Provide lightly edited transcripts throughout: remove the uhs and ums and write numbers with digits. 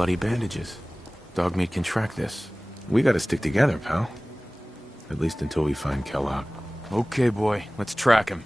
bloody bandages. Dogmeat can track this. We gotta stick together, pal. At least until we find Kellogg. Okay, boy. Let's track him.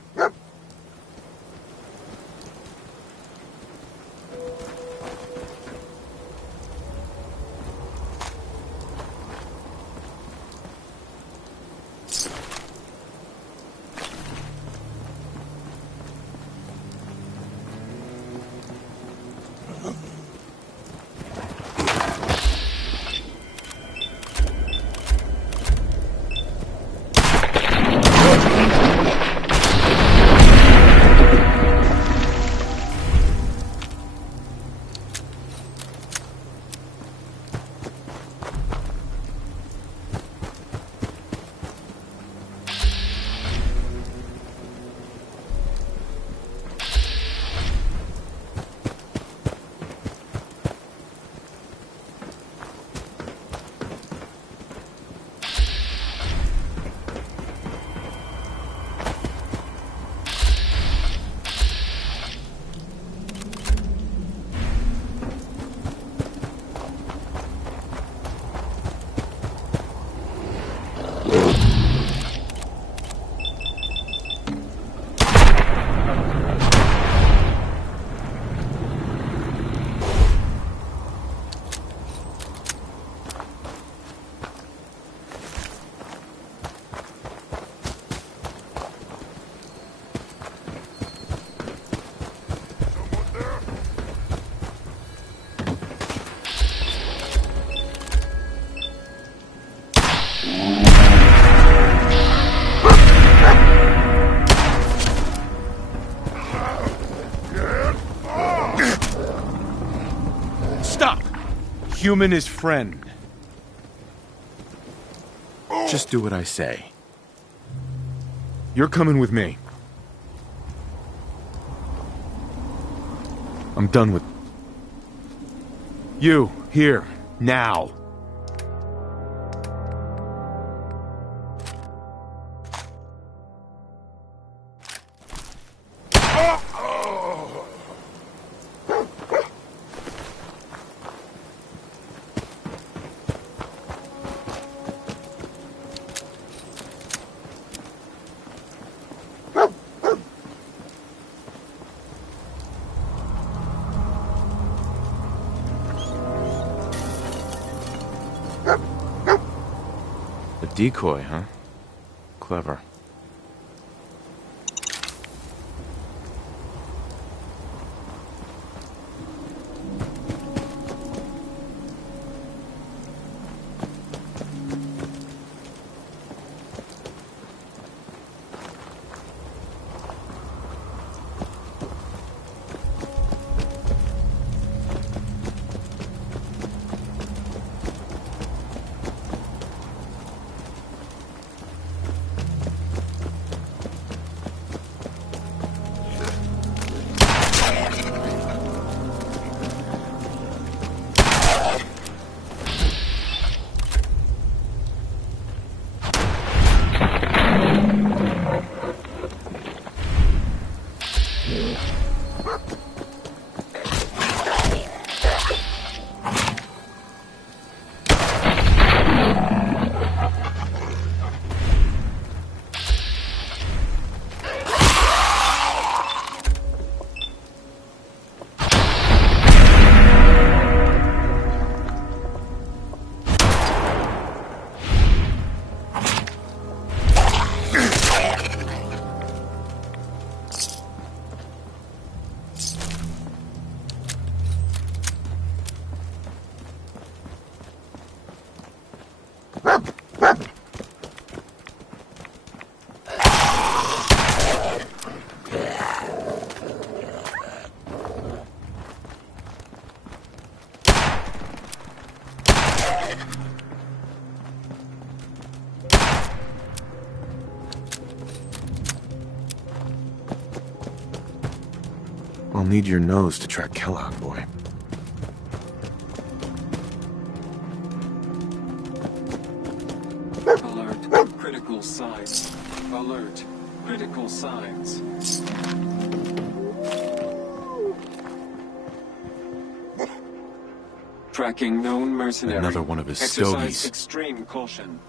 Human is friend. Just do what I say. You're coming with me. I'm done with... You, here, now. Decoy, huh? Clever. I'll need your nose to track Kellogg, boy. Alert. Critical signs. Alert. Critical signs. Tracking known mercenary. Another one of his Exercise stogies. extreme caution.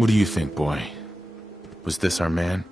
What do you think, boy? Was this our man?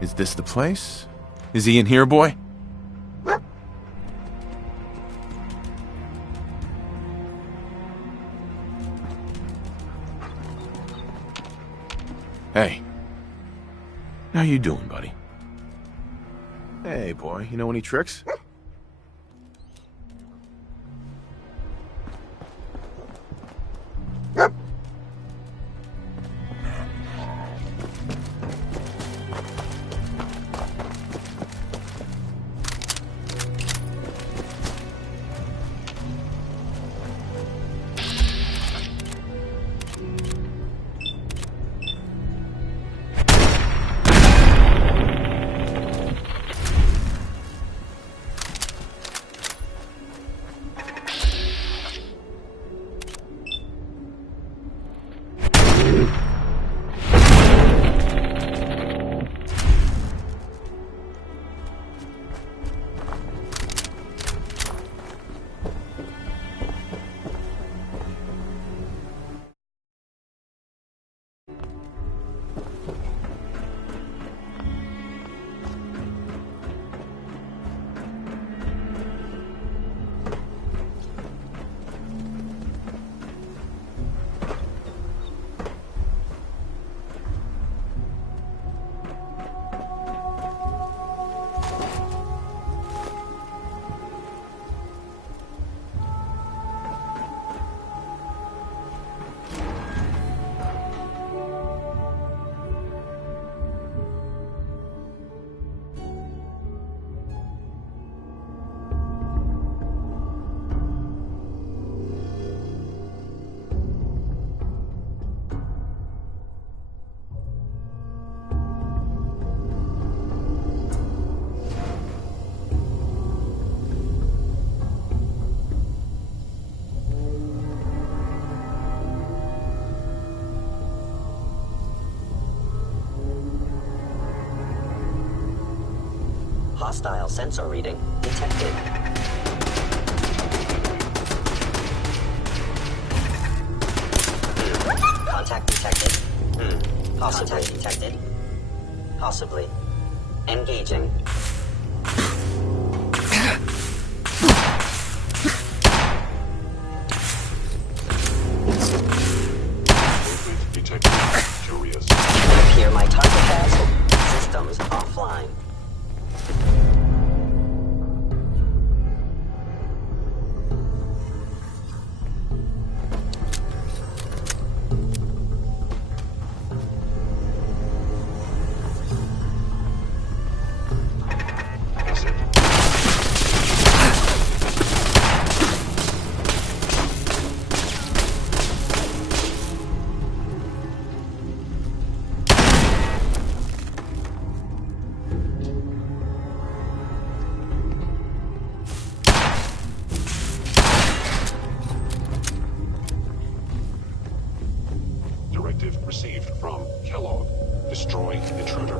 Is this the place? Is he in here, boy? How you doing, buddy? Hey, boy, you know any tricks? Hostile sensor reading detected. Contact detected. Possibly. Contact detected. Possibly. Engaging. Movement detected. Curious. Appear my target has systems offline. Directive received from Kellogg. Destroy intruder.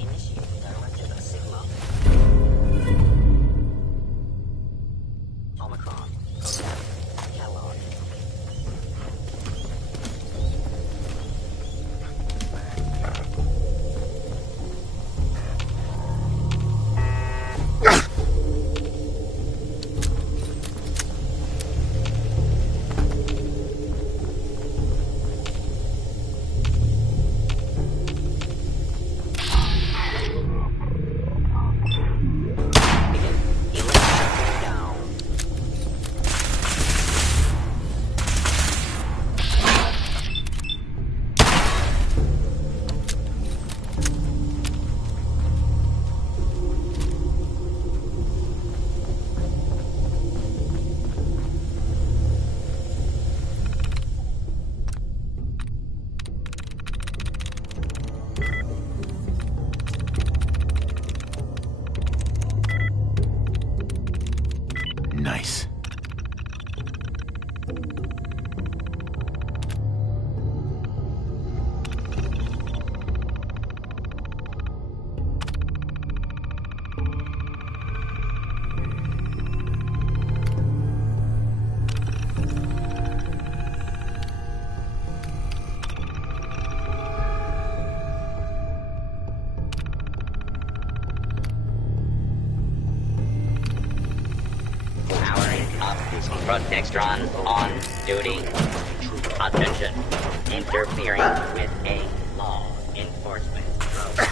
Initiating directive Sigma. Omicron. Contact Kellogg. Begin. Electric down. Nice. is under Protextron on duty. Attention. Interfering with a law enforcement program.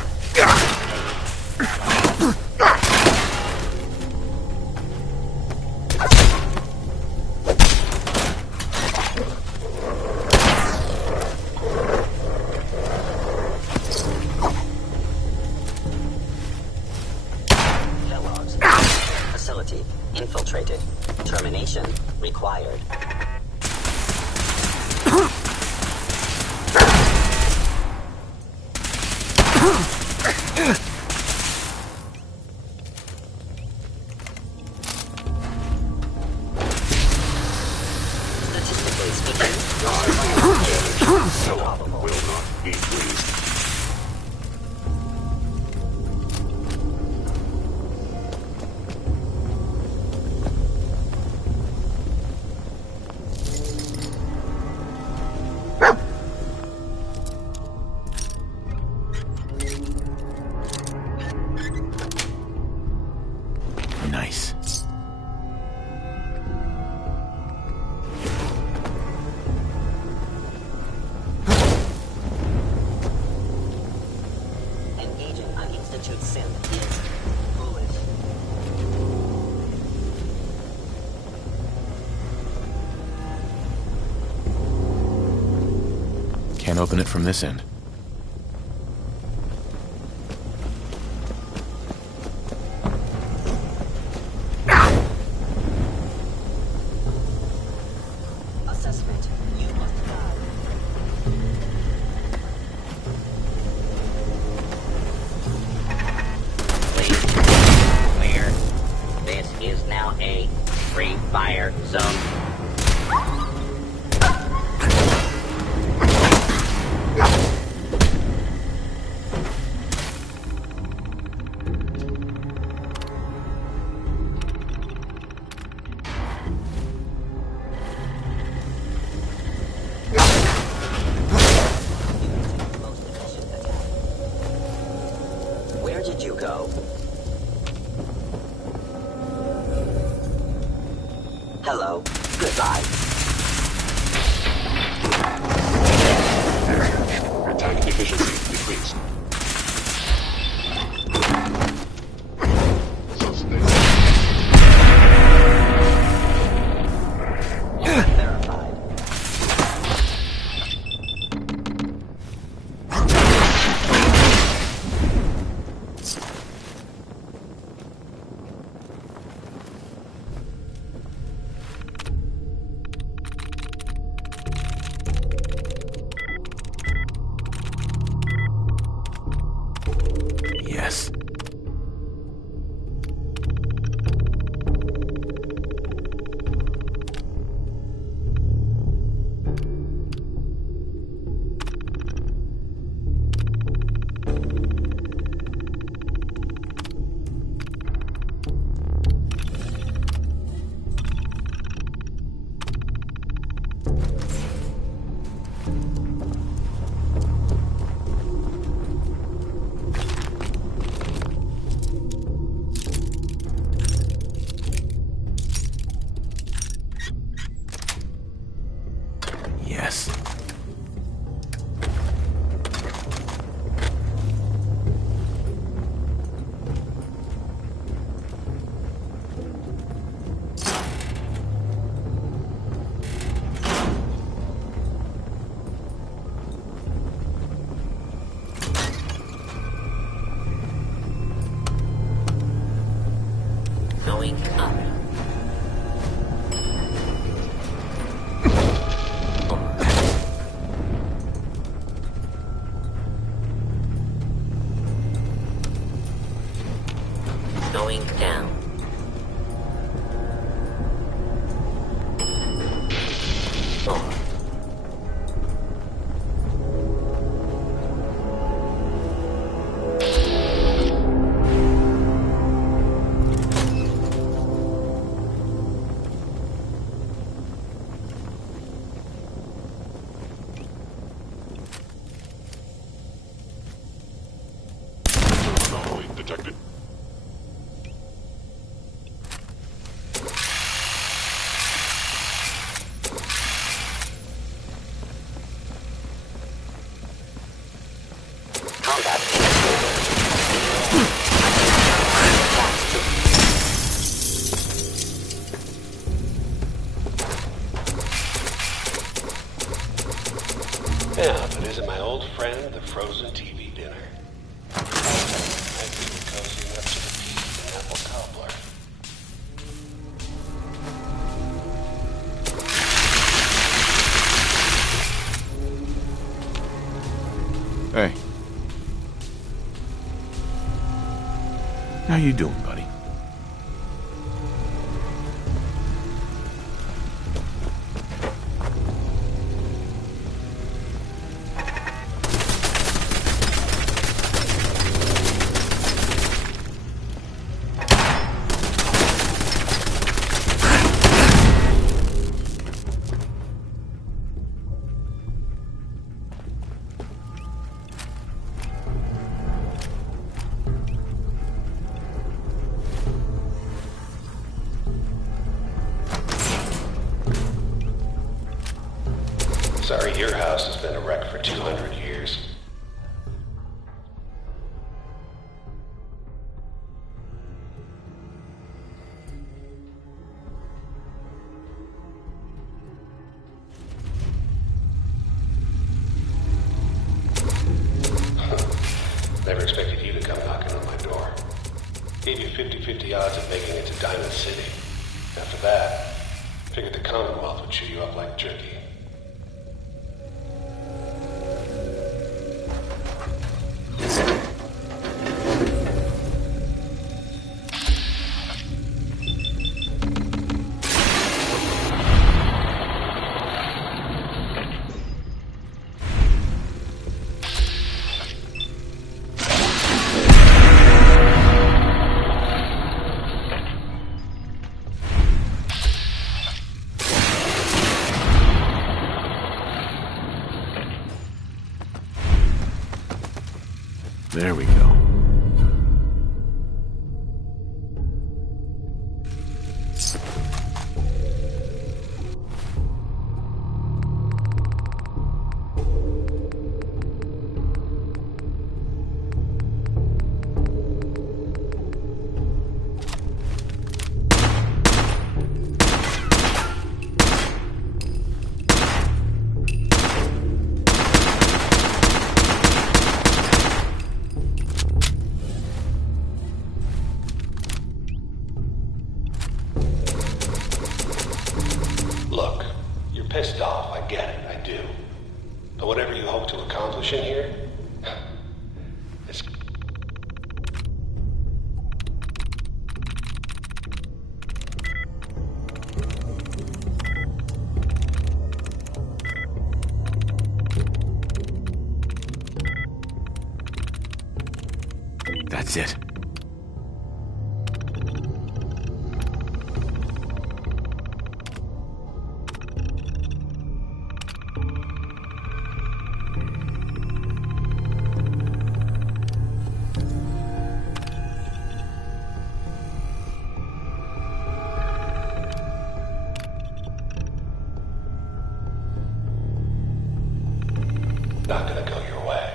Kellogg's. Facility infiltrated. Termination required. Statistically speaking, Kellogg will not be pleased. Nice. engaging an Institute synth is foolish. Can't open it from this end. Assessment. You must die. Please clear. This is now a free fire zone. Most efficient attack. Where did you go? Hello. Goodbye. Attack efficiency decreased. Suspect. Verified. Yes. Yes. Going up. Going down. Four. How you doing, buddy? Sorry, your house has been a wreck for 200 years. Never expected you to come knocking on my door. Gave you 50-50 odds of making it to Diamond City. After that, figured the Commonwealth would chew you up like jerky. There we go. Look, you're pissed off, I get it, I do. But whatever you hope to accomplish in here, it's... That's it. not gonna go your way.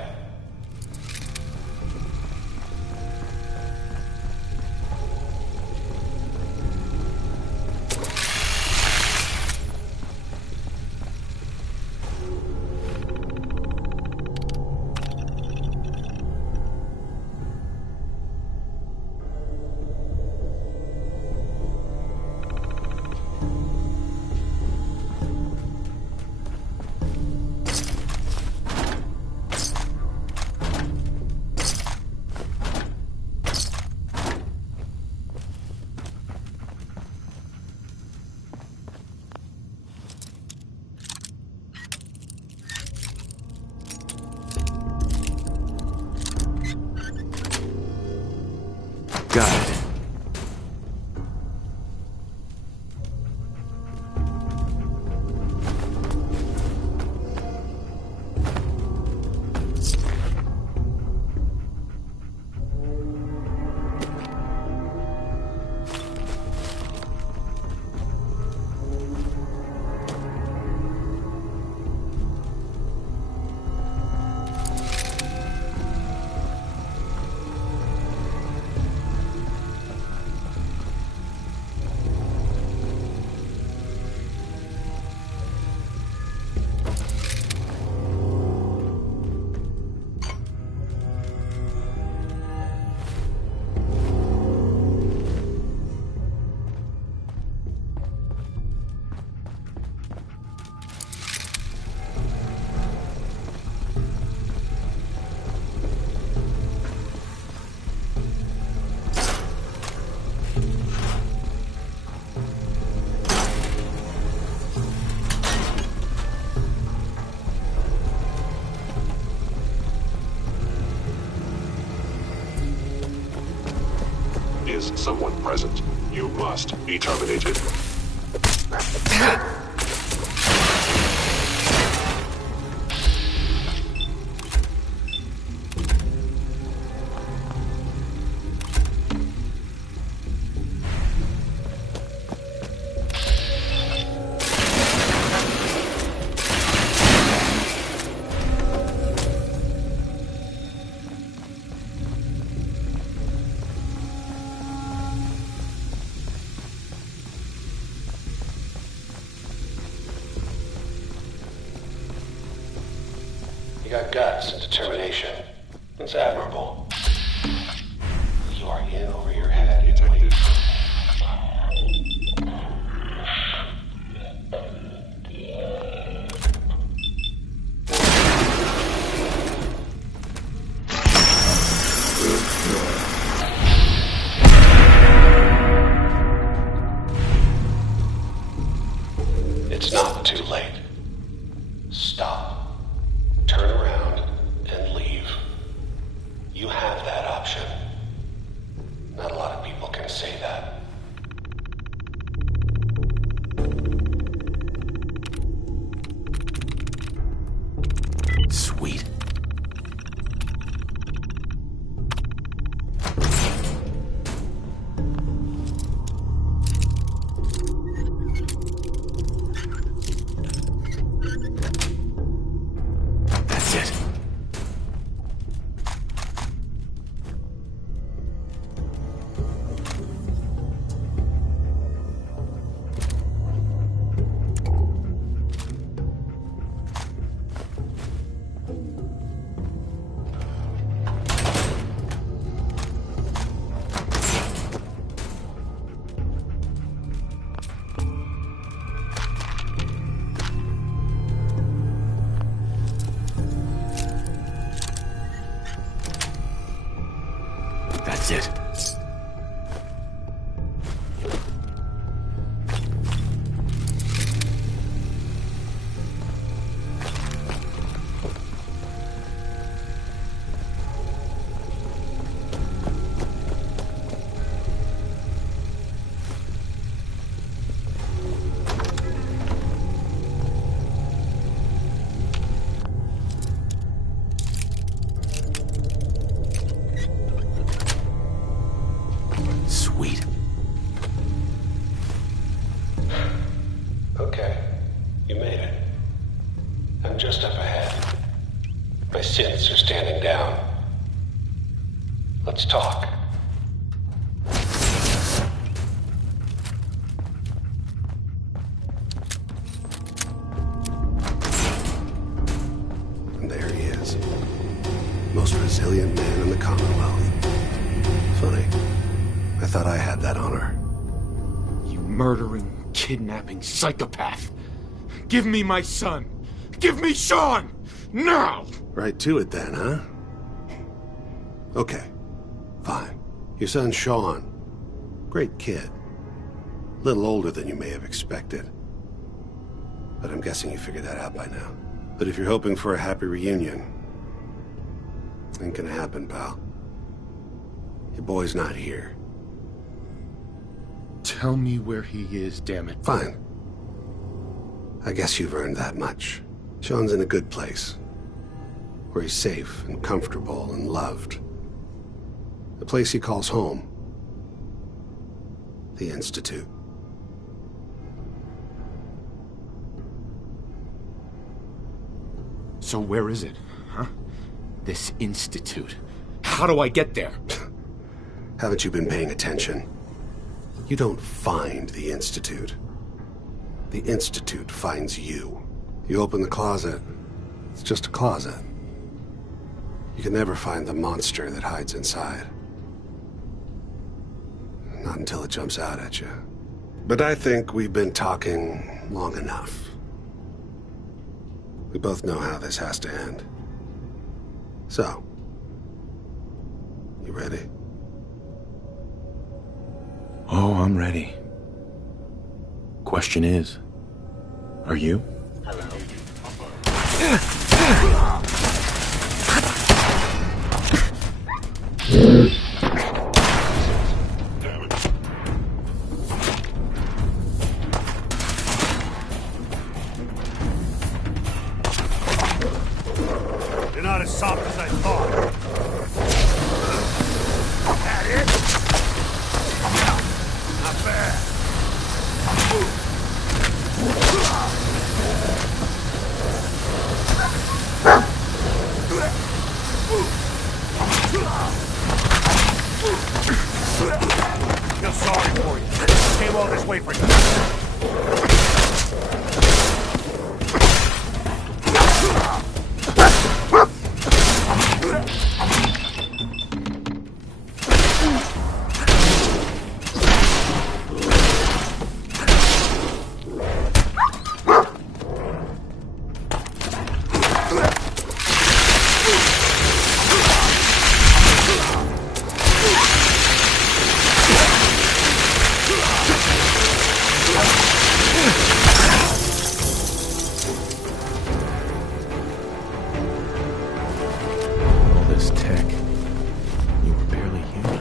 someone present. You must be terminated. You got guts and determination. It's admirable. You are in over your head, Detected. It's not too late. Stop. Turn around and leave. You have that option. Not a lot of people can say that. Sweet. That's it. That's it. Sweet. Okay. You made it. I'm just up ahead. My synths are standing down. Let's talk. And there he is. Most resilient man in the Commonwealth. Funny. I thought I had that honor. You murdering, kidnapping psychopath. Give me my son. Give me Sean. Now! Right to it then, huh? Okay. Fine. Your son Sean. Great kid. Little older than you may have expected. But I'm guessing you figured that out by now. But if you're hoping for a happy reunion, ain't gonna happen, pal. Your boy's not here. Tell me where he is, damn it. Fine. I guess you've earned that much. Sean's in a good place. Where he's safe and comfortable and loved. A place he calls home. The Institute. So where is it, huh? This institute. How do I get there? Haven't you been paying attention? You don't find the Institute. The Institute finds you. You open the closet, it's just a closet. You can never find the monster that hides inside. Not until it jumps out at you. But I think we've been talking long enough. We both know how this has to end. So, you ready? Oh, I'm ready. Question is, are you? Damn it. All this tech. You were barely human.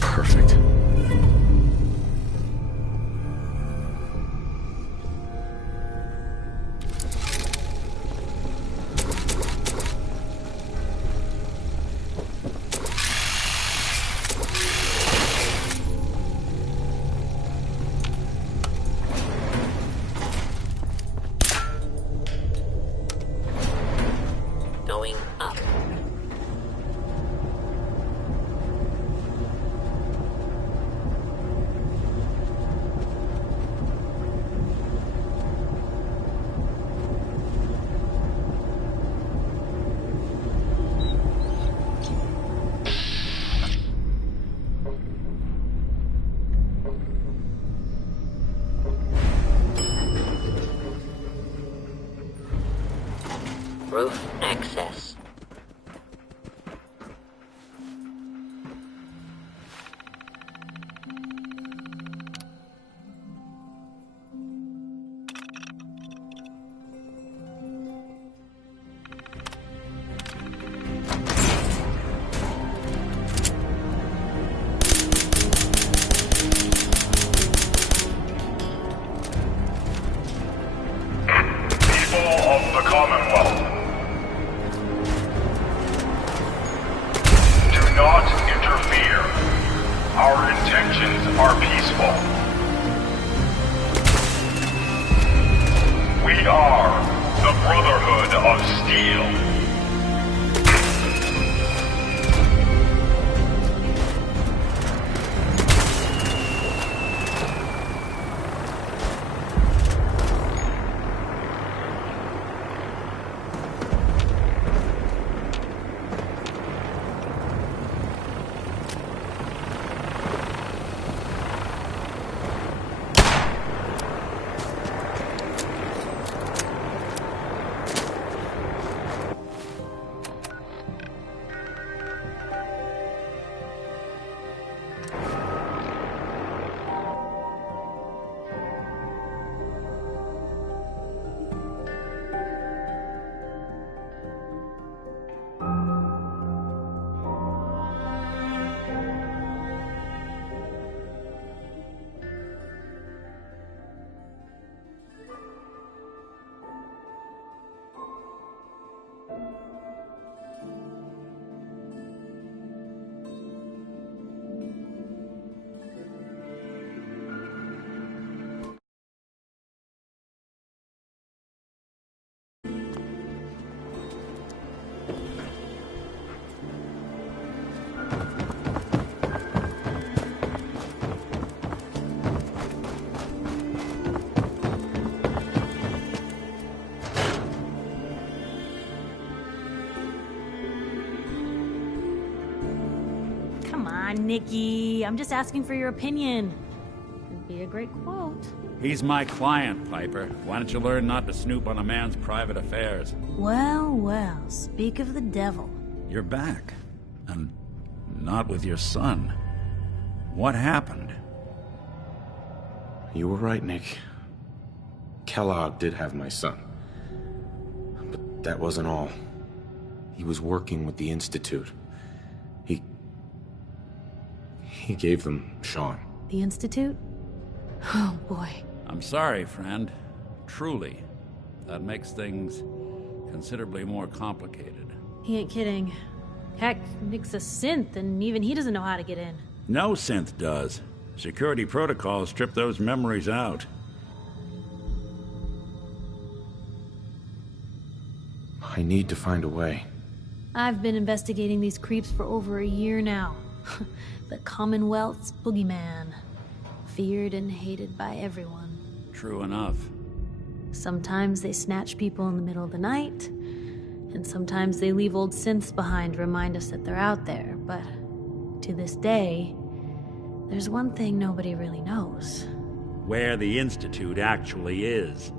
Perfect. Going up. Roof access. People of the Commonwealth, do not interfere. Our intentions are peaceful. We are the Brotherhood of Steel. Come on, Nikki. I'm just asking for your opinion. Be a great quote. He's my client, Piper. Why don't you learn not to snoop on a man's private affairs? Well, well, speak of the devil. You're back. And not with your son. What happened? You were right, Nick. Kellogg did have my son. But that wasn't all. He was working with the Institute. He gave them Sean. The Institute? Oh, boy. I'm sorry, friend. Truly. That makes things considerably more complicated. He ain't kidding. Heck, Nick's a synth, and even he doesn't know how to get in. No synth does. Security protocols strip those memories out. I need to find a way. I've been investigating these creeps for over a year now. The Commonwealth's boogeyman. Feared and hated by everyone. True enough. Sometimes they snatch people in the middle of the night, and sometimes they leave old synths behind to remind us that they're out there, but to this day, there's one thing nobody really knows. Where the Institute actually is.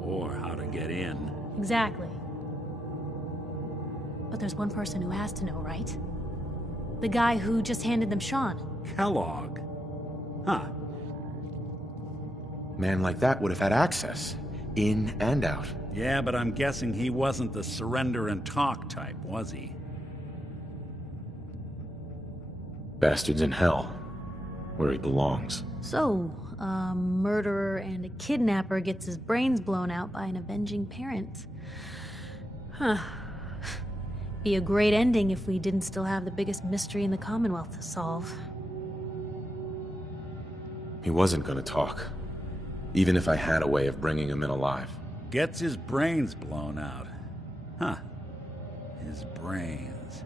Or how to get in. Exactly. But there's one person who has to know, right? The guy who just handed them Sean. Kellogg. Huh. Man like that would have had access. In and out. Yeah, but I'm guessing he wasn't the surrender and talk type, was he? Bastard's in hell. Where he belongs. So, a murderer and a kidnapper gets his brains blown out by an avenging parent. Huh. Be a great ending if we didn't still have the biggest mystery in the Commonwealth to solve. He wasn't gonna talk. Even if I had a way of bringing him in alive. Gets his brains blown out. Huh. His brains.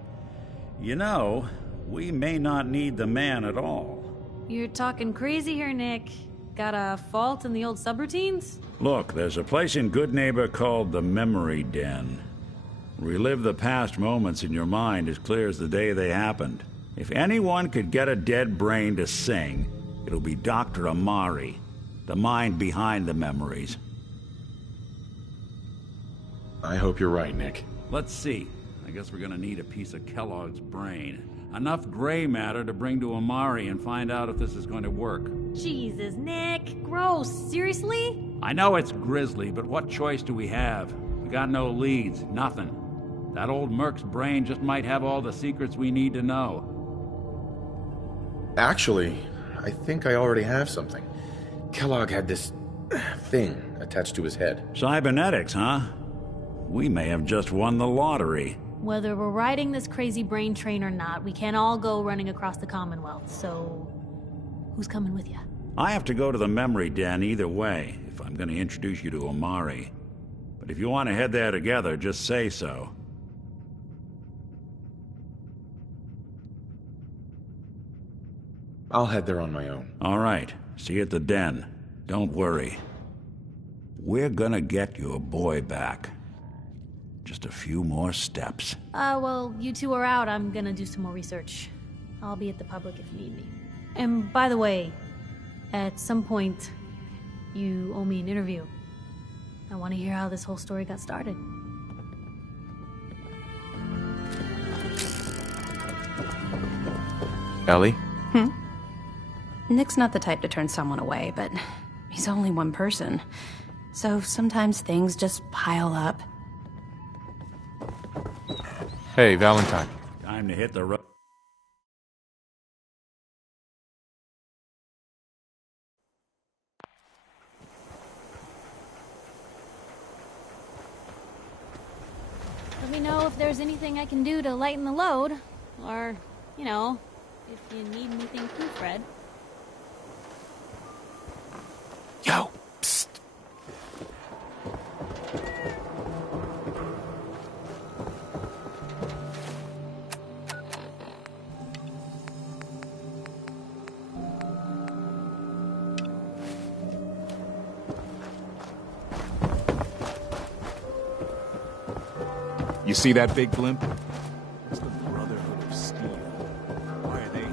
You know, we may not need the man at all. You're talking crazy here, Nick. Got a fault in the old subroutines? Look, there's a place in Good Neighbor called the Memory Den. Relive the past moments in your mind as clear as the day they happened. If anyone could get a dead brain to sing, it'll be Dr. Amari, the mind behind the memories. I hope you're right, Nick. Let's see. I guess we're gonna need a piece of Kellogg's brain. Enough gray matter to bring to Amari and find out if this is going to work. Jesus, Nick. Gross. Seriously? I know it's grisly, but what choice do we have? We got no leads, nothing. That old Merc's brain just might have all the secrets we need to know. Actually, I think I already have something. Kellogg had this thing attached to his head. Cybernetics, huh? We may have just won the lottery. Whether we're riding this crazy brain train or not, we can't all go running across the Commonwealth, so who's coming with you? I have to go to the Memory Den either way, if I'm going to introduce you to Amari. But if you want to head there together, just say so. I'll head there on my own. All right. See you at the den. Don't worry. We're gonna get your boy back. Just a few more steps. Well, you two are out. I'm gonna do some more research. I'll be at the public if you need me. And by the way, at some point, you owe me an interview. I want to hear how this whole story got started. Ellie? Nick's not the type to turn someone away, but he's only one person. So sometimes things just pile up. Hey, Valentine. Time to hit the road. Let me know if there's anything I can do to lighten the load. Or, you know, if you need anything proofread. Yo, psst. You see that big blimp? It's the Brotherhood of Steel. Why are they here?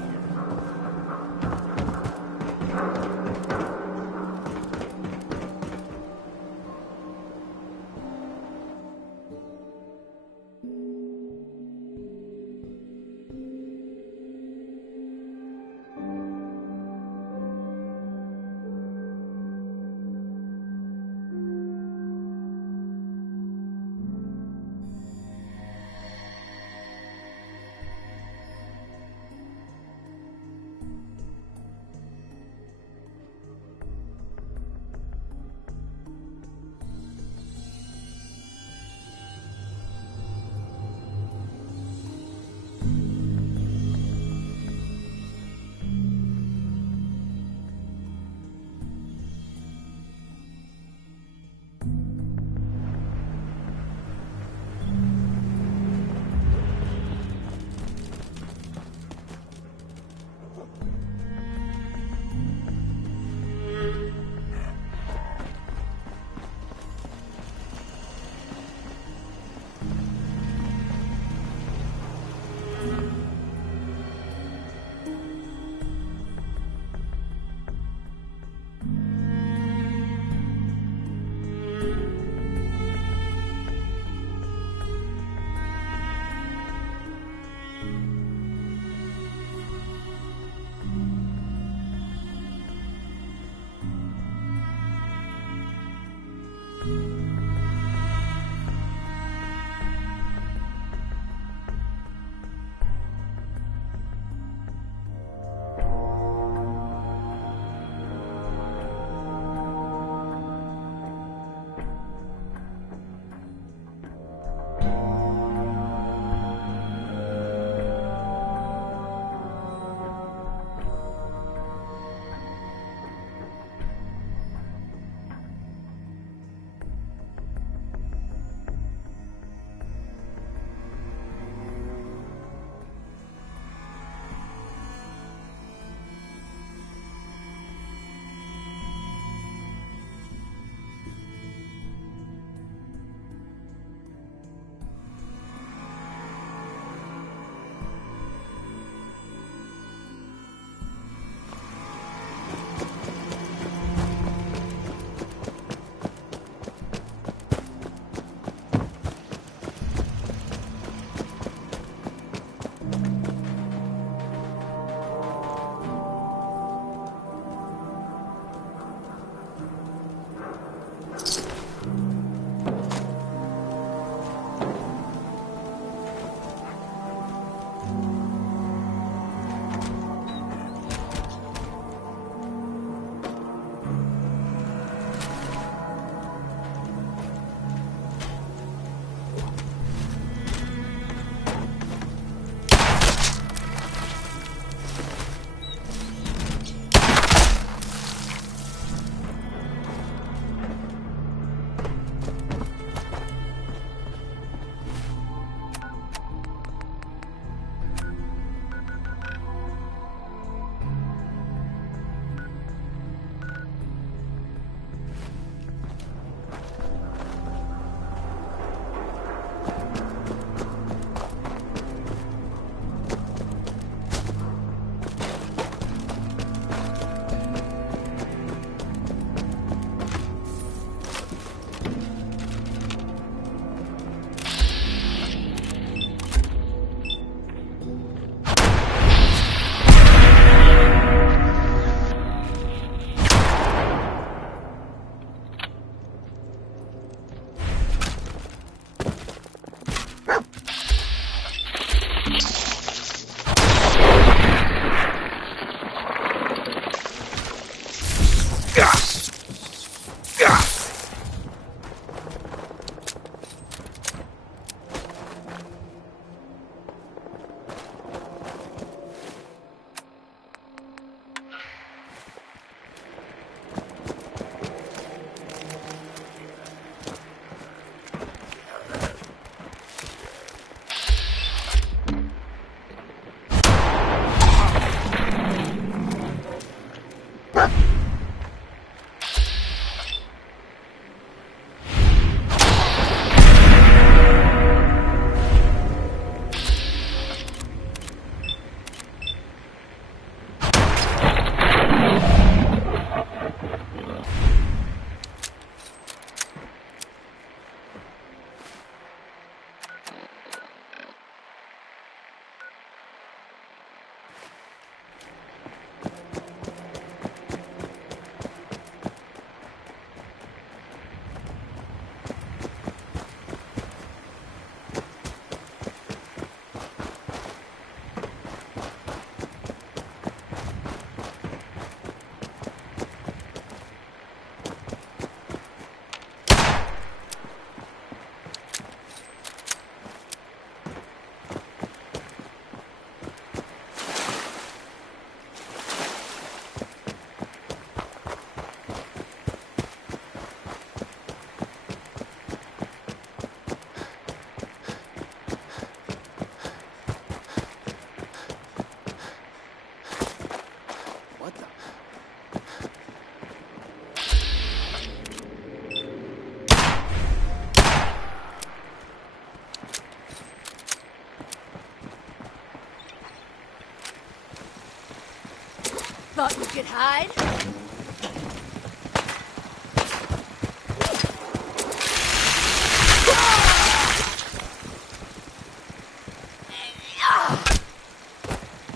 Thought you could hide?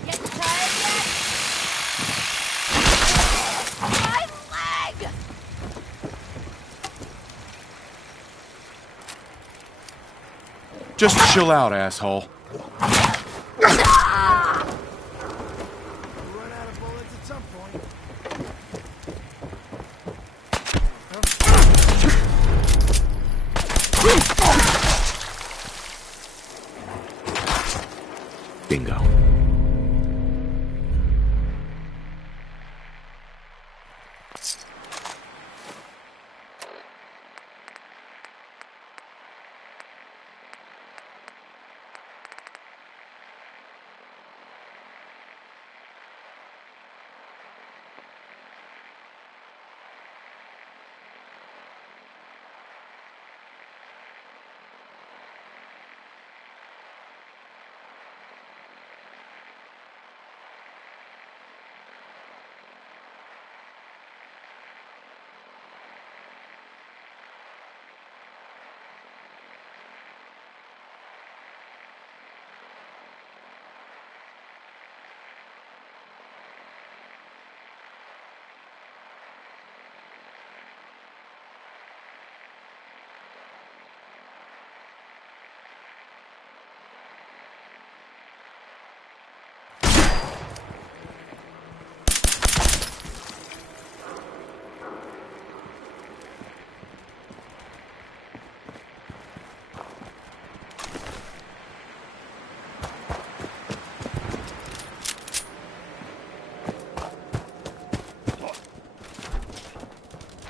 Getting tired yet? My leg! Just chill out, asshole. Bingo.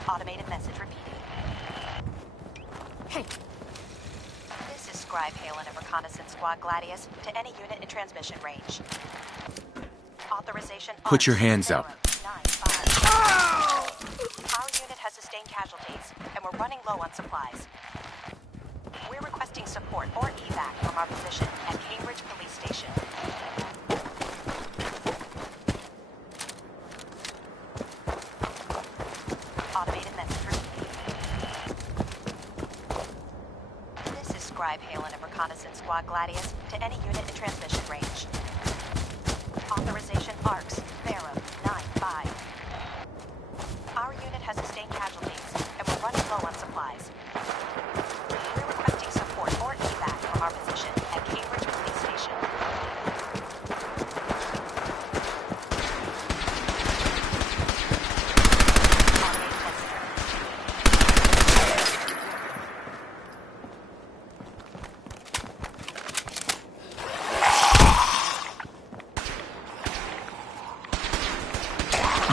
Automated message repeating. Hey. This is Scribe Halen of Reconnaissance Squad Gladius to any unit in transmission range. Authorization. Put your hands up. 9-5. Our unit has sustained casualties, and we're running low on supplies. We're requesting support or evac from our position at Cambridge Police Station. Automated message repeating. This is Scribe Halen of Reconnaissance Squad Gladius to any unit in transmission range. Authorization ARCS, Pharaoh, 9-5. Our unit has sustained casualties, and we're running low on supplies. We're requesting support or evac from our position at Cambridge Police Station.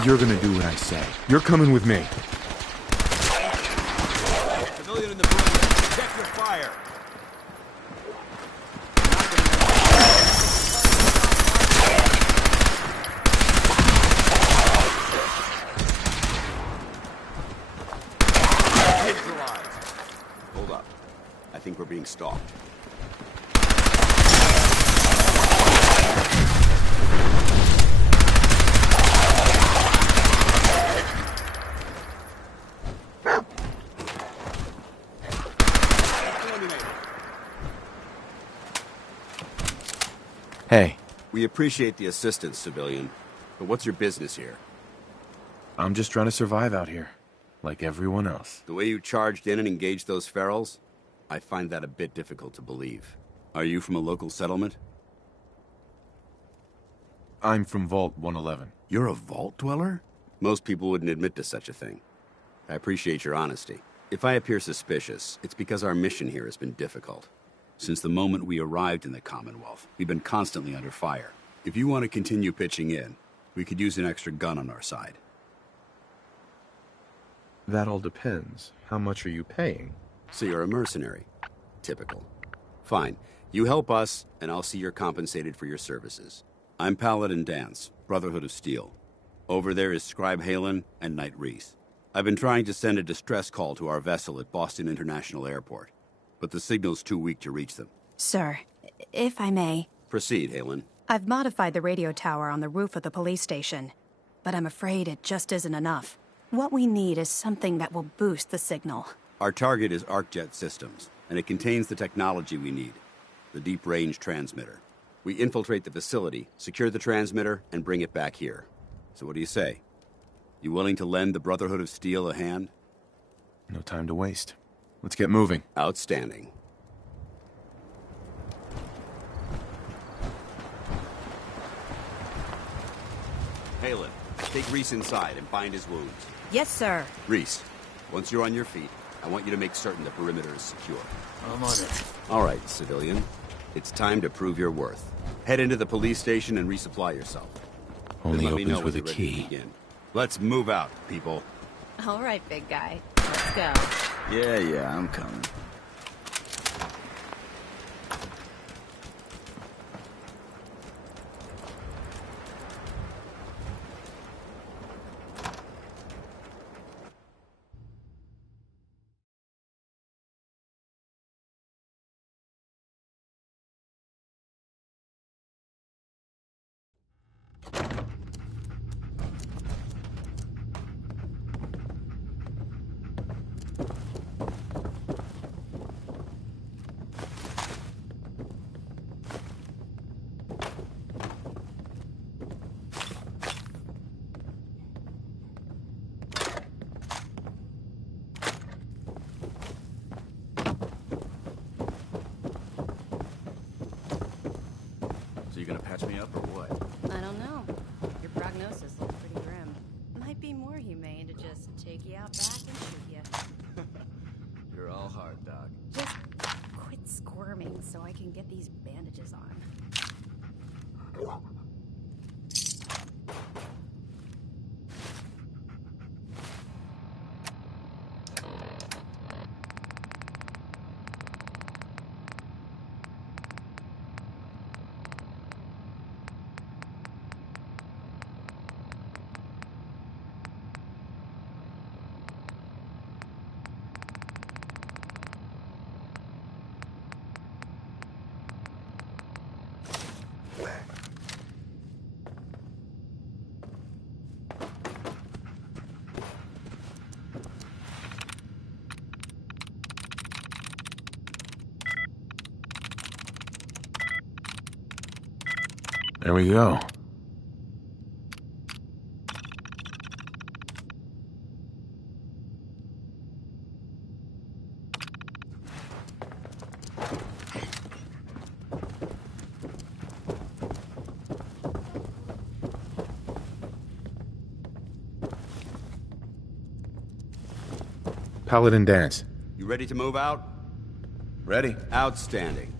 You're gonna do what I say. You're coming with me. Civilian in the building. Check your fire. Neutralized. Hold up. I think we're being stalked. Hey. We appreciate the assistance, civilian, but what's your business here? I'm just trying to survive out here, like everyone else. The way you charged in and engaged those ferals, I find that a bit difficult to believe. Are you from a local settlement? I'm from Vault 111. You're a vault dweller? Most people wouldn't admit to such a thing. I appreciate your honesty. If I appear suspicious, it's because our mission here has been difficult. Since the moment we arrived in the Commonwealth, we've been constantly under fire. If you want to continue pitching in, we could use an extra gun on our side. That all depends. How much are you paying? So you're a mercenary. Typical. Fine. You help us, and I'll see you're compensated for your services. I'm Paladin Dance, Brotherhood of Steel. Over there is Scribe Halen and Knight Wreath. I've been trying to send a distress call to our vessel at Boston International Airport, but the signal's too weak to reach them. Sir, if I may... Proceed, Halen. I've modified the radio tower on the roof of the police station. but I'm afraid it just isn't enough. What we need is something that will boost the signal. Our target is ArcJet Systems, and it contains the technology we need. The deep-range transmitter. We infiltrate the facility, secure the transmitter, and bring it back here. So what do you say? You willing to lend the Brotherhood of Steel a hand? No time to waste. Let's get moving. Outstanding. Halen, take Reese inside and bind his wounds. Yes, sir. Reese, once you're on your feet, I want you to make certain the perimeter is secure. I'm on it. All right, civilian. It's time to prove your worth. Head into the police station and resupply yourself. Only Then let me know opens with a when you're ready to key. begin. Let's move out, people. All right, big guy. Let's go. Yeah, I'm coming. So you gonna patch me up or what? I don't know. Your prognosis looks pretty grim. Might be more humane to just take you out back and shoot you. You're all hard, Doc. Just quit squirming so I can get these bandages on. There we go. Paladin dance. You ready to move out? Ready. Outstanding.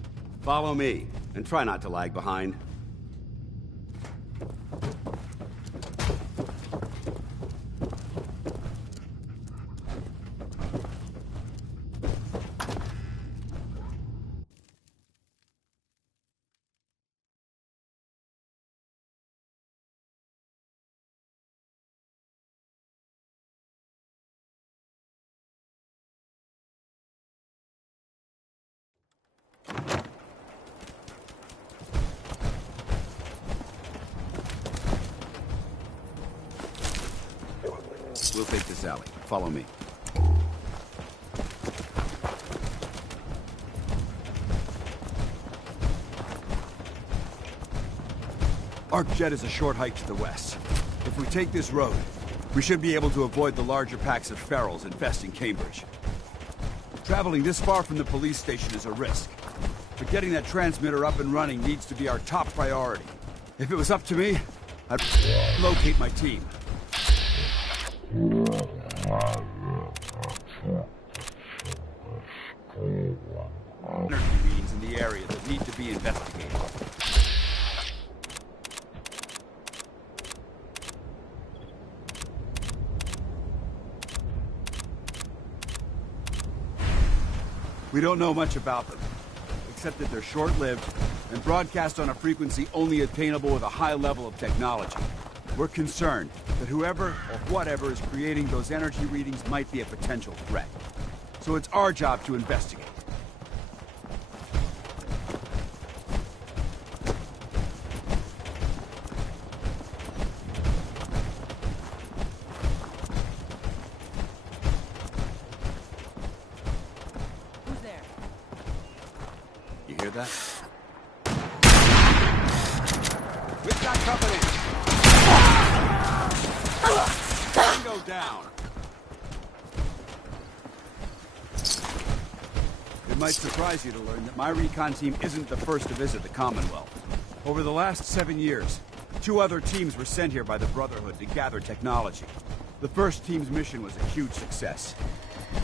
Follow me, and try not to lag behind. We'll take this alley. Follow me. ArcJet is a short hike to the west. If we take this road, we should be able to avoid the larger packs of ferals infesting Cambridge. Traveling this far from the police station is a risk, but getting that transmitter up and running needs to be our top priority. If it was up to me, I'd locate my team. Energy readings in the area that need to be investigated. We don't know much about them, except that they're short-lived and broadcast on a frequency only attainable with a high level of technology. We're concerned that whoever or whatever is creating those energy readings might be a potential threat. So it's our job to investigate. that? We've got company! Tango down! It might surprise you to learn that my recon team isn't the first to visit the Commonwealth. Over the last 7 years, 2 other teams were sent here by the Brotherhood to gather technology. The first team's mission was a huge success.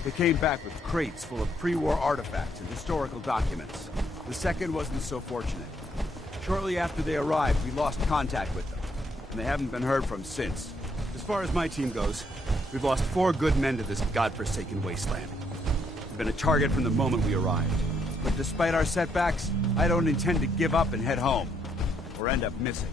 They came back with crates full of pre-war artifacts and historical documents. The second wasn't so fortunate. Shortly after they arrived, we lost contact with them, and they haven't been heard from since. As far as my team goes, we've lost 4 good men to this godforsaken wasteland. We've been a target from the moment we arrived. But despite our setbacks, I don't intend to give up and head home, or end up missing.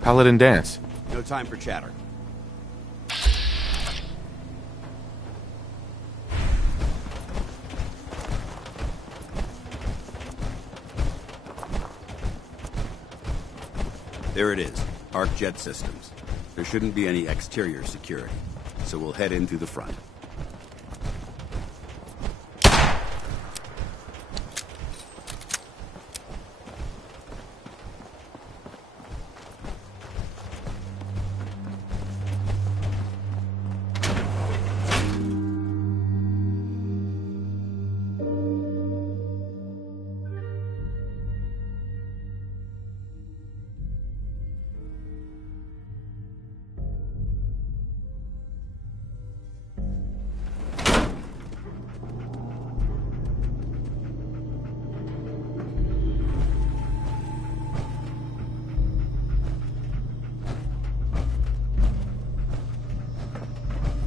Paladin Dance. No time for chatter. There it is, Arc Jet Systems. There shouldn't be any exterior security, so we'll head in through the front.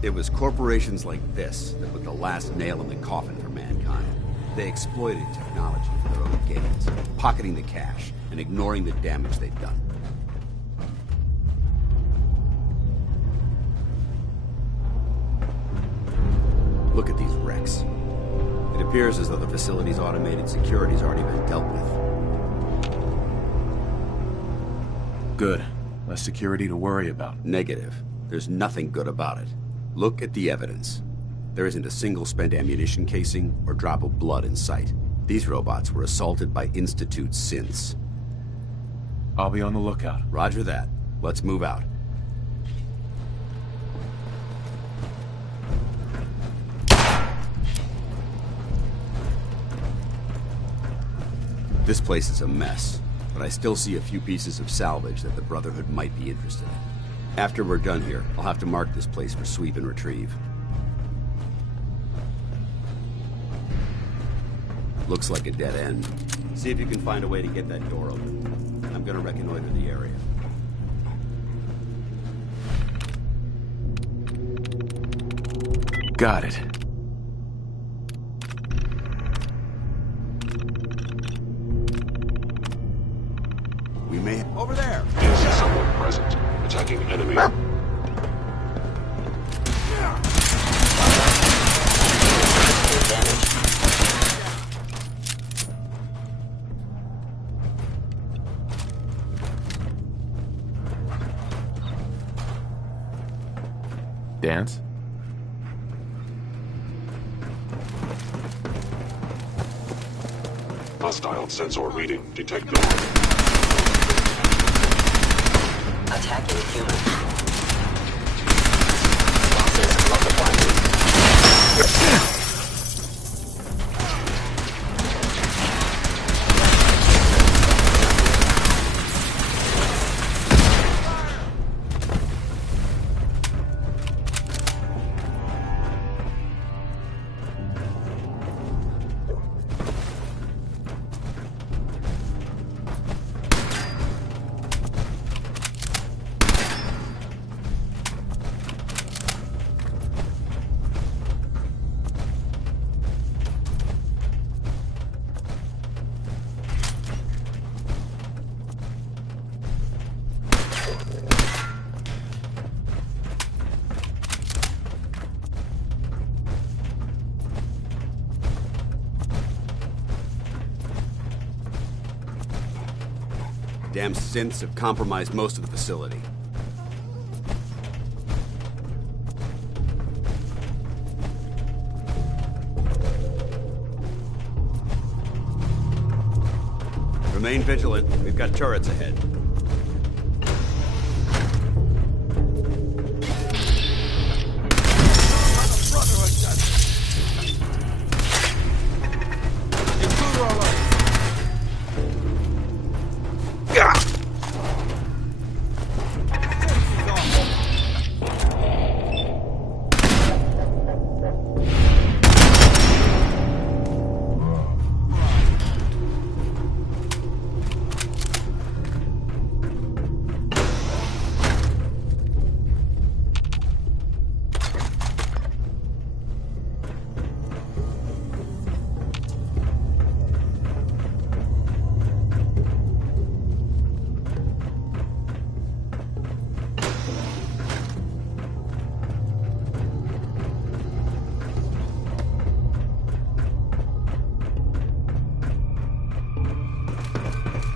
It was corporations like this that put the last nail in the coffin for mankind. They exploited technology for their own gains, pocketing the cash and ignoring the damage they'd done. Look at these wrecks. It appears as though the facility's automated security's already been dealt with. Good. Less security to worry about. Negative. There's nothing good about it. Look at the evidence. There isn't a single spent ammunition casing or drop of blood in sight. These robots were assaulted by Institute synths. I'll be on the lookout. Roger that. Let's move out. This place is a mess, but I still see a few pieces of salvage that the Brotherhood might be interested in. After we're done here, I'll have to mark this place for sweep and retrieve. Looks like a dead end. See if you can find a way to get that door open. I'm gonna reconnoiter the area. Got it. We may... Over there! Is someone present? Attacking enemy. Dance? Hostile sensor reading detected. Attacking human. Losses multiplied. Damn synths have compromised most of the facility. Remain vigilant. We've got turrets ahead.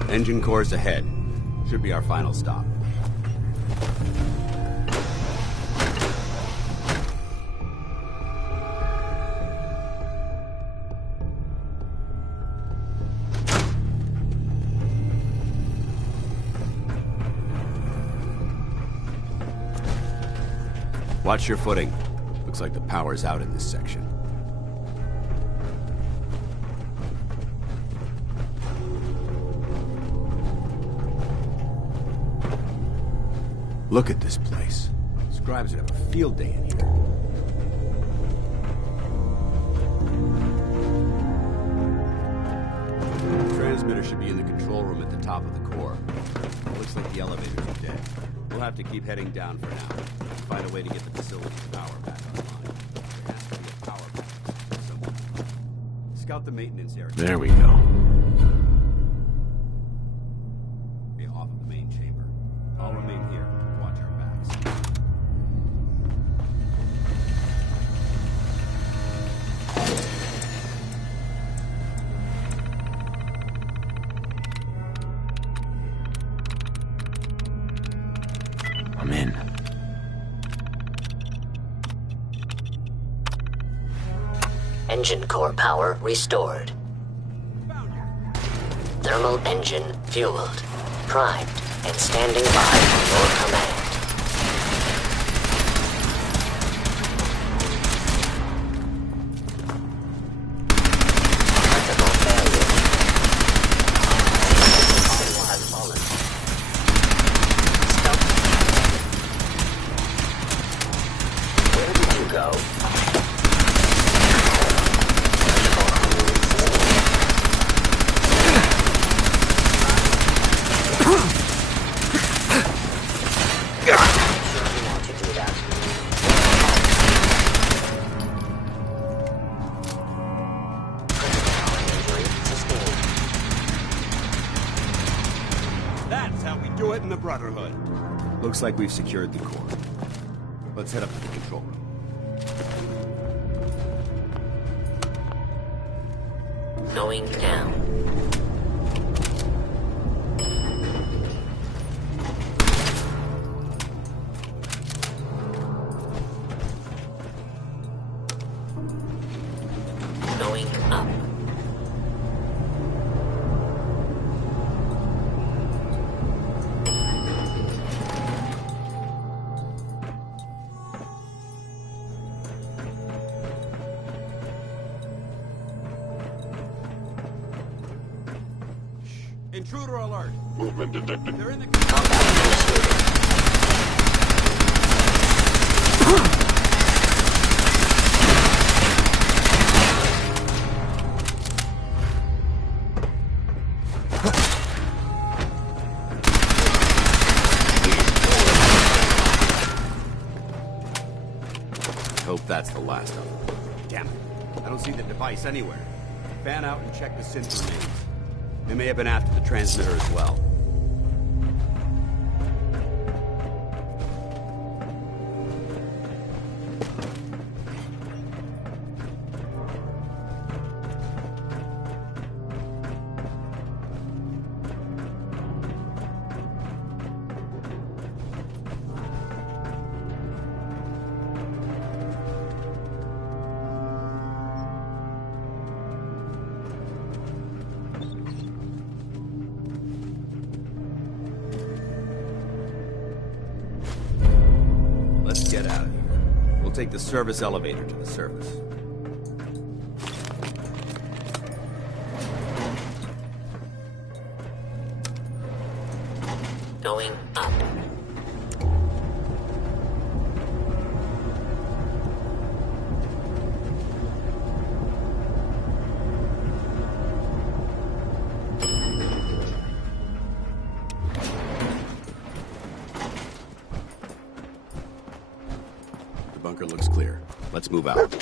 Engine core's ahead. Should be our final stop. Watch your footing. Looks like the power's out in this section. Look at this place. Scribes would have a field day in here. The transmitter should be in the control room at the top of the core. Looks like the elevators are dead. We'll have to keep heading down for now. Find a way to get the facility's power back online. There has to be a power back somewhere. Scout the maintenance area. There we go. Be off of the main chamber. I'll remain here. Watch our backs. I'm in. Engine core power restored. Thermal engine fueled, primed, and standing by for your command. Critical failure. All have fallen. Stop. Where did you go? That's how we do it in the Brotherhood. Looks like we've secured the core. Let's head up to the control room. Going down. Going up. Intruder alert! Movement detected. They're in the Hope that's the last of them. Damn it. I don't see the device anywhere. Fan out and check the synth remains. They may have been after the transmitter as well. Let's get out of here. We'll take the service elevator to the surface. Going up. The bunker looks clear. Let's move out.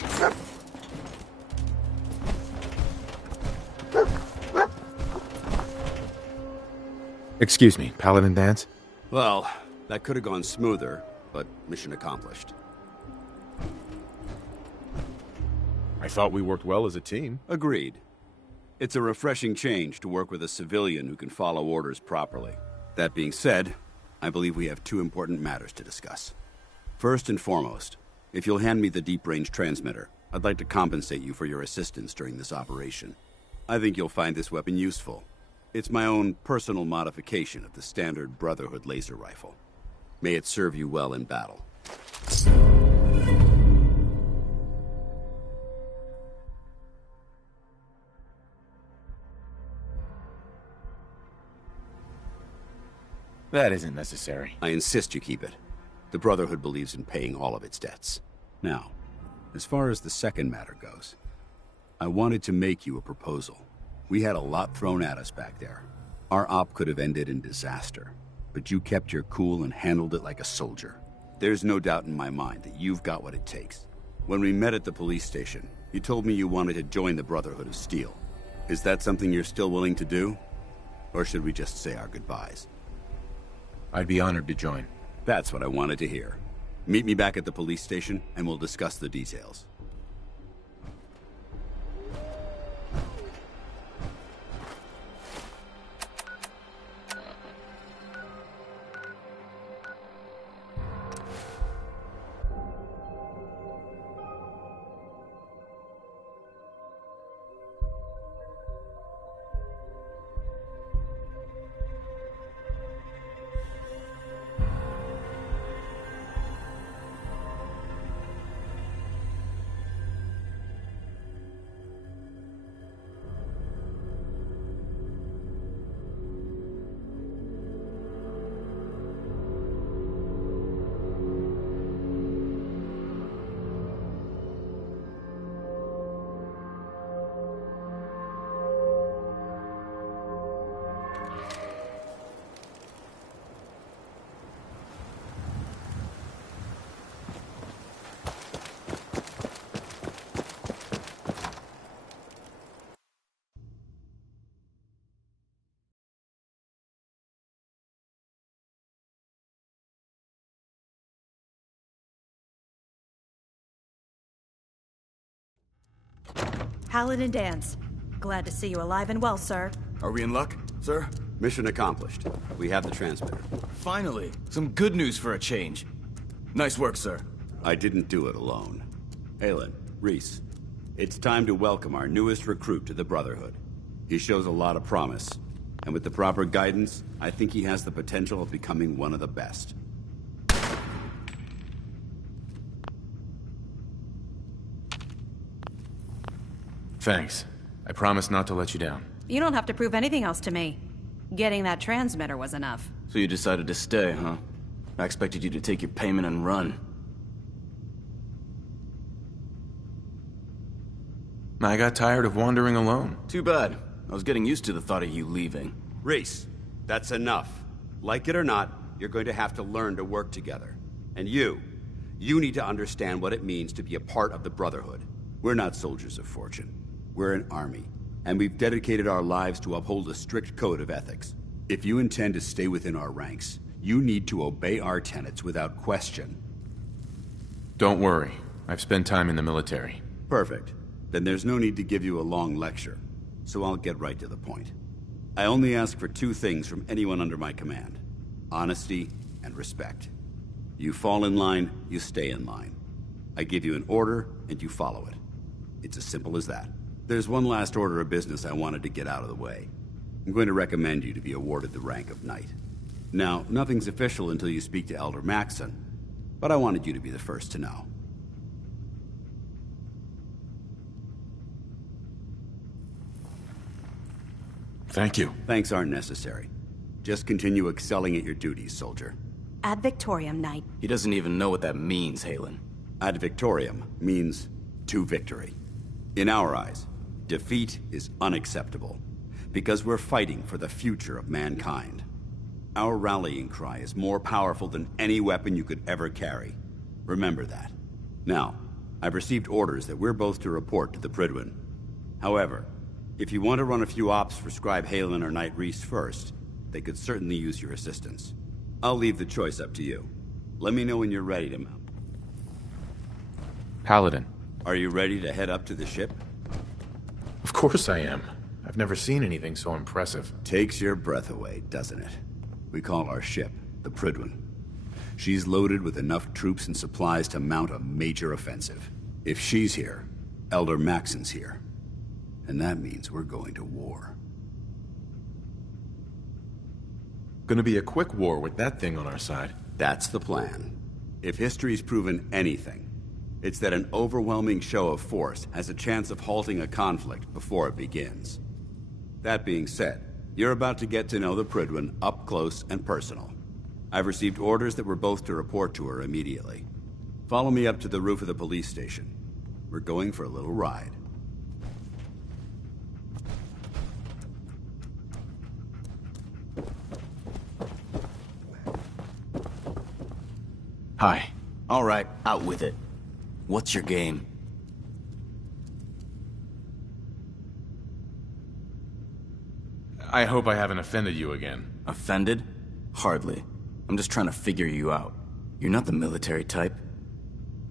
Excuse me, Paladin Dance? Well, that could have gone smoother, but mission accomplished. I thought we worked well as a team. Agreed. It's a refreshing change to work with a civilian who can follow orders properly. That being said, I believe we have two important matters to discuss. First and foremost, if you'll hand me the deep-range transmitter, I'd like to compensate you for your assistance during this operation. I think you'll find this weapon useful. It's my own personal modification of the standard Brotherhood laser rifle. May it serve you well in battle. That isn't necessary. I insist you keep it. The Brotherhood believes in paying all of its debts. Now, as far as the second matter goes, I wanted to make you a proposal. We had a lot thrown at us back there. Our op could have ended in disaster, but you kept your cool and handled it like a soldier. There's no doubt in my mind that you've got what it takes. When we met at the police station, you told me you wanted to join the Brotherhood of Steel. Is that something you're still willing to do? Or should we just say our goodbyes? I'd be honored to join. That's what I wanted to hear. Meet me back at the police station, and we'll discuss the details. Paladin Dance. Glad to see you alive and well, sir. Are we in luck, sir? Mission accomplished. We have the transmitter. Finally, some good news for a change. Nice work, sir. I didn't do it alone. Aylin, Reese, it's time to welcome our newest recruit to the Brotherhood. He shows a lot of promise, and with the proper guidance, I think he has the potential of becoming one of the best. Thanks. I promise not to let you down. You don't have to prove anything else to me. Getting that transmitter was enough. So you decided to stay, huh? I expected you to take your payment and run. I got tired of wandering alone. Too bad. I was getting used to the thought of you leaving. Reese, that's enough. Like it or not, you're going to have to learn to work together. And you need to understand what it means to be a part of the Brotherhood. We're not soldiers of fortune. We're an army, and we've dedicated our lives to uphold a strict code of ethics. If you intend to stay within our ranks, you need to obey our tenets without question. Don't worry. I've spent time in the military. Perfect. Then there's no need to give you a long lecture, so I'll get right to the point. I only ask for two things from anyone under my command: honesty and respect. You fall in line, you stay in line. I give you an order, and you follow it. It's as simple as that. There's one last order of business I wanted to get out of the way. I'm going to recommend you to be awarded the rank of Knight. Now, nothing's official until you speak to Elder Maxson, but I wanted you to be the first to know. Thank you. Thanks aren't necessary. Just continue excelling at your duties, soldier. Ad Victoriam, Knight. He doesn't even know what that means, Halen. Ad Victoriam means to victory. In our eyes, defeat is unacceptable, because we're fighting for the future of mankind. Our rallying cry is more powerful than any weapon you could ever carry. Remember that. Now, I've received orders that we're both to report to the Prydwen. However, if you want to run a few ops for Scribe Halen or Knight Reese first, they could certainly use your assistance. I'll leave the choice up to you. Let me know when you're ready to mount. Paladin. Are you ready to head up to the ship? Of course I am. I've never seen anything so impressive. Takes your breath away, doesn't it? We call our ship the Prydwen. She's loaded with enough troops and supplies to mount a major offensive. If she's here, Elder Maxon's here. And that means we're going to war. Gonna be a quick war with that thing on our side. That's the plan. If history's proven anything, it's that an overwhelming show of force has a chance of halting a conflict before it begins. That being said, you're about to get to know the Prydwen up close and personal. I've received orders that we're both to report to her immediately. Follow me up to the roof of the police station. We're going for a little ride. Hi. All right, out with it. What's your game? I hope I haven't offended you again. Offended? Hardly. I'm just trying to figure you out. You're not the military type.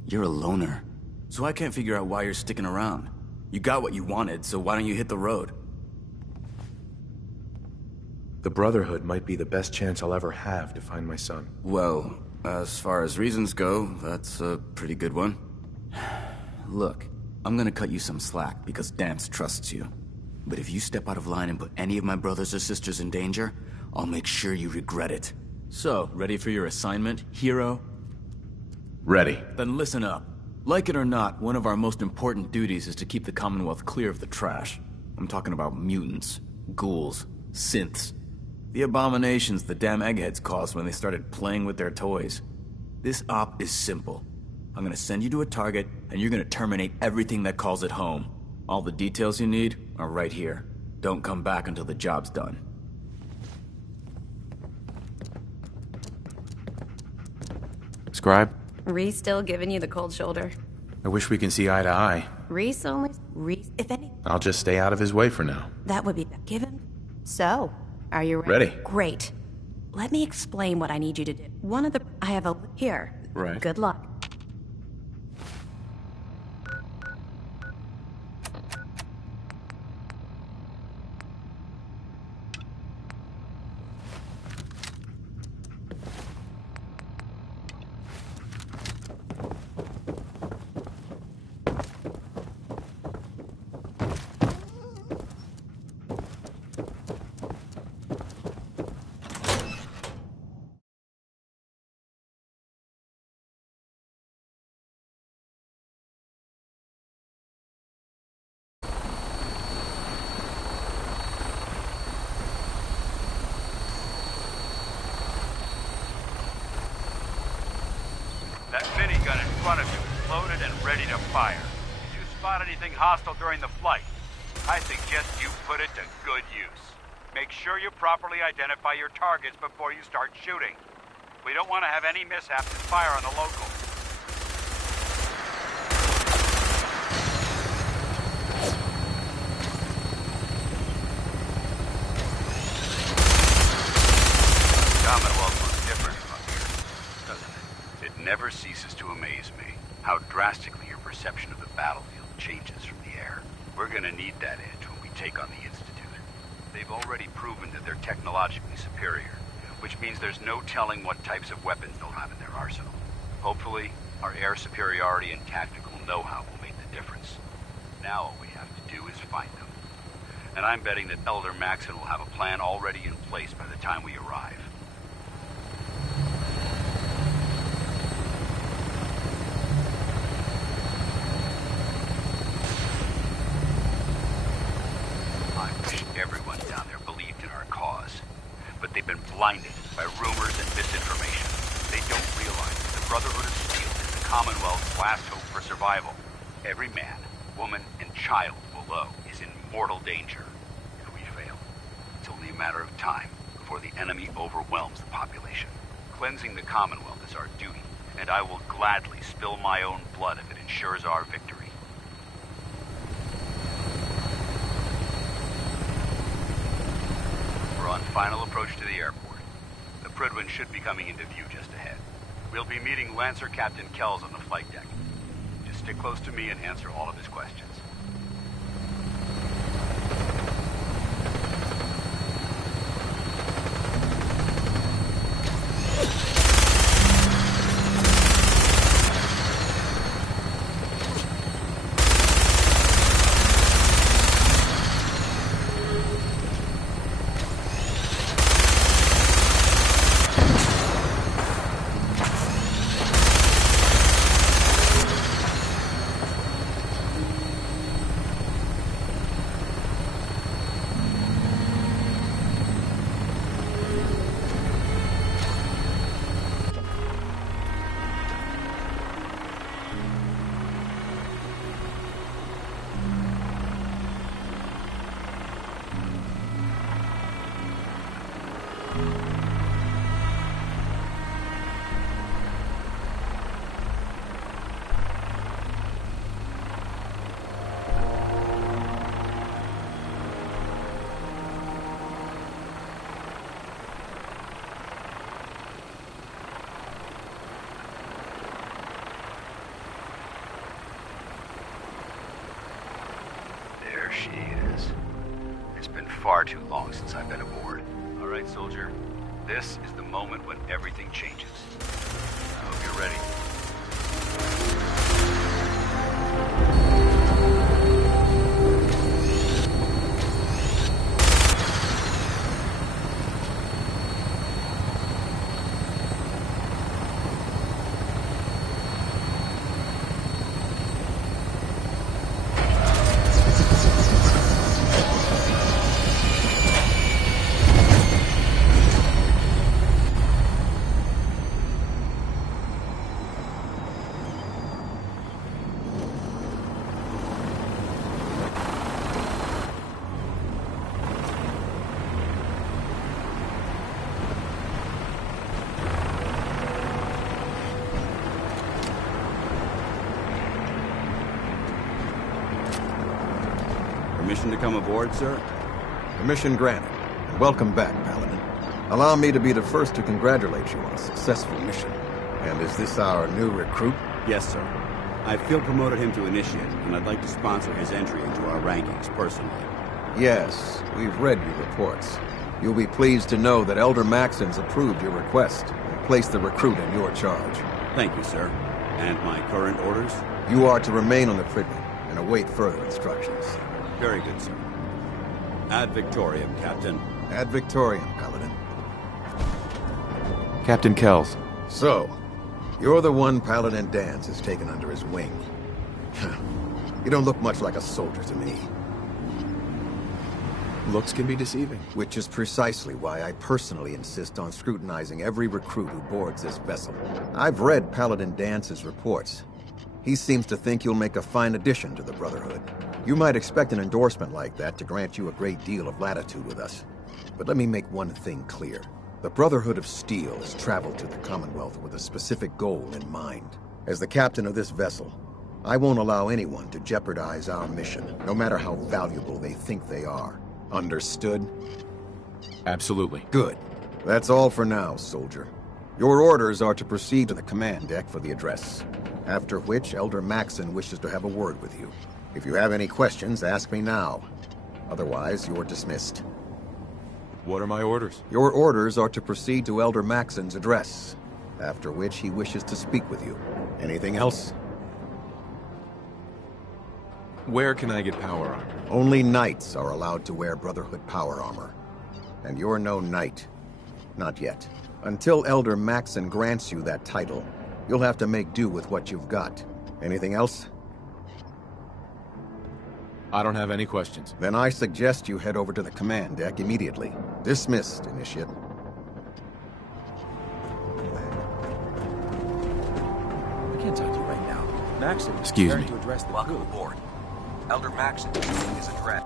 You're a loner. So I can't figure out why you're sticking around. You got what you wanted, so why don't you hit the road? The Brotherhood might be the best chance I'll ever have to find my son. Well, as far as reasons go, that's a pretty good one. Look, I'm gonna cut you some slack because Dance trusts you. But if you step out of line and put any of my brothers or sisters in danger, I'll make sure you regret it. So, ready for your assignment, hero? Ready. Then listen up. Like it or not, one of our most important duties is to keep the Commonwealth clear of the trash. I'm talking about mutants, ghouls, synths. The abominations the damn eggheads caused when they started playing with their toys. This op is simple. I'm gonna send you to a target, and you're gonna terminate everything that calls it home. All the details you need are right here. Don't come back until the job's done. Scribe? Reese still giving you the cold shoulder. I wish we can see eye to eye. Reese, if any... I'll just stay out of his way for now. That would be given. So, are you ready? Ready. Great. Let me explain what I need you to do. I have a... Here. Right. Good luck. That minigun in front of you is loaded and ready to fire. If you spot anything hostile during the flight, I suggest you put it to good use. Make sure you properly identify your targets before you start shooting. We don't want to have any mishaps and fire on the locals. Commonwealth looks different from here, doesn't it? It never ceases to amaze me how drastically your perception of the battlefield changes from the air. We're gonna need that edge when we take on the Institute. They've already proven that they're technologically superior, which means there's no telling what types of weapons they'll have in their arsenal. Hopefully, our air superiority and tactical know-how will make the difference. Now all we have to do is find them. And I'm betting that Elder Maxon will have a plan already in place by the time we arrive. Everyone down there believed in our cause, but they've been blinded by rumors and misinformation. They don't realize that the Brotherhood of Steel is the Commonwealth's last hope for survival. Every man, woman, and child below is in mortal danger. If we fail, it's only a matter of time before the enemy overwhelms the population. Cleansing the Commonwealth is our duty, and I will gladly spill my own blood if it ensures our victory. We're on final approach to the airport. The Prydwen should be coming into view just ahead. We'll be meeting Lancer Captain Kells on the flight deck. Just stick close to me and answer all of his questions. There she is. It's been far too long since I've been aboard. All right, soldier. This is the moment when everything changes. I hope you're ready. Permission to come aboard, sir? Permission granted. Welcome back, Paladin. Allow me to be the first to congratulate you on a successful mission. And is this our new recruit? Yes, sir. I feel promoted him to initiate, and I'd like to sponsor his entry into our rankings personally. Yes, we've read your reports. You'll be pleased to know that Elder Maxon's approved your request and placed the recruit in your charge. Thank you, sir. And my current orders? You are to remain on the frigate and await further instructions. Very good, sir. Ad Victoriam, Captain. Ad Victoriam, Paladin. Captain Kells. So, you're the one Paladin Danse has taken under his wing. You don't look much like a soldier to me. Looks can be deceiving. Which is precisely why I personally insist on scrutinizing every recruit who boards this vessel. I've read Paladin Dance's reports. He seems to think you'll make a fine addition to the Brotherhood. You might expect an endorsement like that to grant you a great deal of latitude with us. But let me make one thing clear. The Brotherhood of Steel has traveled to the Commonwealth with a specific goal in mind. As the captain of this vessel, I won't allow anyone to jeopardize our mission, no matter how valuable they think they are. Understood? Absolutely. Good. That's all for now, soldier. Your orders are to proceed to the command deck for the address, after which Elder Maxon wishes to have a word with you. If you have any questions, ask me now. Otherwise, you're dismissed. What are my orders? Your orders are to proceed to Elder Maxon's address, after which he wishes to speak with you. Anything else? Where can I get power armor? Only knights are allowed to wear Brotherhood power armor. And you're no knight. Not yet. Until Elder Maxon grants you that title, you'll have to make do with what you've got. Anything else? I don't have any questions. Then I suggest you head over to the command deck immediately. Dismissed, Initiate. I can't talk to you right now. Maxon is Excuse preparing me. to address the Welcome crew. aboard. Elder Maxon is giving his address.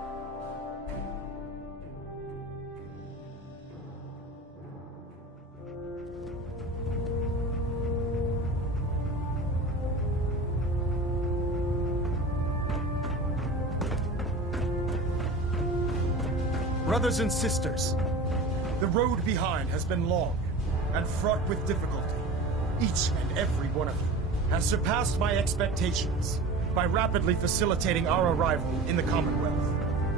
Brothers and sisters, the road behind has been long and fraught with difficulty. Each and every one of you has surpassed my expectations by rapidly facilitating our arrival in the Commonwealth.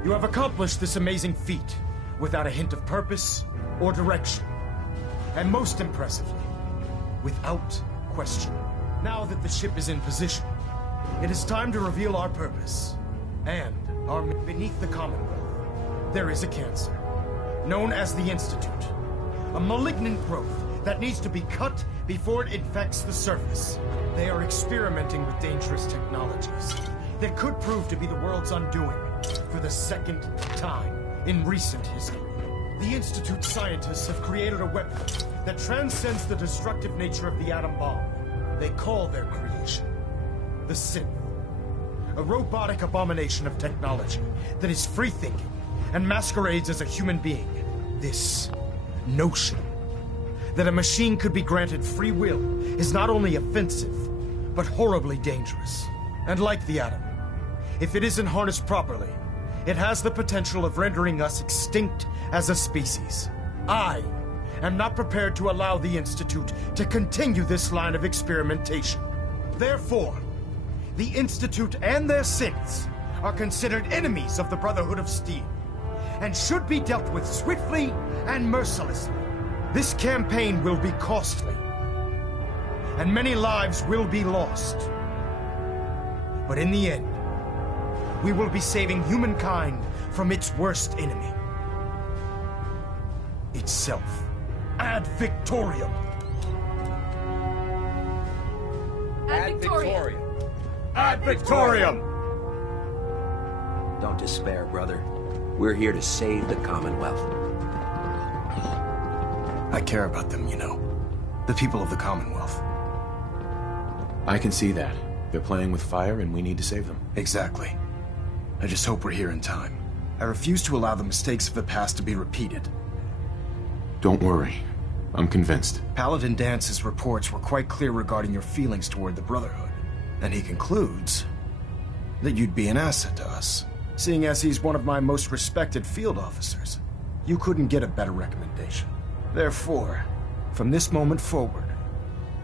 You have accomplished this amazing feat without a hint of purpose or direction. And most impressively, without question. Now that the ship is in position, it is time to reveal our purpose and our beneath the Commonwealth. There is a cancer, known as the Institute. A malignant growth that needs to be cut before it infects the surface. They are experimenting with dangerous technologies that could prove to be the world's undoing for the second time in recent history. The Institute scientists have created a weapon that transcends the destructive nature of the atom bomb. They call their creation the Synth. A robotic abomination of technology that is free-thinking and masquerades as a human being. This notion that a machine could be granted free will is not only offensive, but horribly dangerous. And like the atom, if it isn't harnessed properly, it has the potential of rendering us extinct as a species. I am not prepared to allow the Institute to continue this line of experimentation. Therefore, the Institute and their synths are considered enemies of the Brotherhood of Steel, and should be dealt with swiftly and mercilessly. This campaign will be costly, and many lives will be lost. But in the end, we will be saving humankind from its worst enemy. Itself. Ad Victoriam! Ad Victoriam! Ad Victoriam! Don't despair, brother. We're here to save the Commonwealth. I care about them, you know. The people of the Commonwealth. I can see that. They're playing with fire and we need to save them. Exactly. I just hope we're here in time. I refuse to allow the mistakes of the past to be repeated. Don't worry. I'm convinced. Paladin Dance's reports were quite clear regarding your feelings toward the Brotherhood. And he concludes that you'd be an asset to us. Seeing as he's one of my most respected field officers, you couldn't get a better recommendation. Therefore, from this moment forward,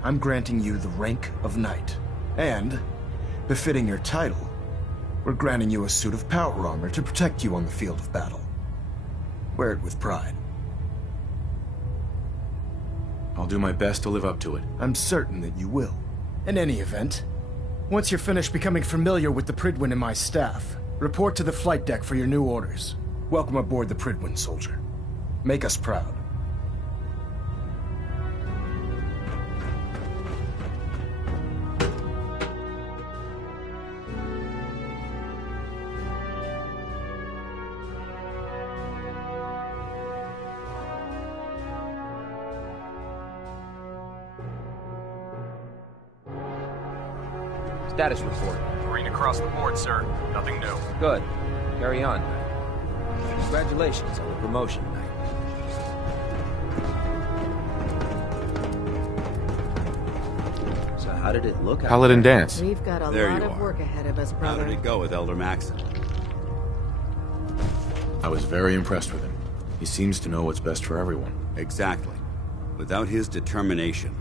I'm granting you the rank of Knight. And, befitting your title, we're granting you a suit of power armor to protect you on the field of battle. Wear it with pride. I'll do my best to live up to it. I'm certain that you will. In any event, once you're finished becoming familiar with the Pridwin and my staff, report to the flight deck for your new orders. Welcome aboard the Pridwin, soldier. Make us proud. Status report. Green across the board, sir. Nothing new. Good. Carry on, Knight. Congratulations on the promotion, Knight. So how did it look? Paladin Dance. We've got a There lot you of are. work ahead of us, How brother. did it go with Elder Maxon? I was very impressed with him. He seems to know what's best for everyone. Exactly. Without his determination,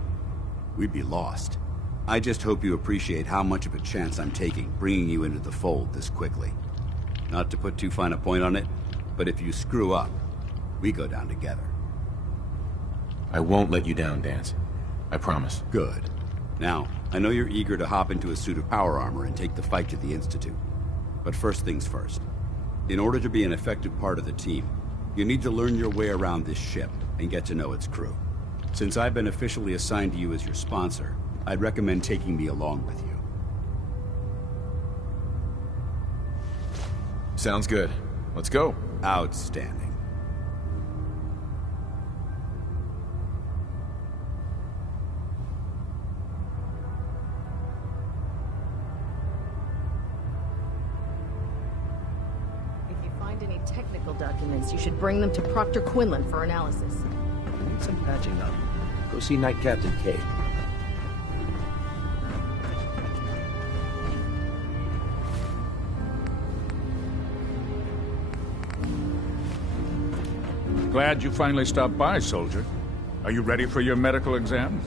we'd be lost. I just hope you appreciate how much of a chance I'm taking bringing you into the fold this quickly. Not to put too fine a point on it, but if you screw up, we go down together. I won't let you down, Dance. I promise. Good. Now, I know you're eager to hop into a suit of power armor and take the fight to the Institute. But first things first. In order to be an effective part of the team, you need to learn your way around this ship and get to know its crew. Since I've been officially assigned to you as your sponsor, I'd recommend taking me along with you. Sounds good. Let's go. Outstanding. If you find any technical documents, you should bring them to Proctor Quinlan for analysis. I need some patching up. Go see Knight Captain K. Glad you finally stopped by, soldier. Are you ready for your medical exam?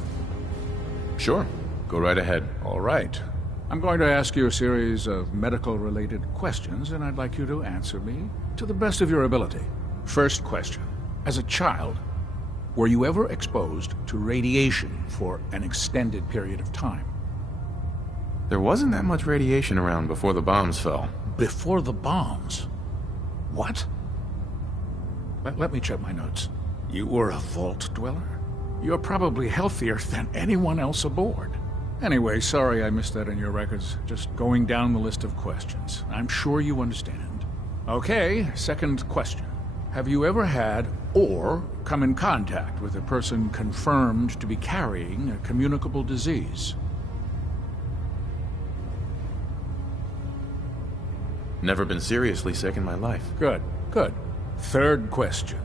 Sure. Go right ahead. All right. I'm going to ask you a series of medical-related questions, and I'd like you to answer me to the best of your ability. First question. As a child, were you ever exposed to radiation for an extended period of time? There wasn't that much radiation around before the bombs fell. Before the bombs? What? Let me check my notes. You were a vault dweller? You're probably healthier than anyone else aboard. Anyway, sorry I missed that in your records. Just going down the list of questions. I'm sure you understand. Okay, second question. Have you ever had or come in contact with a person confirmed to be carrying a communicable disease? Never been seriously sick in my life. Good, good. Third question.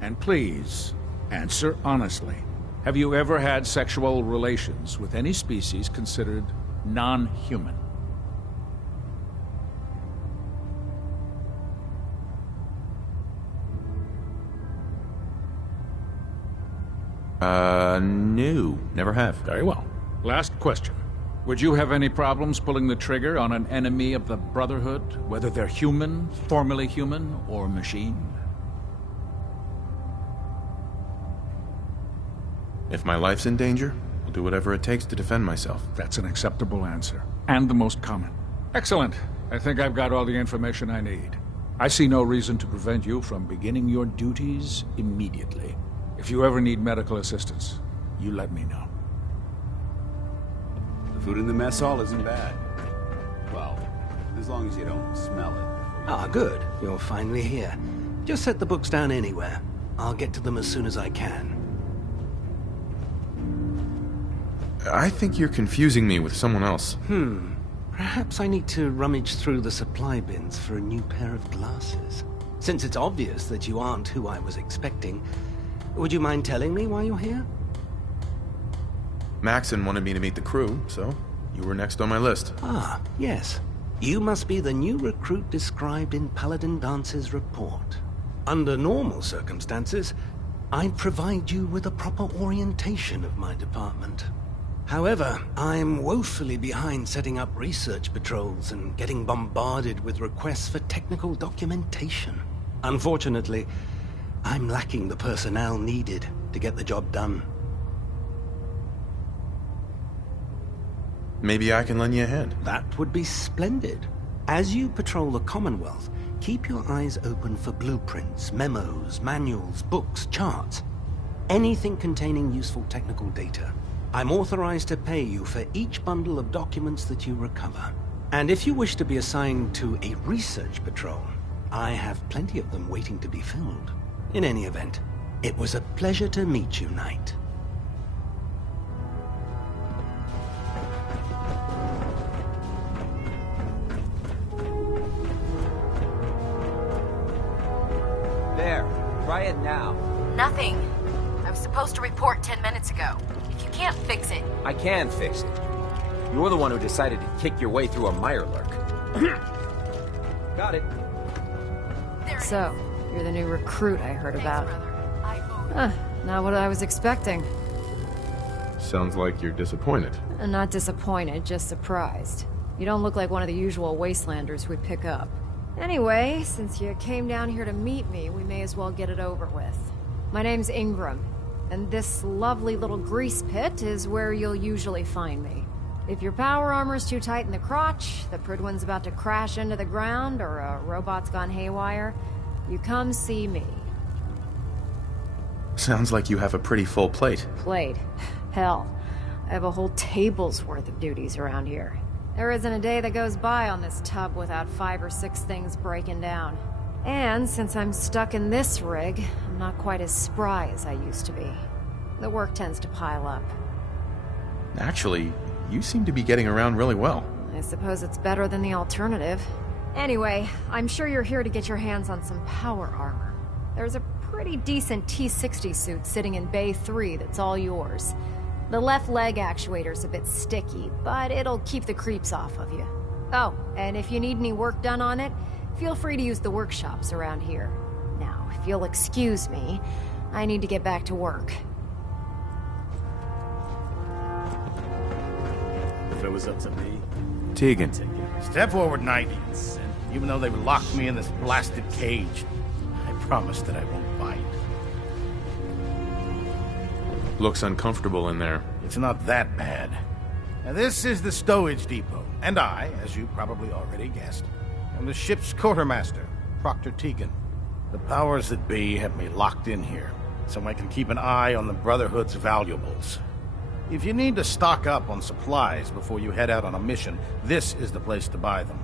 And please, Answer honestly. Have you ever had sexual relations with any species considered non-human? No. Never have. Very well. Last question. Would you have any problems pulling the trigger on an enemy of the Brotherhood, whether they're human, formerly human, or machine? If my life's in danger, I'll do whatever it takes to defend myself. That's an acceptable answer, and the most common. Excellent. I think I've got all the information I need. I see no reason to prevent you from beginning your duties immediately. If you ever need medical assistance, you let me know. The food in the mess hall isn't bad. Well, as long as you don't smell it. Ah, good. You're finally here. Just set the books down anywhere. I'll get to them as soon as I can. I think you're confusing me with someone else. Perhaps I need to rummage through the supply bins for a new pair of glasses. Since it's obvious that you aren't who I was expecting, would you mind telling me why you're here? Maxon wanted me to meet the crew, so you were next on my list. Ah, yes. You must be the new recruit described in Paladin Dance's report. Under normal circumstances, I'd provide you with a proper orientation of my department. However, I'm woefully behind setting up research patrols and getting bombarded with requests for technical documentation. Unfortunately, I'm lacking the personnel needed to get the job done. Maybe I can lend you a hand. That would be splendid. As you patrol the Commonwealth, keep your eyes open for blueprints, memos, manuals, books, charts. Anything containing useful technical data. I'm authorized to pay you for each bundle of documents that you recover. And if you wish to be assigned to a research patrol, I have plenty of them waiting to be filled. In any event, it was a pleasure to meet you, Knight. There. Try it now. Nothing. I was supposed to report 10 minutes ago. If you can't fix it... I can fix it. You're the one who decided to kick your way through a Mirelurk. Got it. So, you're the new recruit I heard about. Not what I was expecting. Sounds like you're disappointed. Not disappointed, just surprised. You don't look like one of the usual wastelanders we pick up. Anyway, since you came down here to meet me, we may as well get it over with. My name's Ingram, and this lovely little grease pit is where you'll usually find me. If your power armor's too tight in the crotch, the Pridwin's about to crash into the ground, or a robot's gone haywire, you come see me. Sounds like you have a pretty full plate. Plate? Hell, I have a whole table's worth of duties around here. There isn't a day that goes by on this tub without 5 or 6 things breaking down. And since I'm stuck in this rig, I'm not quite as spry as I used to be. The work tends to pile up. Actually, you seem to be getting around really well. I suppose it's better than the alternative. Anyway, I'm sure you're here to get your hands on some power armor. There's a pretty decent T-60 suit sitting in Bay 3 that's all yours. The left leg actuator's a bit sticky, but it'll keep the creeps off of you. Oh, and if you need any work done on it, feel free to use the workshops around here. Now, if you'll excuse me, I need to get back to work. If it was up to me... Tegan. Step forward, Knight. Even though they've locked me in this blasted cage, I promise that I won't bite. Looks uncomfortable in there. It's not that bad. Now, this is the stowage depot, and I, as you probably already guessed, am the ship's quartermaster, Proctor Tegan. The powers that be have me locked in here, so I can keep an eye on the Brotherhood's valuables. If you need to stock up on supplies before you head out on a mission, this is the place to buy them.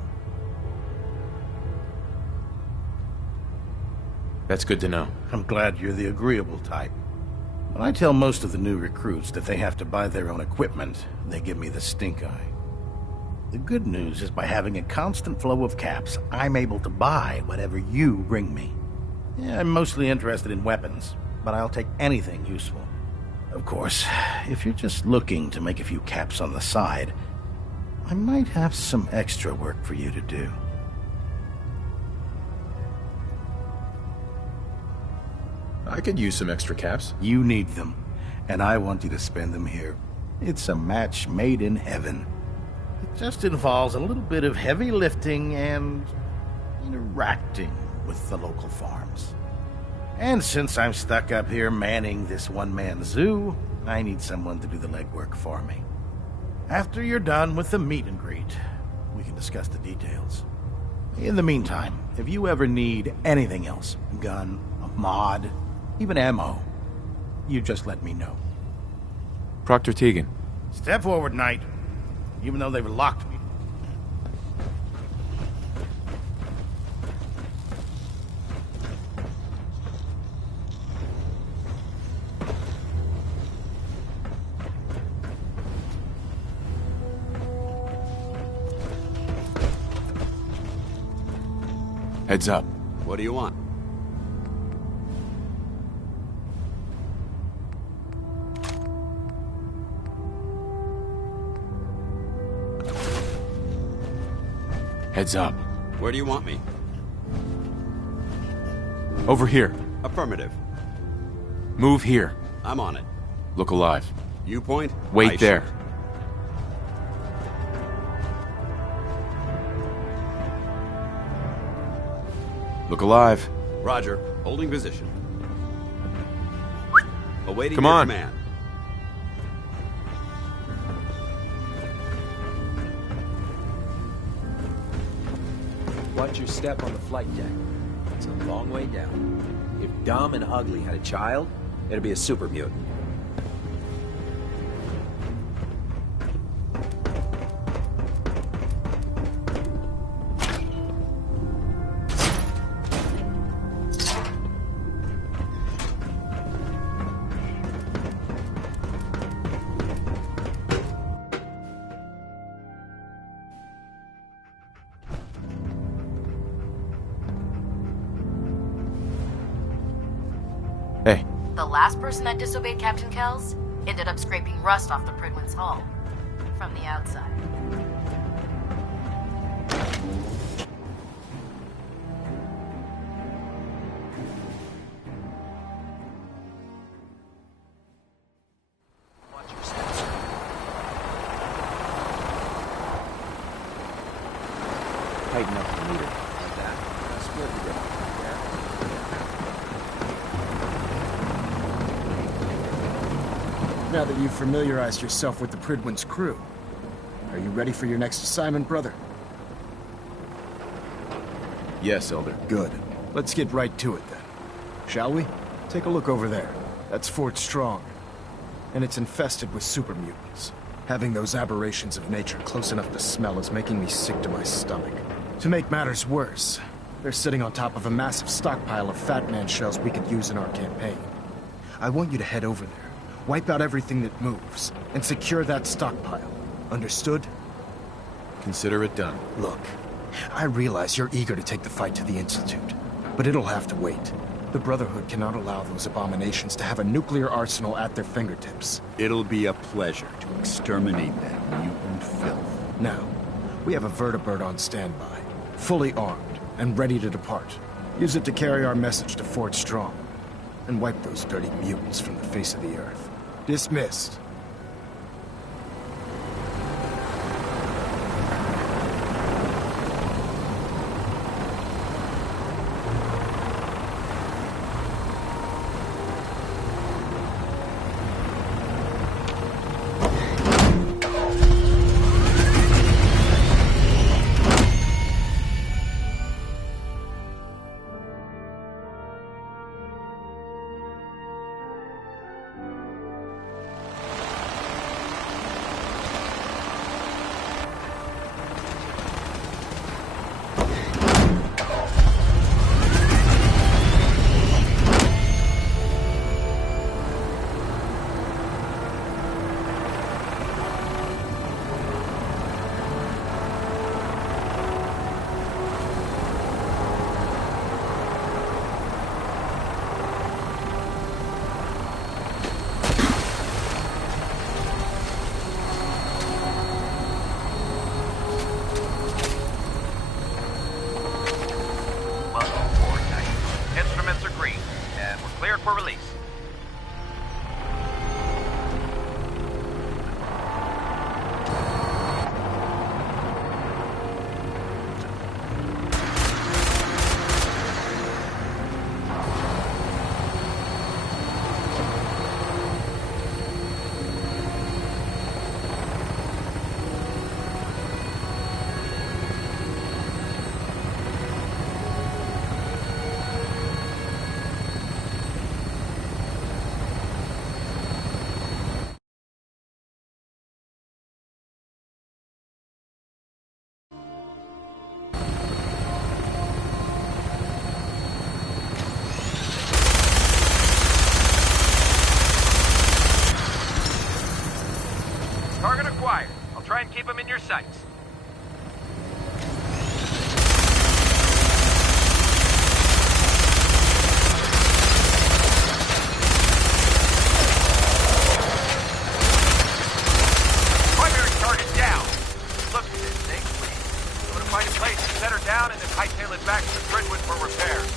That's good to know. I'm glad you're the agreeable type. When I tell most of the new recruits that they have to buy their own equipment, they give me the stink eye. The good news is by having a constant flow of caps, I'm able to buy whatever you bring me. Yeah, I'm mostly interested in weapons. but I'll take anything useful. Of course, if you're just looking to make a few caps on the side, I might have some extra work for you to do. I could use some extra caps. You need them, and I want you to spend them here. It's a match made in heaven. It just involves a little bit of heavy lifting and interacting with the local farms. And since I'm stuck up here manning this one-man zoo, I need someone to do the legwork for me. After you're done with the meet and greet, we can discuss the details. In the meantime, if you ever need anything else, a gun, a mod, even ammo, you just let me know. Proctor Tegan. Step forward, Knight. Even though they've locked me. Heads up. What do you want? Heads up. Where do you want me? Over here. Affirmative. Move here. I'm on it. Look alive. You point? Wait there. Look alive. Roger. Holding position. Awaiting Come your on. command. Watch your step on the flight deck. It's a long way down. If Dom and Ugly had a child, it'd be a super mutant. Hey. The last person that disobeyed Captain Kells ended up scraping rust off the Pridwin's hull from the outside. Tighten up the meter. Like that. Now split the bit. Now that you've familiarized yourself with the Pridwin's crew, are you ready for your next assignment, brother? Yes, Elder. Good. Let's get right to it then. Shall we? Take a look over there. That's Fort Strong. And it's infested with super mutants. Having those aberrations of nature close enough to smell is making me sick to my stomach. To make matters worse, they're sitting on top of a massive stockpile of Fat Man shells we could use in our campaign. I want you to head over there, wipe out everything that moves, and secure that stockpile. Understood? Consider it done. Look, I realize you're eager to take the fight to the Institute, but it'll have to wait. The Brotherhood cannot allow those abominations to have a nuclear arsenal at their fingertips. It'll be a pleasure to exterminate that mutant filth. Now, we have a vertibird on standby, fully armed and ready to depart. Use it to carry our message to Fort Strong, and wipe those dirty mutants from the face of the earth. Dismissed. and we're cleared for release. Target acquired. I'll try and keep him in your sights. Primary target down. Look at this thing, please. I'm gonna find a place to set her down and then hightail it back to the Bridgewood for repairs.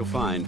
You'll find.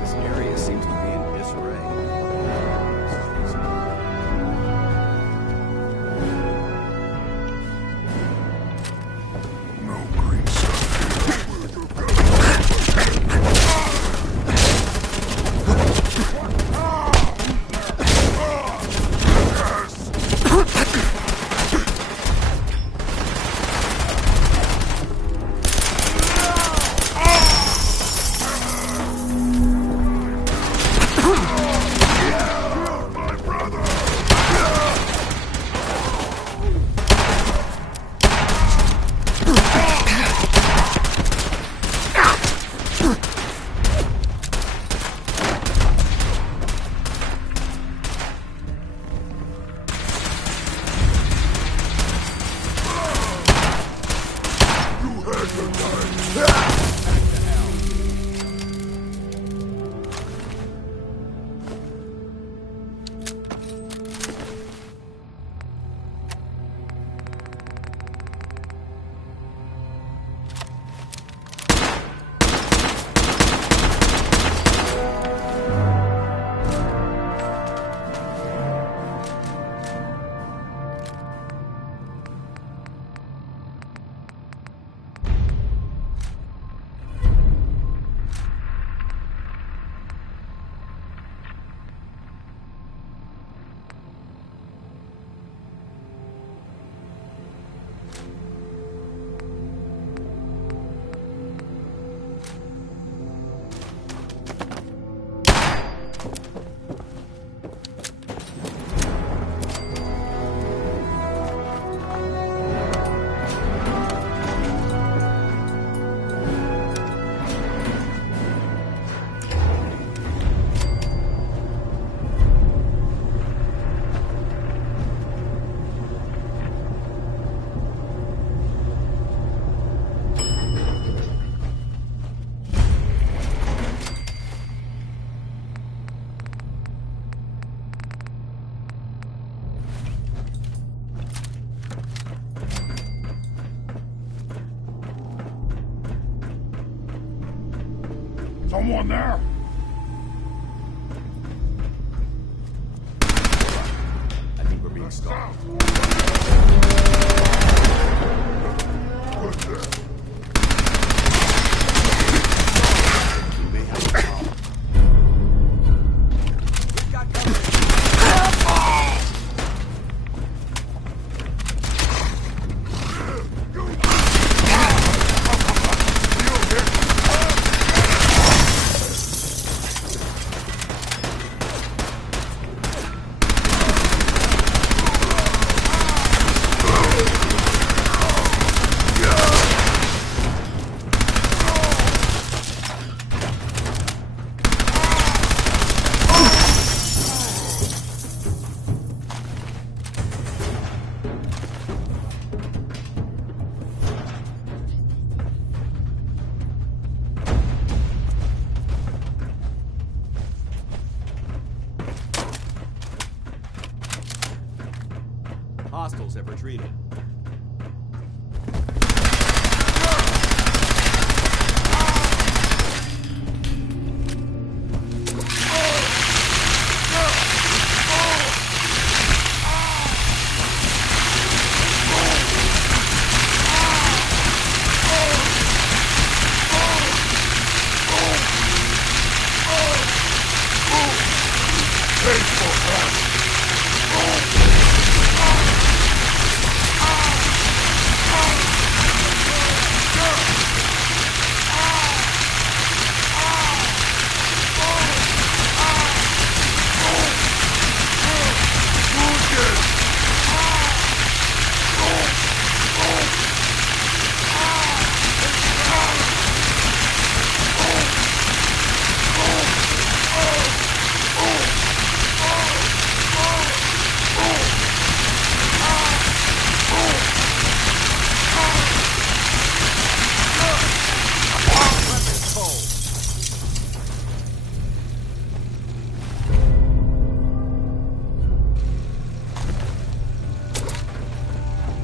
This area seems to be in disarray. Someone there? I think we're being stalked. You may have a problem. Hostiles have retreated.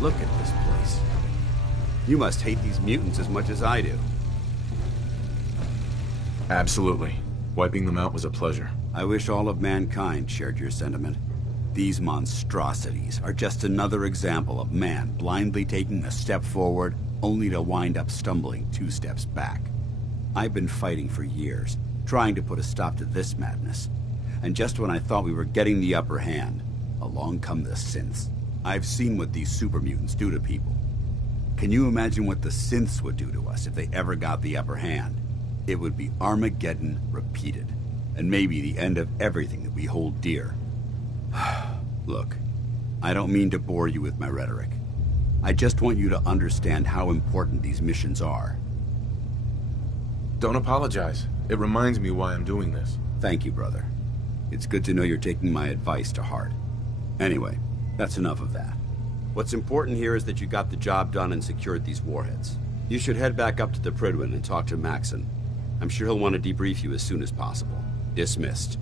Look at this place. You must hate these mutants as much as I do. Absolutely. Wiping them out was a pleasure. I wish all of mankind shared your sentiment. These monstrosities are just another example of man blindly taking a step forward, only to wind up stumbling 2 steps back. I've been fighting for years, trying to put a stop to this madness. And just when I thought we were getting the upper hand, along come the synths. I've seen what these super mutants do to people. Can you imagine what the synths would do to us if they ever got the upper hand? It would be Armageddon repeated, and maybe the end of everything that we hold dear. Look, I don't mean to bore you with my rhetoric. I just want you to understand how important these missions are. Don't apologize. It reminds me why I'm doing this. Thank you, brother. It's good to know you're taking my advice to heart. Anyway, that's enough of that. What's important here is that you got the job done and secured these warheads. You should head back up to the Prydwen and talk to Maxon. I'm sure he'll want to debrief you as soon as possible. Dismissed.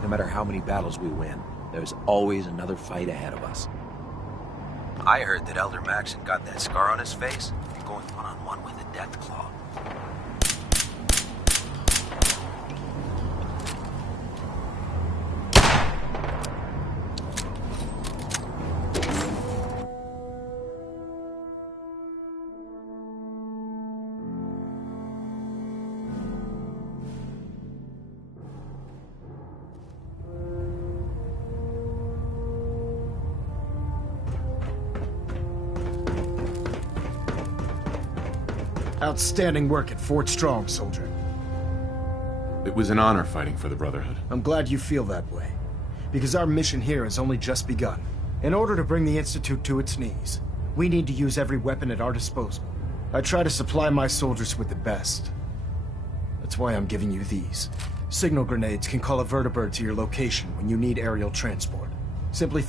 No matter how many battles we win, there's always another fight ahead of us. I heard that Elder Maxon got that scar on his face from going one-on-one with a Deathclaw. Outstanding work at Fort Strong, soldier. It was an honor fighting for the Brotherhood. I'm glad you feel that way, because our mission here has only just begun. In order to bring the Institute to its knees, we need to use every weapon at our disposal. I try to supply my soldiers with the best. That's why I'm giving you these. Signal grenades can call a vertibird to your location when you need aerial transport. Simply...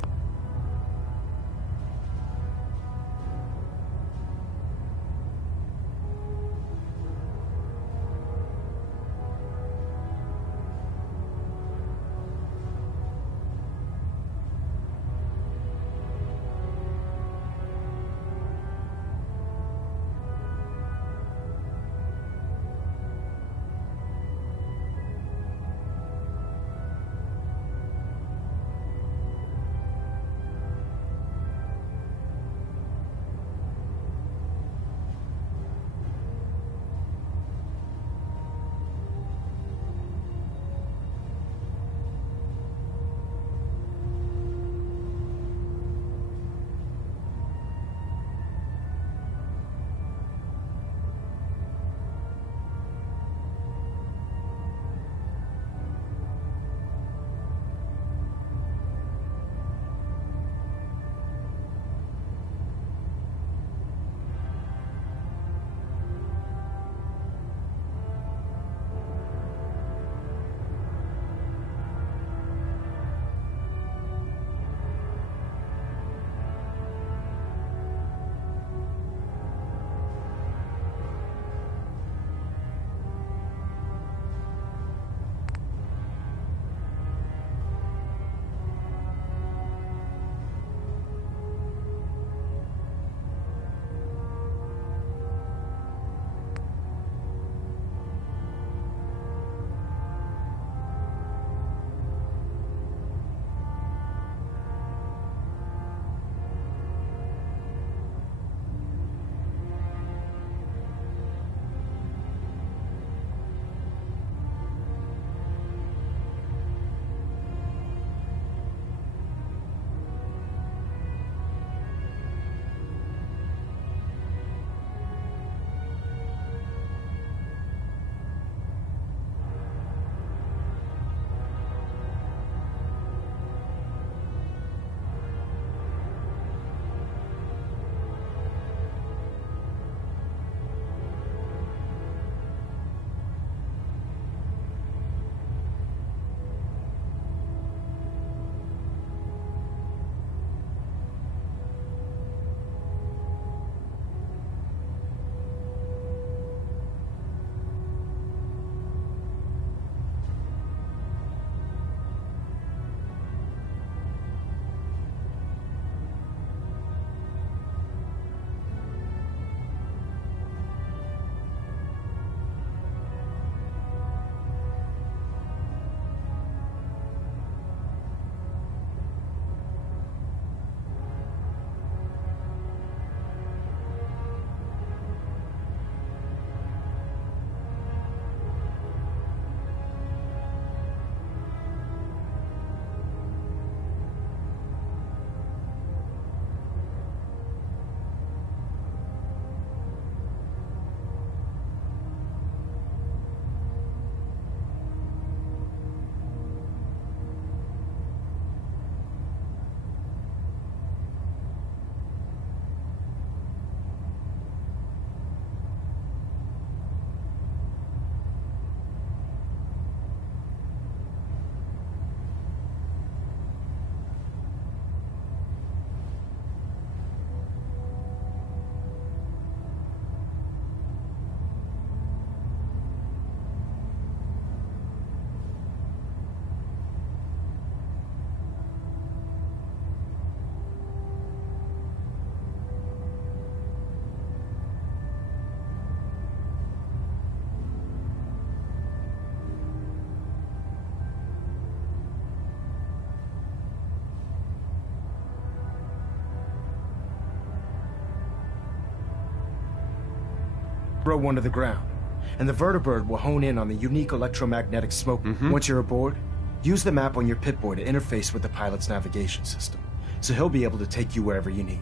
throw one to the ground, and the vertibird will hone in on the unique electromagnetic smoke. Once you're aboard, use the map on your Pip-Boy to interface with the pilot's navigation system, so he'll be able to take you wherever you need.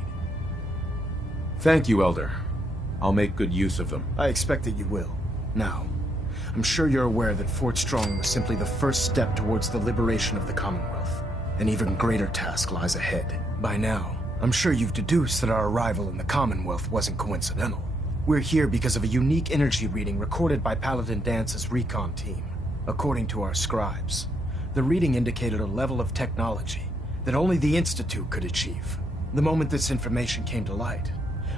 Thank you, Elder. I'll make good use of them. I expect that you will. Now, I'm sure you're aware that Fort Strong was simply the first step towards the liberation of the Commonwealth. An even greater task lies ahead. By now, I'm sure you've deduced that our arrival in the Commonwealth wasn't coincidental. We're here because of a unique energy reading recorded by Paladin Dance's recon team. According to our scribes, the reading indicated a level of technology that only the Institute could achieve. The moment this information came to light,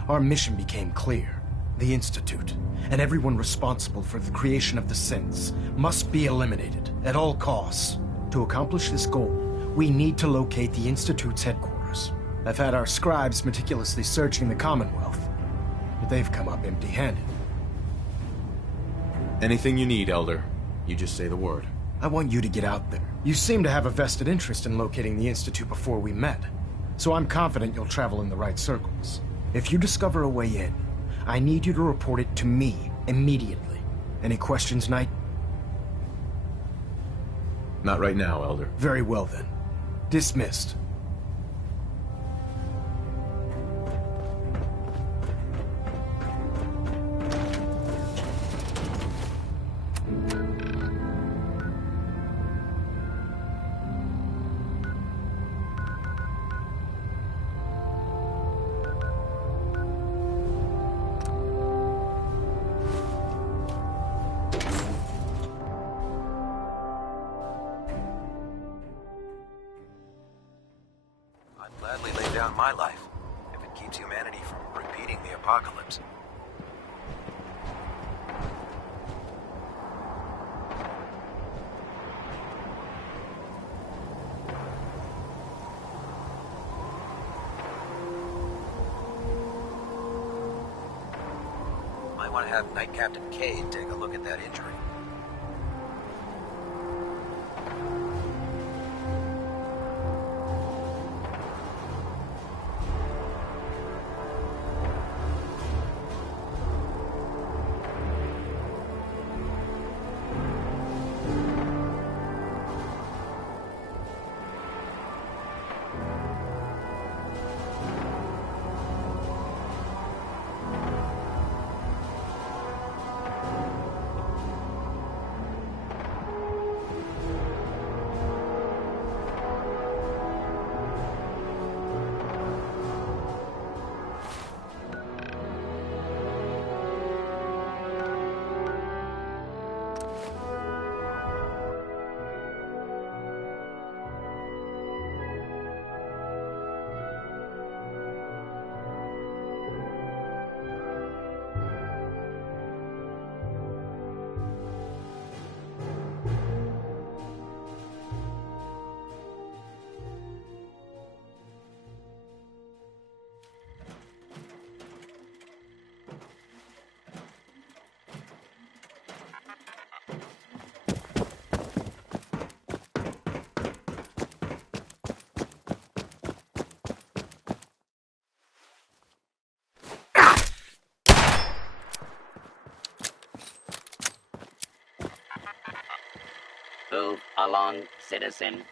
our mission became clear. The Institute, and everyone responsible for the creation of the synths, must be eliminated at all costs. To accomplish this goal, we need to locate the Institute's headquarters. I've had our scribes meticulously searching the Commonwealth, but they've come up empty-handed. Anything you need, Elder. You just say the word. I want you to get out there. You seem to have a vested interest in locating the Institute before we met, so I'm confident you'll travel in the right circles. If you discover a way in, I need you to report it to me immediately. Any questions, Knight? Not right now, Elder. Very well then. Dismissed. Gladly lay down my life, if it keeps humanity from repeating the apocalypse. Might want to have Knight Captain Cade take a look at that injury. Move along, citizen.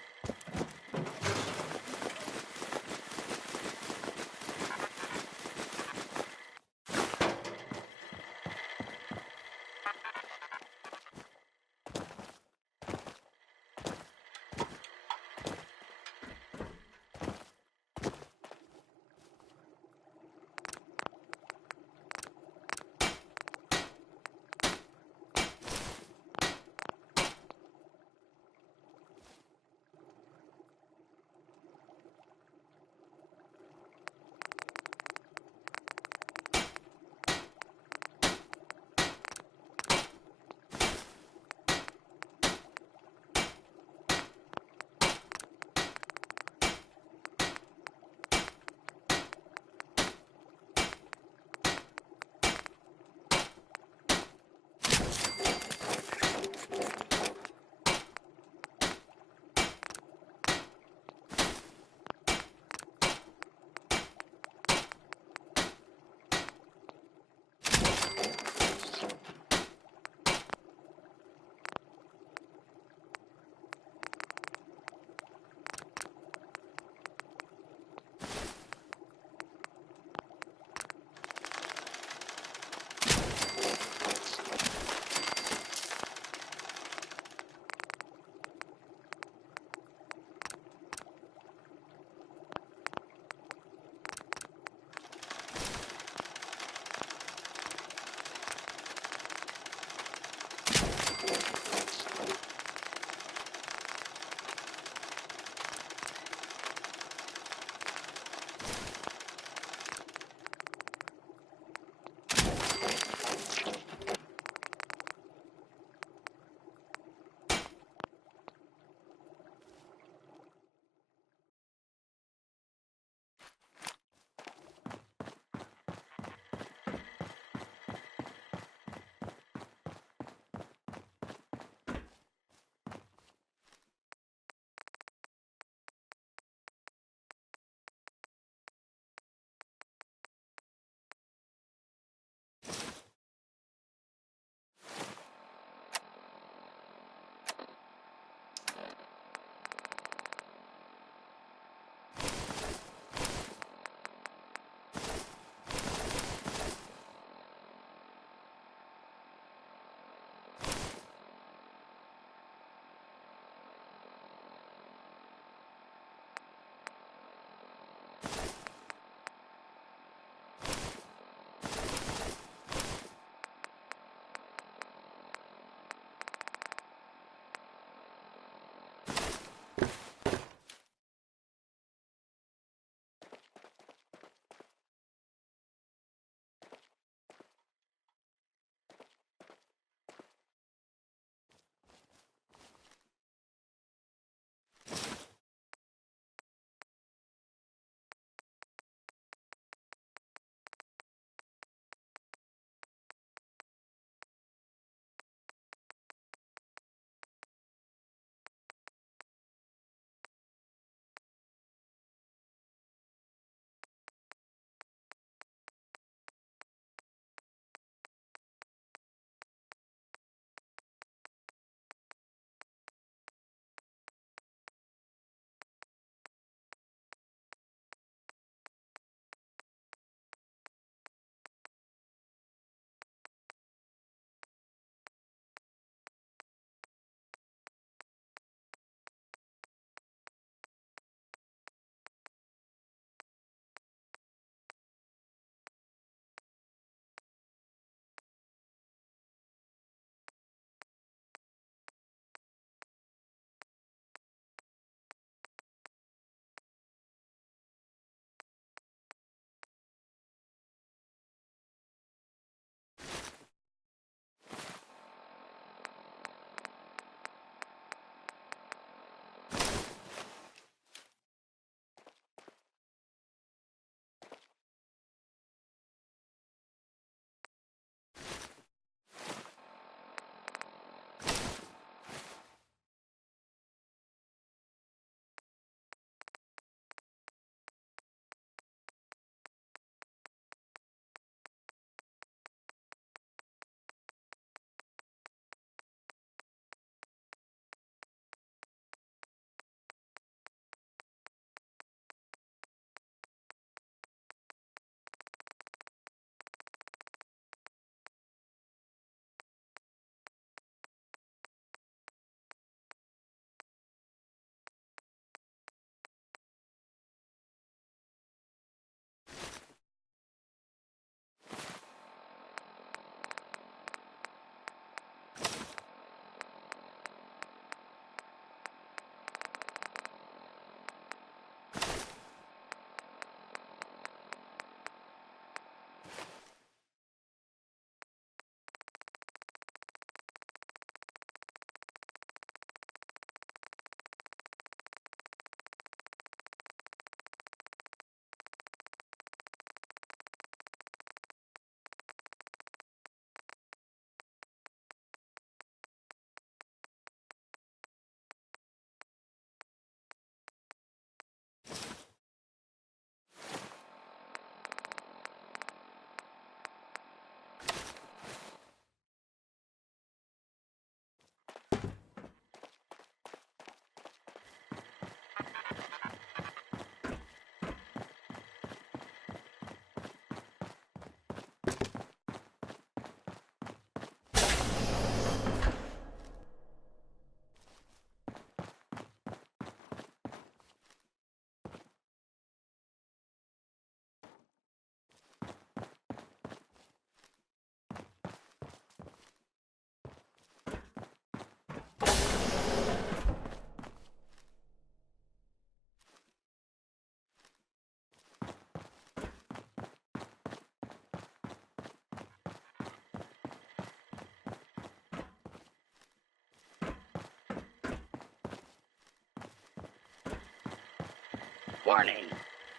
Warning.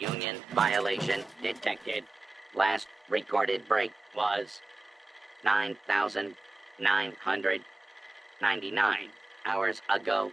Union violation detected. Last recorded break was 9,999 hours ago.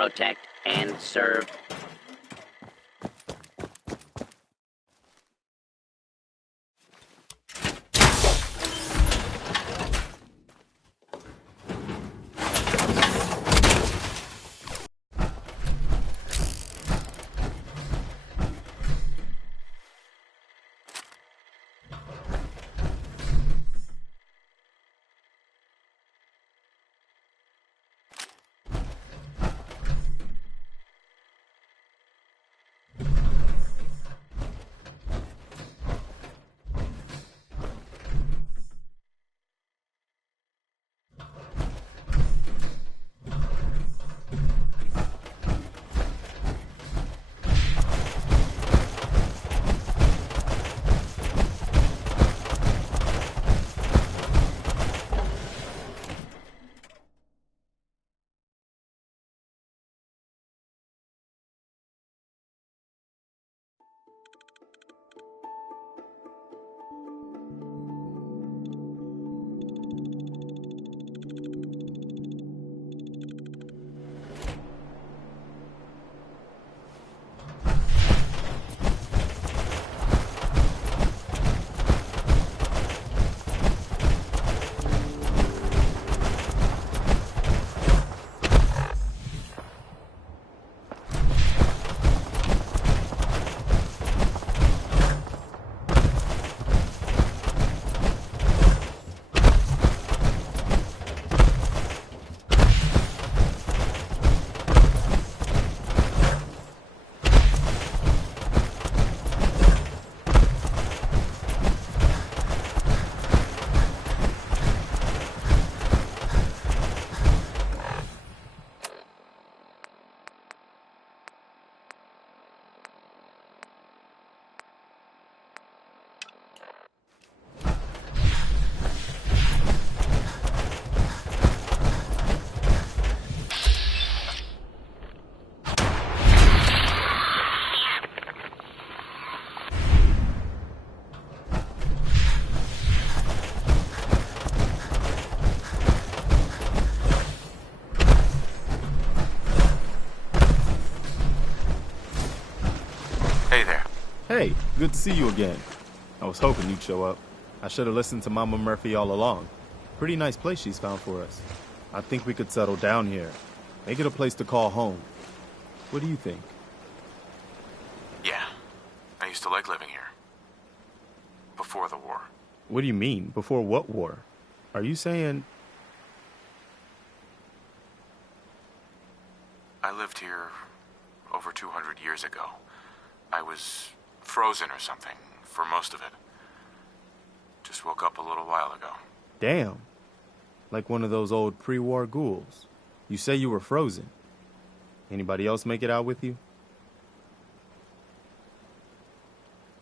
protect, and serve. Hey, good to see you again. I was hoping you'd show up. I should have listened to Mama Murphy all along. Pretty nice place she's found for us. I think we could settle down here. Make it a place to call home. What do you think? Yeah. I used to like living here. Before the war. What do you mean? Before what war? Are you saying... I lived here over 200 years ago. I was frozen or something for most of it. Just woke up a little while ago. Damn. Like one of those old pre-war ghouls. You say you were frozen. Anybody else make it out with you?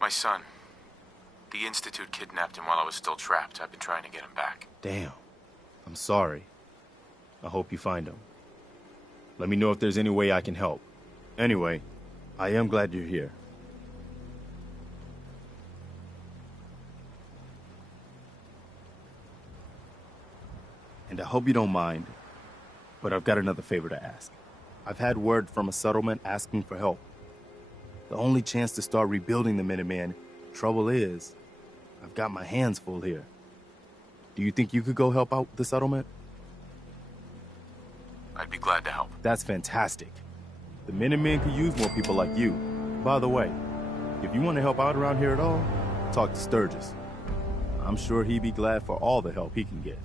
My son. The Institute kidnapped him while I was still trapped. I've been trying to get him back. Damn. I'm sorry. I hope you find him. Let me know if there's any way I can help. Anyway, I am glad you're here. And I hope you don't mind, but I've got another favor to ask. I've had word from a settlement asking for help. The only chance to start rebuilding the Minuteman. Trouble is, I've got my hands full here. Do you think you could go help out the settlement? I'd be glad to help. That's fantastic. The Minutemen could use more people like you. By the way, if you want to help out around here at all, talk to Sturgis. I'm sure he'd be glad for all the help he can get.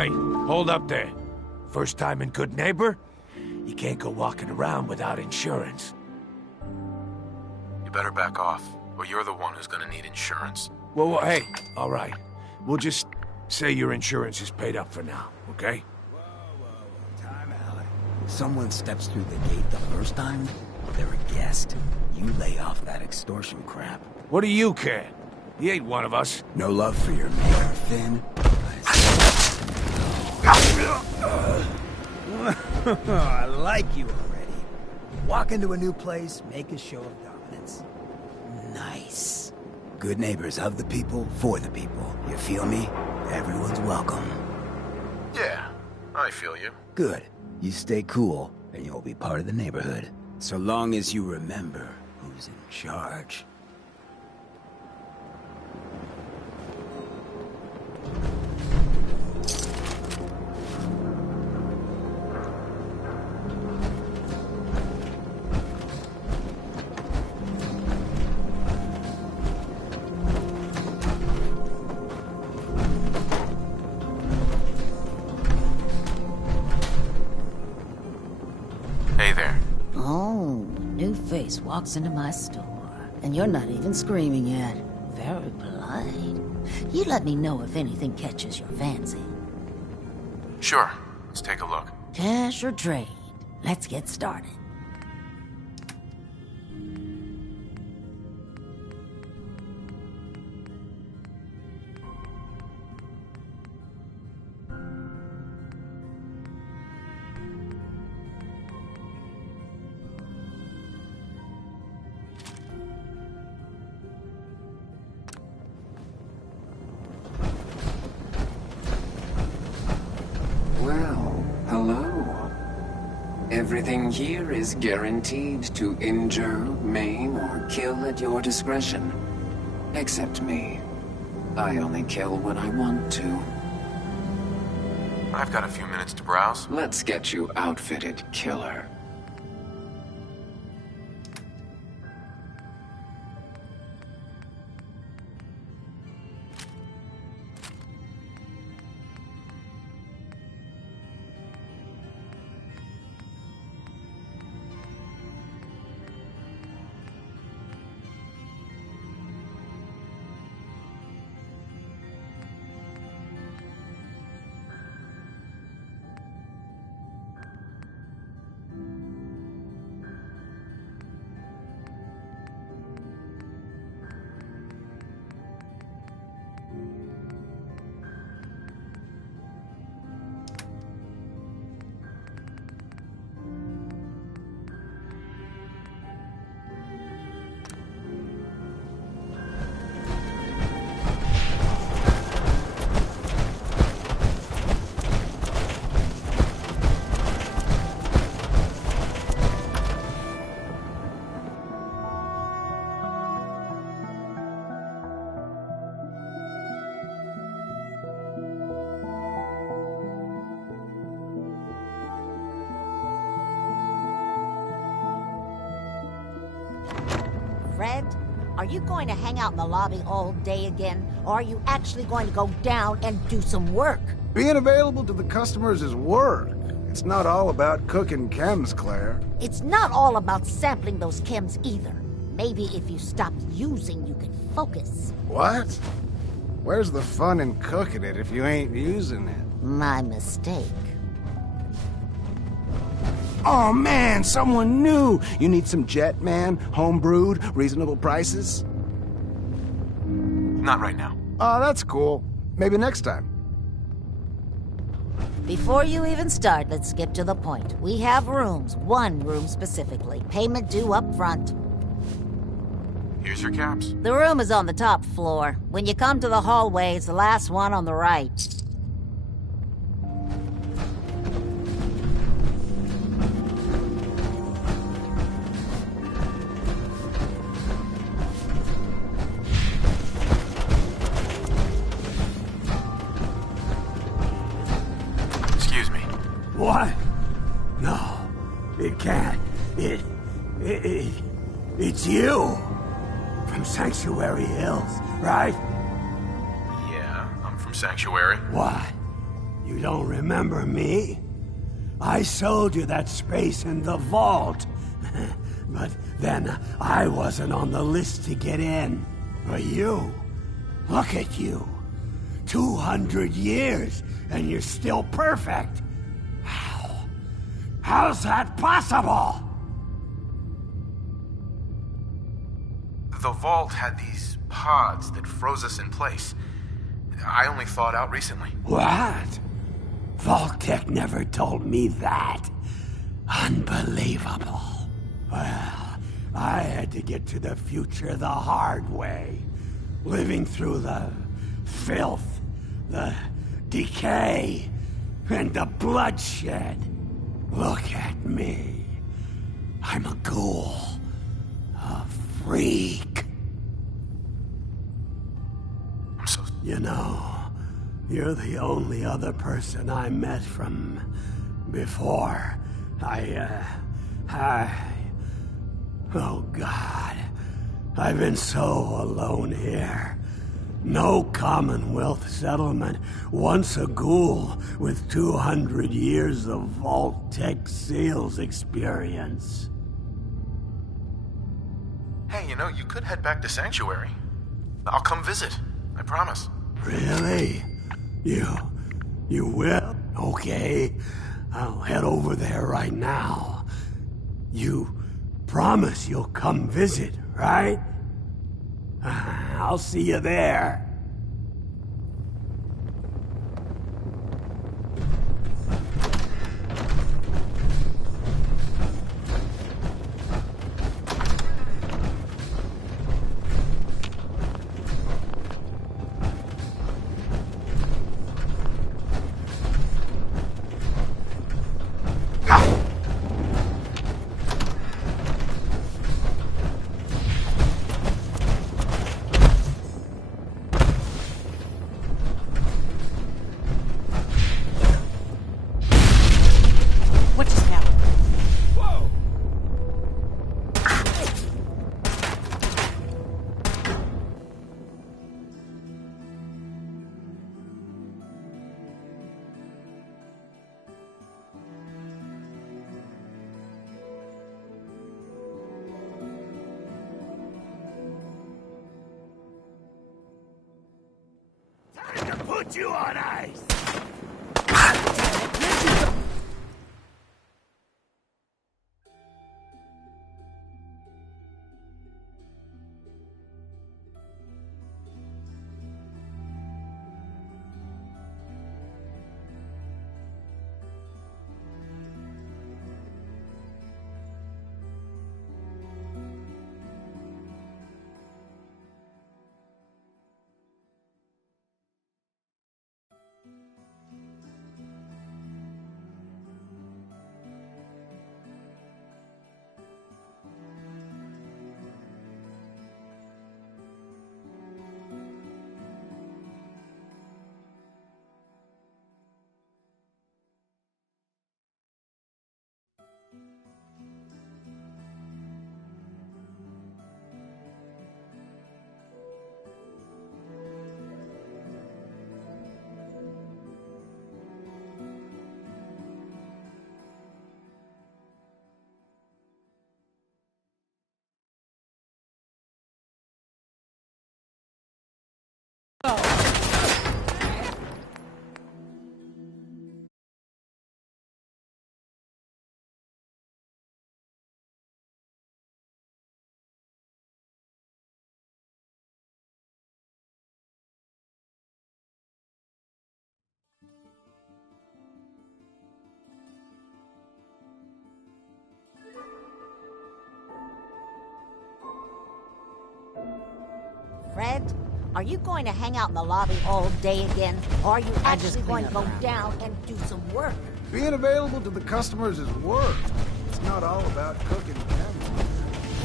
Hey, hold up there. First time in Good Neighbor? You can't go walking around without insurance. You better back off, or you're the one who's gonna need insurance. Well, hey, all right. We'll just say your insurance is paid up for now, okay? Time out. If someone steps through the gate the first time, they're a guest. You lay off that extortion crap. What do you care? He ain't one of us. No love for your mayor, Finn? I like you already. Walk into a new place, make a show of dominance. Nice. Good neighbors of the people, for the people. You feel me? Everyone's welcome. Yeah, I feel you. Good. You stay cool, and you'll be part of the neighborhood. So long as you remember who's in charge. Hey there. Oh, new face walks into my store, and you're not even screaming yet. Very polite. You let me know if anything catches your fancy. Sure, let's take a look. Cash or trade? Let's get started. Well, hello. Everything here is guaranteed to injure, maim, or kill at your discretion. Except me. I only kill when I want to. I've got a few minutes to browse. Let's get you outfitted, killer. Fred, are you going to hang out in the lobby all day again, or are you actually going to go down and do some work? Being available to the customers is work. It's not all about cooking chems, Claire. It's not all about sampling those chems either. Maybe if you stopped using, you could focus. What? Where's the fun in cooking it if you ain't using it? My mistake. Oh man, someone new! You need some jet, man? Home-brewed, reasonable prices? Not right now. Oh, that's cool. Maybe next time. Before you even start, let's skip to the point. We have rooms, one room specifically. Payment due up front. Here's your caps. The room is on the top floor. When you come to the hallway, it's the last one on the right. What? No, it can't. It's you. From Sanctuary Hills, right? Yeah, I'm from Sanctuary. Why? You don't remember me? I sold you that space in the vault. But then I wasn't on the list to get in. But you, look at you. 200 years, and you're still perfect. How's that possible? The vault had these pods that froze us in place. I only thawed out recently. What? Vault-Tec never told me that. Unbelievable. Well, I had to get to the future the hard way. Living through the filth, the decay, and the bloodshed. Look at me. I'm a ghoul. A freak. You know, you're the only other person I met from before. Oh God. I've been so alone here. No Commonwealth settlement, once a ghoul with 200 years of Vault-Tec sales experience. Hey, you know, you could head back to Sanctuary. I'll come visit. I promise. Really? You will? Okay. I'll head over there right now. You promise you'll come visit, right? I'll see you there. Put you on ice! Fred, are you going to hang out in the lobby all day again? Or are you actually going to go down and do some work? Being available to the customers is work. It's not all about cooking chems.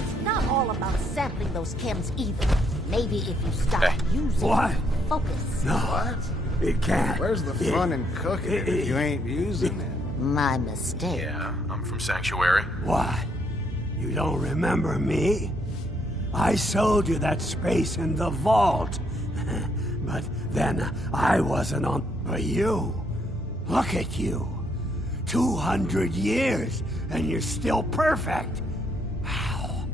It's not all about sampling those chems either. Maybe if you stop using What? focus. No. What? It can't. Where's the fun in cooking it if you ain't using it? My mistake. Yeah, I'm from Sanctuary. What? You don't remember me? I sold you that space in the vault. But then I wasn't on for you. Look at you. 200 years, and you're still perfect. How?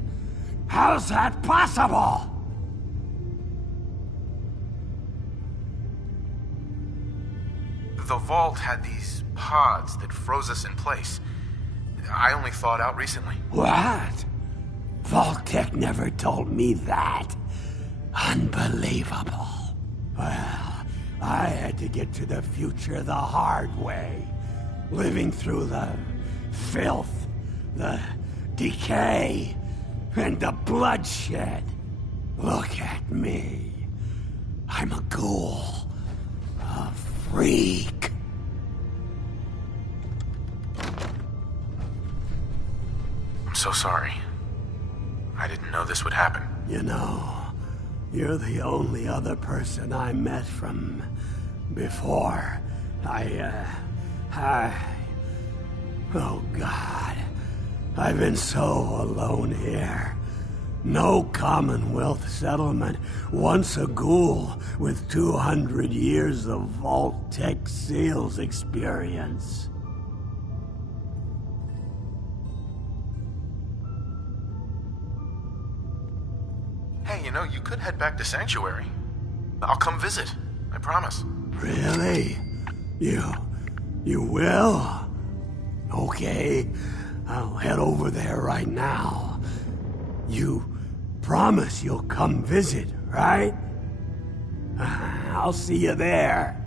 How's that possible? The vault had these pods that froze us in place. I only thawed out recently. What? Vault-Tec never told me that. Unbelievable. Well, I had to get to the future the hard way. Living through the filth, the decay, and the bloodshed. Look at me. I'm a ghoul. A freak. I'm so sorry. I didn't know this would happen. You know, you're the only other person I met from before. Oh God. I've been so alone here. No Commonwealth settlement, once a ghoul with 200 years of Vault-Tec sales experience. Hey, you know, you could head back to Sanctuary. I'll come visit. I promise. Really? You will? Okay, I'll head over there right now. You promise you'll come visit, right? I'll see you there.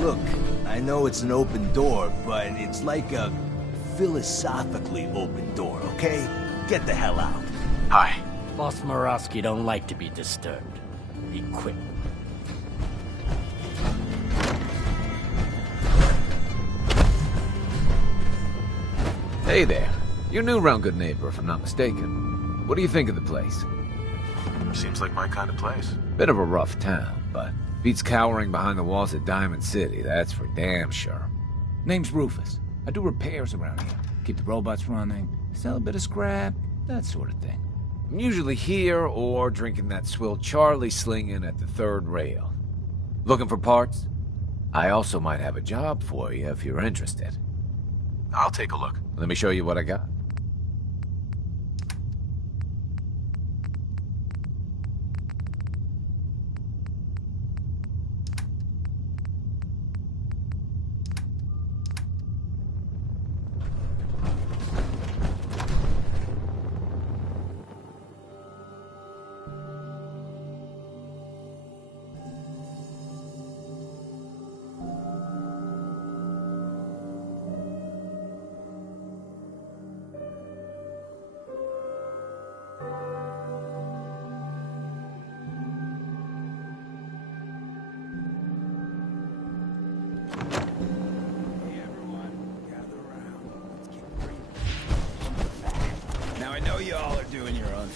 Look, I know it's an open door, but it's like a philosophically open door, okay? Get the hell out. Hi. Boss Murawski don't like to be disturbed. He quit. Hey there. You're new around Good Neighbor, if I'm not mistaken. What do you think of the place? Seems like my kind of place. Bit of a rough town, but beats cowering behind the walls at Diamond City, that's for damn sure. Name's Rufus. I do repairs around here. Keep the robots running, sell a bit of scrap, that sort of thing. I'm usually here or drinking that swill Charlie slinging at the third rail. Looking for parts? I also might have a job for you if you're interested. I'll take a look. Let me show you what I got.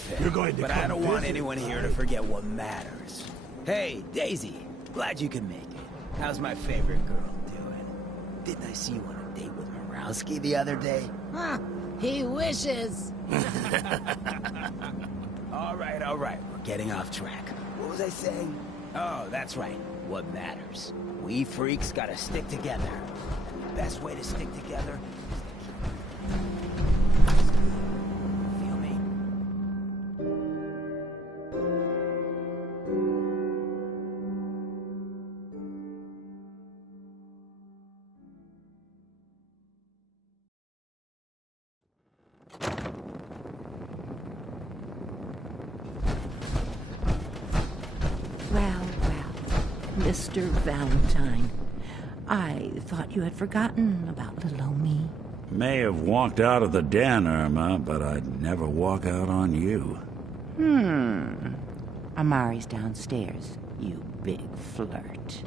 unfair. You're going to but come I don't want visit, anyone here to forget what matters. Hey, Daisy, glad you can make it. How's my favorite girl doing? Didn't I see you on a date with Morowski the other day? Huh, he wishes. All right, we're getting off track. What was I saying? Oh, that's right, what matters. We freaks gotta stick together. And the best way to stick together is to keep... Feel me? Well, Mr. Valentine, I thought you had forgotten about little old me. May have walked out of the den, Irma, but I'd never walk out on you. Amari's downstairs, you big flirt.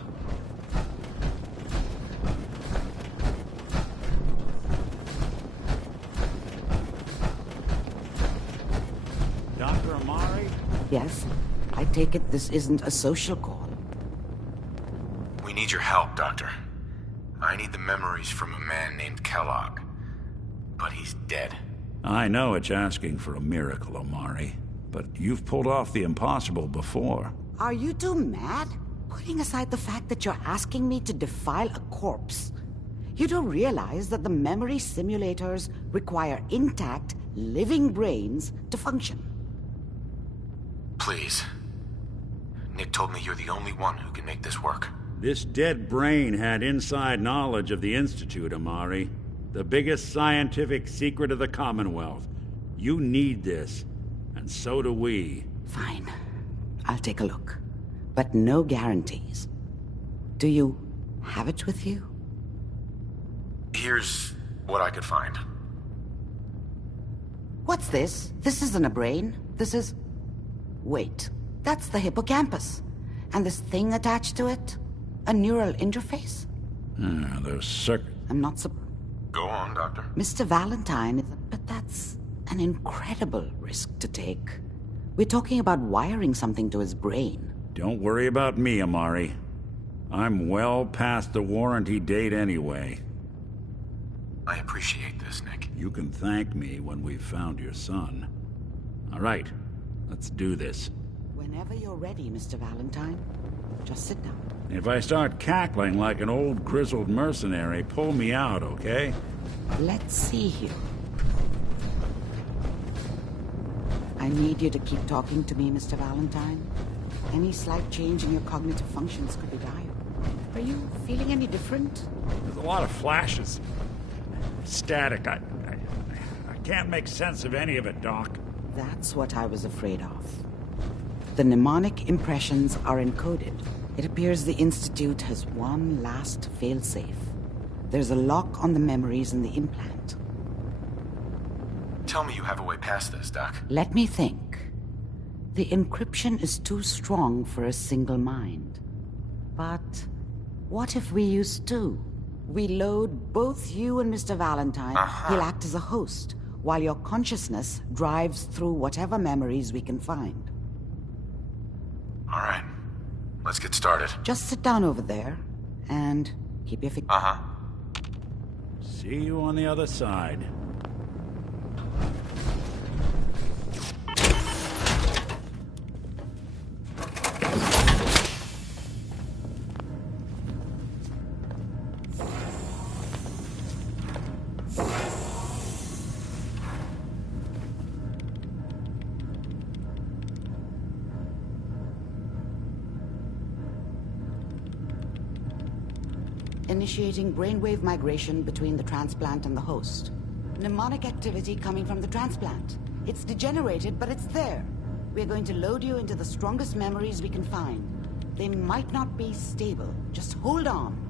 Dr. Amari? Yes, I take it this isn't a social call. We need your help, Doctor. I need the memories from a man named Kellogg. But he's dead. I know it's asking for a miracle, Amari, but you've pulled off the impossible before. Are you two mad? Putting aside the fact that you're asking me to defile a corpse, you do realize that the memory simulators require intact, living brains to function. Please. Nick told me you're the only one who can make this work. This dead brain had inside knowledge of the Institute, Amari. The biggest scientific secret of the Commonwealth. You need this, and so do we. Fine. I'll take a look. But no guarantees. Do you have it with you? Here's what I could find. What's this? This isn't a brain. This is... Wait. That's the hippocampus. And this thing attached to it? A neural interface? Those circuits. I'm not surprised. Go on, Doctor. Mr. Valentine, but that's an incredible risk to take. We're talking about wiring something to his brain. Don't worry about me, Amari. I'm well past the warranty date anyway. I appreciate this, Nick. You can thank me when we've found your son. All right, let's do this. Whenever you're ready, Mr. Valentine. Just sit down. If I start cackling like an old grizzled mercenary, pull me out, okay? Let's see here. I need you to keep talking to me, Mr. Valentine. Any slight change in your cognitive functions could be dire. Are you feeling any different? There's a lot of flashes. Static. I can't make sense of any of it, Doc. That's what I was afraid of. The mnemonic impressions are encoded. It appears the Institute has one last failsafe. There's a lock on the memories in the implant. Tell me you have a way past this, Doc. Let me think. The encryption is too strong for a single mind. But what if we use two? We load both you and Mr. Valentine. He'll act as a host, while your consciousness drives through whatever memories we can find. All right. Let's get started. Just sit down over there, and keep your feet... See you on the other side. Initiating brainwave migration between the transplant and the host. Mnemonic activity coming from the transplant. It's degenerated, but it's there. We're going to load you into the strongest memories we can find. They might not be stable. Just hold on.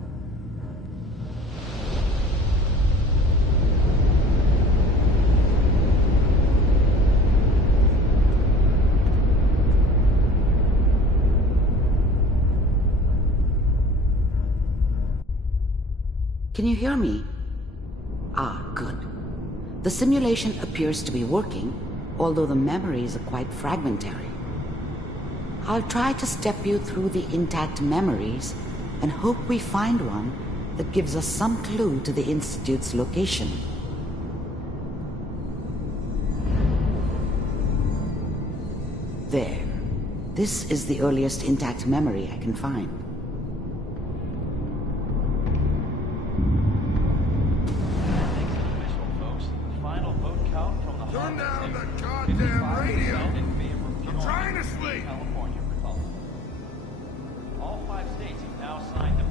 Can you hear me? Ah, good. The simulation appears to be working, although the memories are quite fragmentary. I'll try to step you through the intact memories and hope we find one that gives us some clue to the Institute's location. There. This is the earliest intact memory I can find. Turn down the goddamn radio! I'm trying to sleep! All 5 states have now signed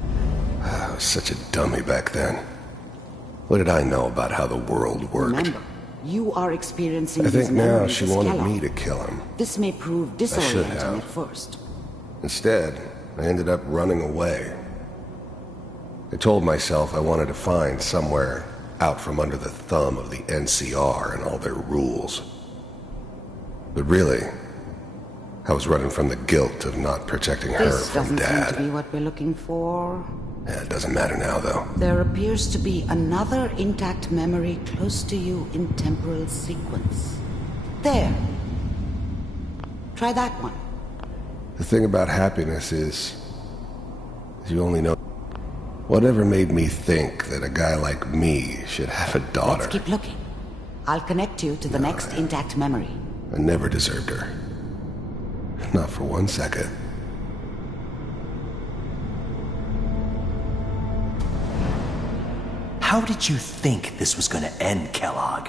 I was such a dummy back then. What did I know about how the world worked? Remember, you are experiencing I think these now memories she as wanted Kellogg. me to kill him. This may prove should disorienting have. at first. Instead, I ended up running away. I told myself I wanted to find somewhere out from under the thumb of the NCR and all their rules. But really, I was running from the guilt of not protecting her This from doesn't seem Dad. to be what we're looking for. Yeah, it doesn't matter now, though. There appears to be another intact memory close to you in temporal sequence. There. Try that one. The thing about happiness is you only know. Whatever made me think that a guy like me should have a daughter? Let's keep looking. I'll connect you to the next intact memory. I never deserved her. Not for 1 second. How did you think this was gonna end, Kellogg?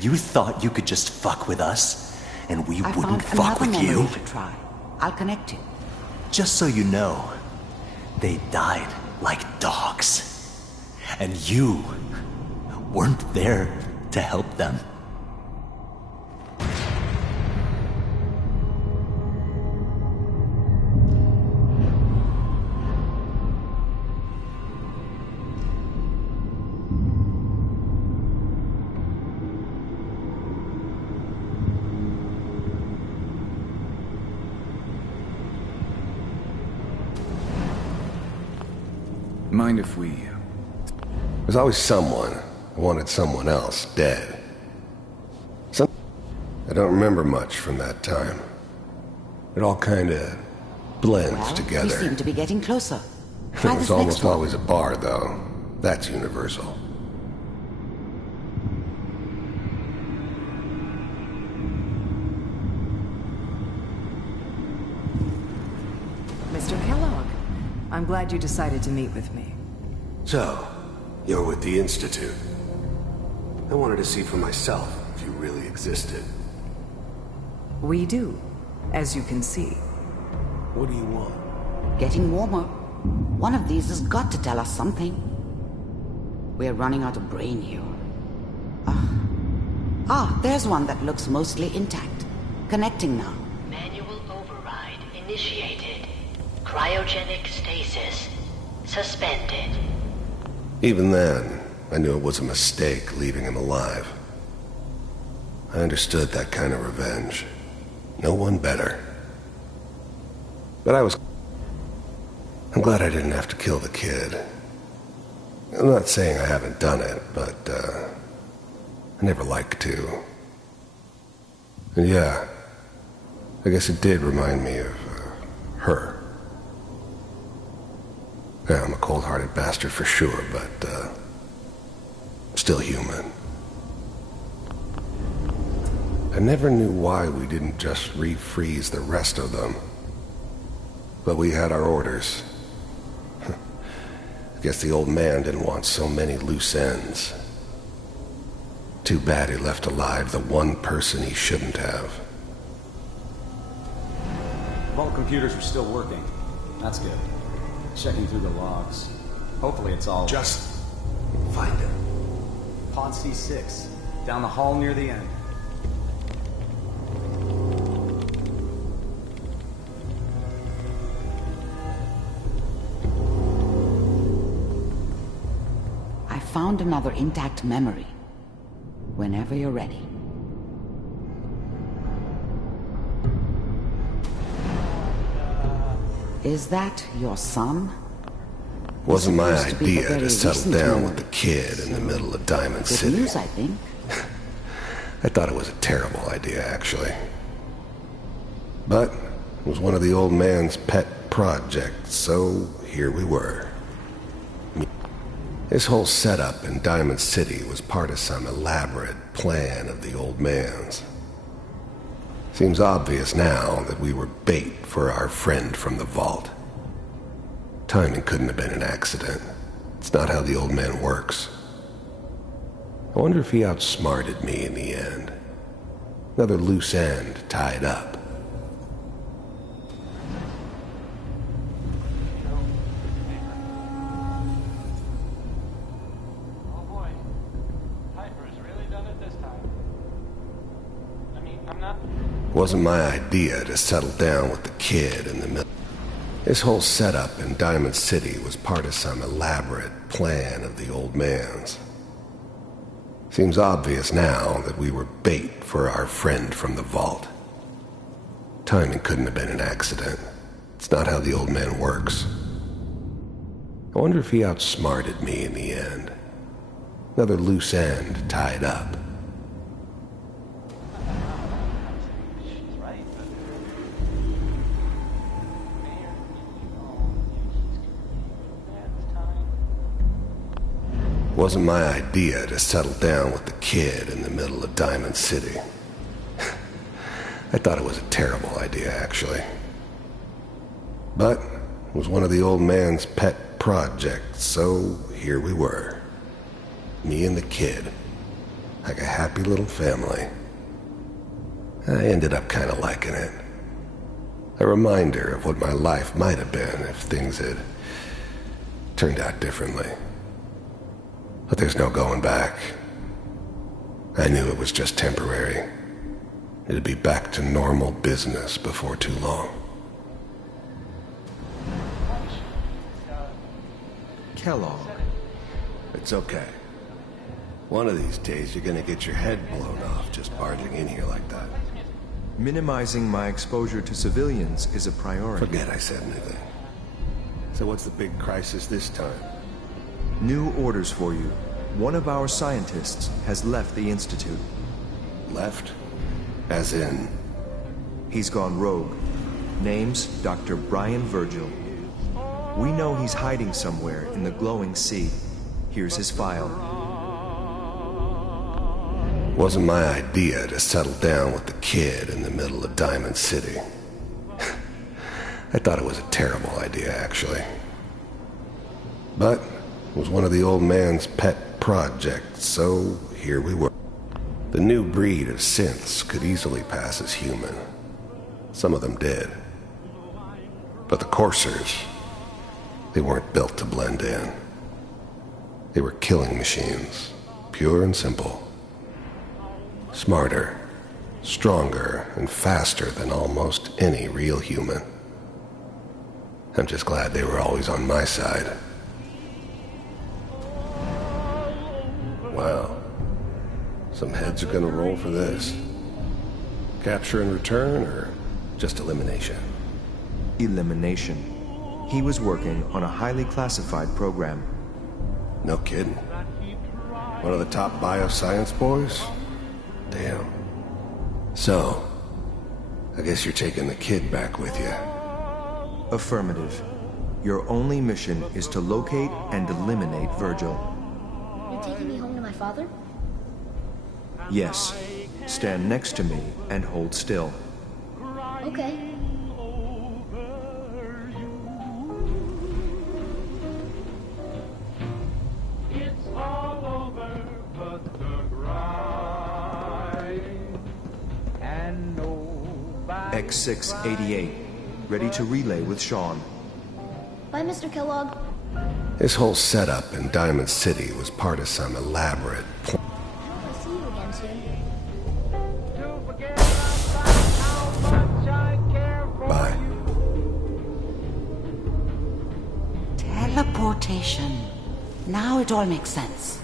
You thought you could just fuck with us, and we wouldn't fuck with you? Memory to try. I'll connect you. Just so you know, they died like dogs. And you weren't there to help them. Mind if we... There's always someone who wanted someone else dead. I don't remember much from that time. It all kinda blends together. We seem to be getting closer. It Try was this almost next one. always a bar, though. That's universal. Mr. Kellogg, I'm glad you decided to meet with me. So, you're with the Institute. I wanted to see for myself if you really existed. We do, as you can see. What do you want? Getting warmer. One of these has got to tell us something. We're running out of brain here. There's one that looks mostly intact. Connecting now. Manual override initiated. Cryogenic stasis suspended. Even then, I knew it was a mistake leaving him alive. I understood that kind of revenge. No one better. But I'm glad I didn't have to kill the kid. I'm not saying I haven't done it, but, I never liked to. And yeah, I guess it did remind me of, her. Yeah, I'm a cold-hearted bastard for sure, but, still human. I never knew why we didn't just refreeze the rest of them. But we had our orders. I guess the old man didn't want so many loose ends. Too bad he left alive the one person he shouldn't have. Vault computers are still working. That's good. Checking through the logs. Hopefully it's all... Just find him. Pod C6. Down the hall near the end. I found another intact memory. Whenever you're ready. Is that your son? Wasn't my supposed to be the idea very to settle recent down one. with the kid in the middle of Diamond Good City. news, I think. I thought it was a terrible idea, actually. But it was one of the old man's pet projects, so here we were. This whole setup in Diamond City was part of some elaborate plan of the old man's. Seems obvious now that we were bait for our friend from the vault. Timing couldn't have been an accident. It's not how the old man works. I wonder if he outsmarted me in the end. Another loose end tied up. Wasn't my idea to settle down with the kid in the middle. This whole setup in Diamond City was part of some elaborate plan of the old man's. Seems obvious now that we were bait for our friend from the vault. Timing couldn't have been an accident. It's not how the old man works. I wonder if he outsmarted me in the end. Another loose end tied up. Wasn't my idea to settle down with the kid in the middle of Diamond City. I thought it was a terrible idea, actually. But it was one of the old man's pet projects, so here we were. Me and the kid. Like a happy little family. I ended up kind of liking it. A reminder of what my life might have been if things had turned out differently. But there's no going back. I knew it was just temporary. It'd be back to normal business before too long. Kellogg. It's okay. One of these days you're gonna get your head blown off just barging in here like that. Minimizing my exposure to civilians is a priority. Forget I said anything. So what's the big crisis this time? New orders for you. One of our scientists has left the Institute. Left? As in? He's gone rogue. Name's Dr. Brian Virgil. We know he's hiding somewhere in the glowing sea. Here's his file. Wasn't my idea to settle down with the kid in the middle of Diamond City. I thought it was a terrible idea, actually. But it was one of the old man's pet projects, so here we were. The new breed of synths could easily pass as human. Some of them did. But the coursers, they weren't built to blend in. They were killing machines, pure and simple. Smarter, stronger, and faster than almost any real human. I'm just glad they were always on my side. Wow. Some heads are gonna roll for this. Capture and return, or just elimination? Elimination. He was working on a highly classified program. No kidding. One of the top bioscience boys? Damn. So, I guess you're taking the kid back with you. Affirmative. Your only mission is to locate and eliminate Virgil. You're taking me home to my father? Yes. Stand next to me and hold still. Okay. X688. Ready to relay with Sean. Bye, Mr. Kellogg. This whole setup in Diamond City was part of some elaborate plan. I hope I see you again soon. Bye. Teleportation. Now it all makes sense.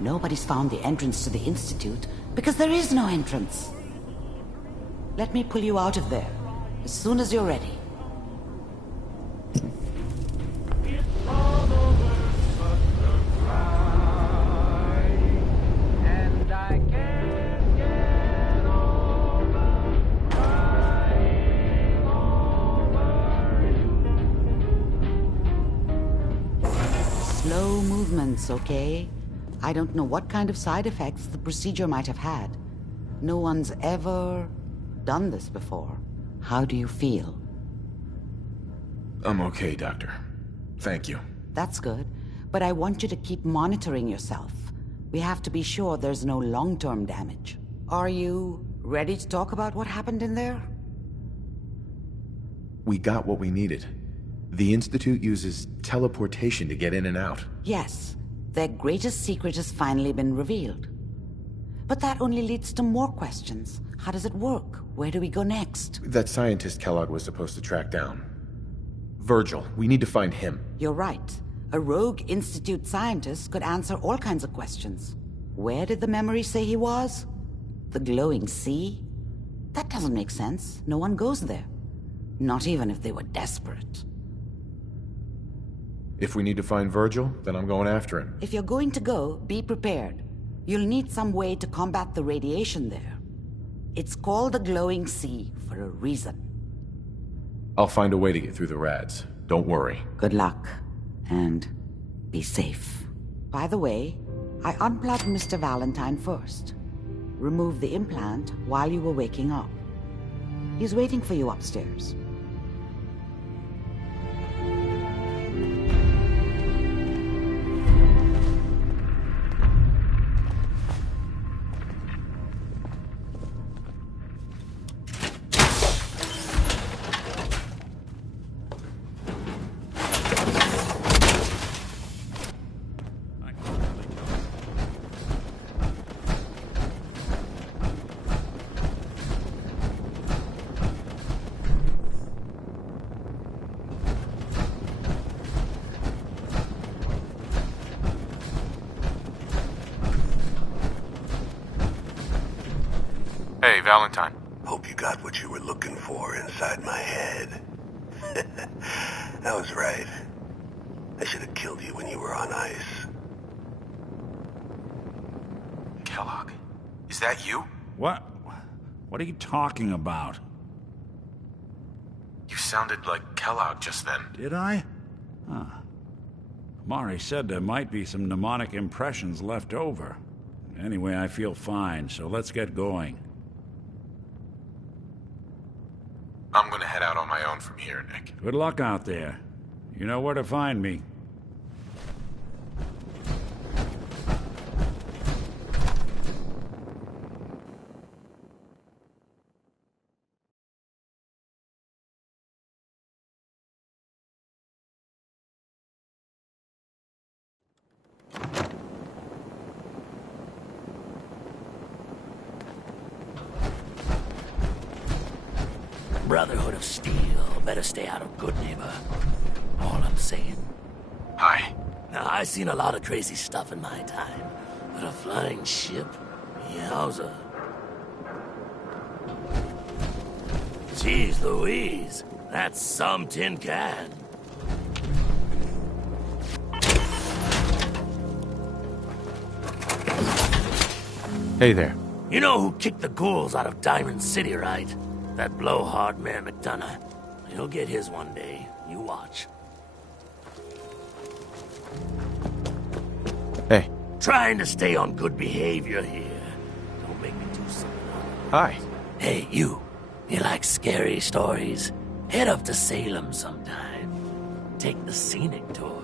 Nobody's found the entrance to the Institute because there is no entrance. Let me pull you out of there as soon as you're ready. improvements, okay? I don't know what kind of side effects the procedure might have had. No one's ever done this before. How do you feel? I'm okay, Doctor. Thank you. That's good, but I want you to keep monitoring yourself. We have to be sure there's no long-term damage. Are you ready to talk about what happened in there? We got what we needed. The Institute uses teleportation to get in and out. Yes, their greatest secret has finally been revealed. But that only leads to more questions. How does it work? Where do we go next? That scientist Kellogg was supposed to track down. Virgil, we need to find him. You're right. A rogue Institute scientist could answer all kinds of questions. Where did the memory say he was? The glowing sea? That doesn't make sense. No one goes there. Not even if they were desperate. If we need to find Virgil, then I'm going after him. If you're going to go, be prepared. You'll need some way to combat the radiation there. It's called the glowing sea for a reason. I'll find a way to get through the rads. Don't worry. Good luck. And be safe. By the way, I unplugged Mr. Valentine first. Removed the implant while you were waking up. He's waiting for you upstairs. Hey, Valentine. Hope you got what you were looking for inside my head. I was right. I should have killed you when you were on ice. Kellogg, is that you? What? What are you talking about? You sounded like Kellogg just then. Did I? Huh. Mari said there might be some mnemonic impressions left over. Anyway, I feel fine, so let's get going. I'm gonna head out on my own from here, Nick. Good luck out there. You know where to find me. Brotherhood of Steel better stay out of Good Neighbor. All I'm saying. Hi. Now, I've seen a lot of crazy stuff in my time, but a flying ship? Yowza. Jeez Louise, that's some tin can. Hey there. You know who kicked the ghouls out of Diamond City, right? That blowhard Mayor McDonough. He'll get his one day. You watch. Hey. Trying to stay on good behavior here. Don't make me do something. Hi. Hey, you. You like scary stories? Head up to Salem sometime. Take the scenic tour.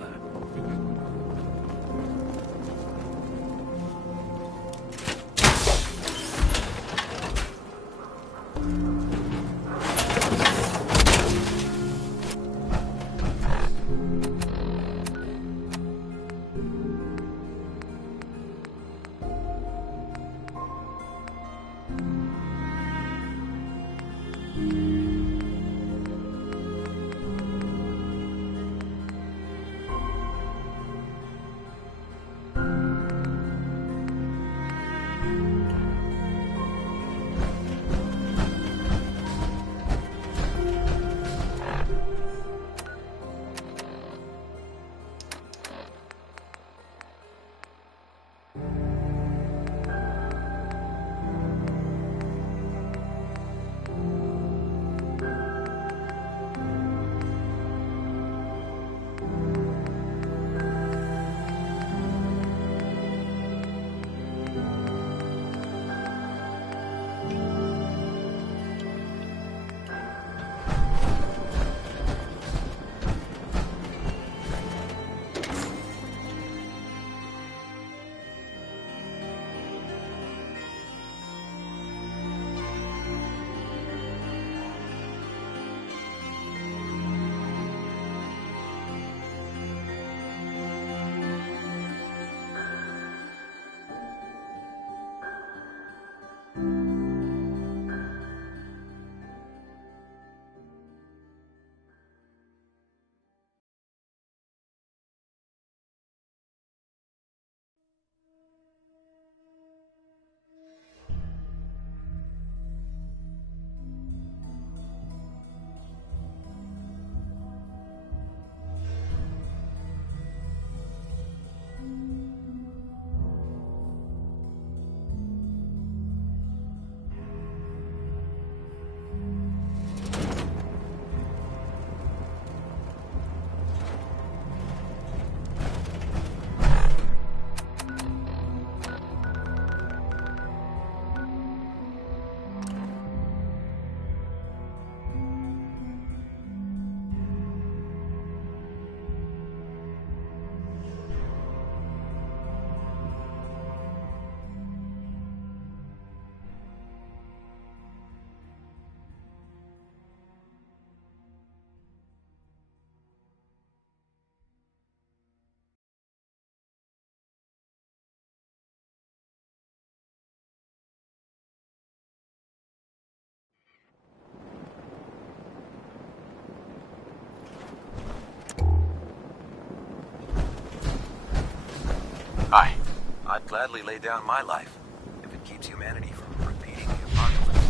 gladly lay down my life if it keeps humanity from repeating the apocalypse.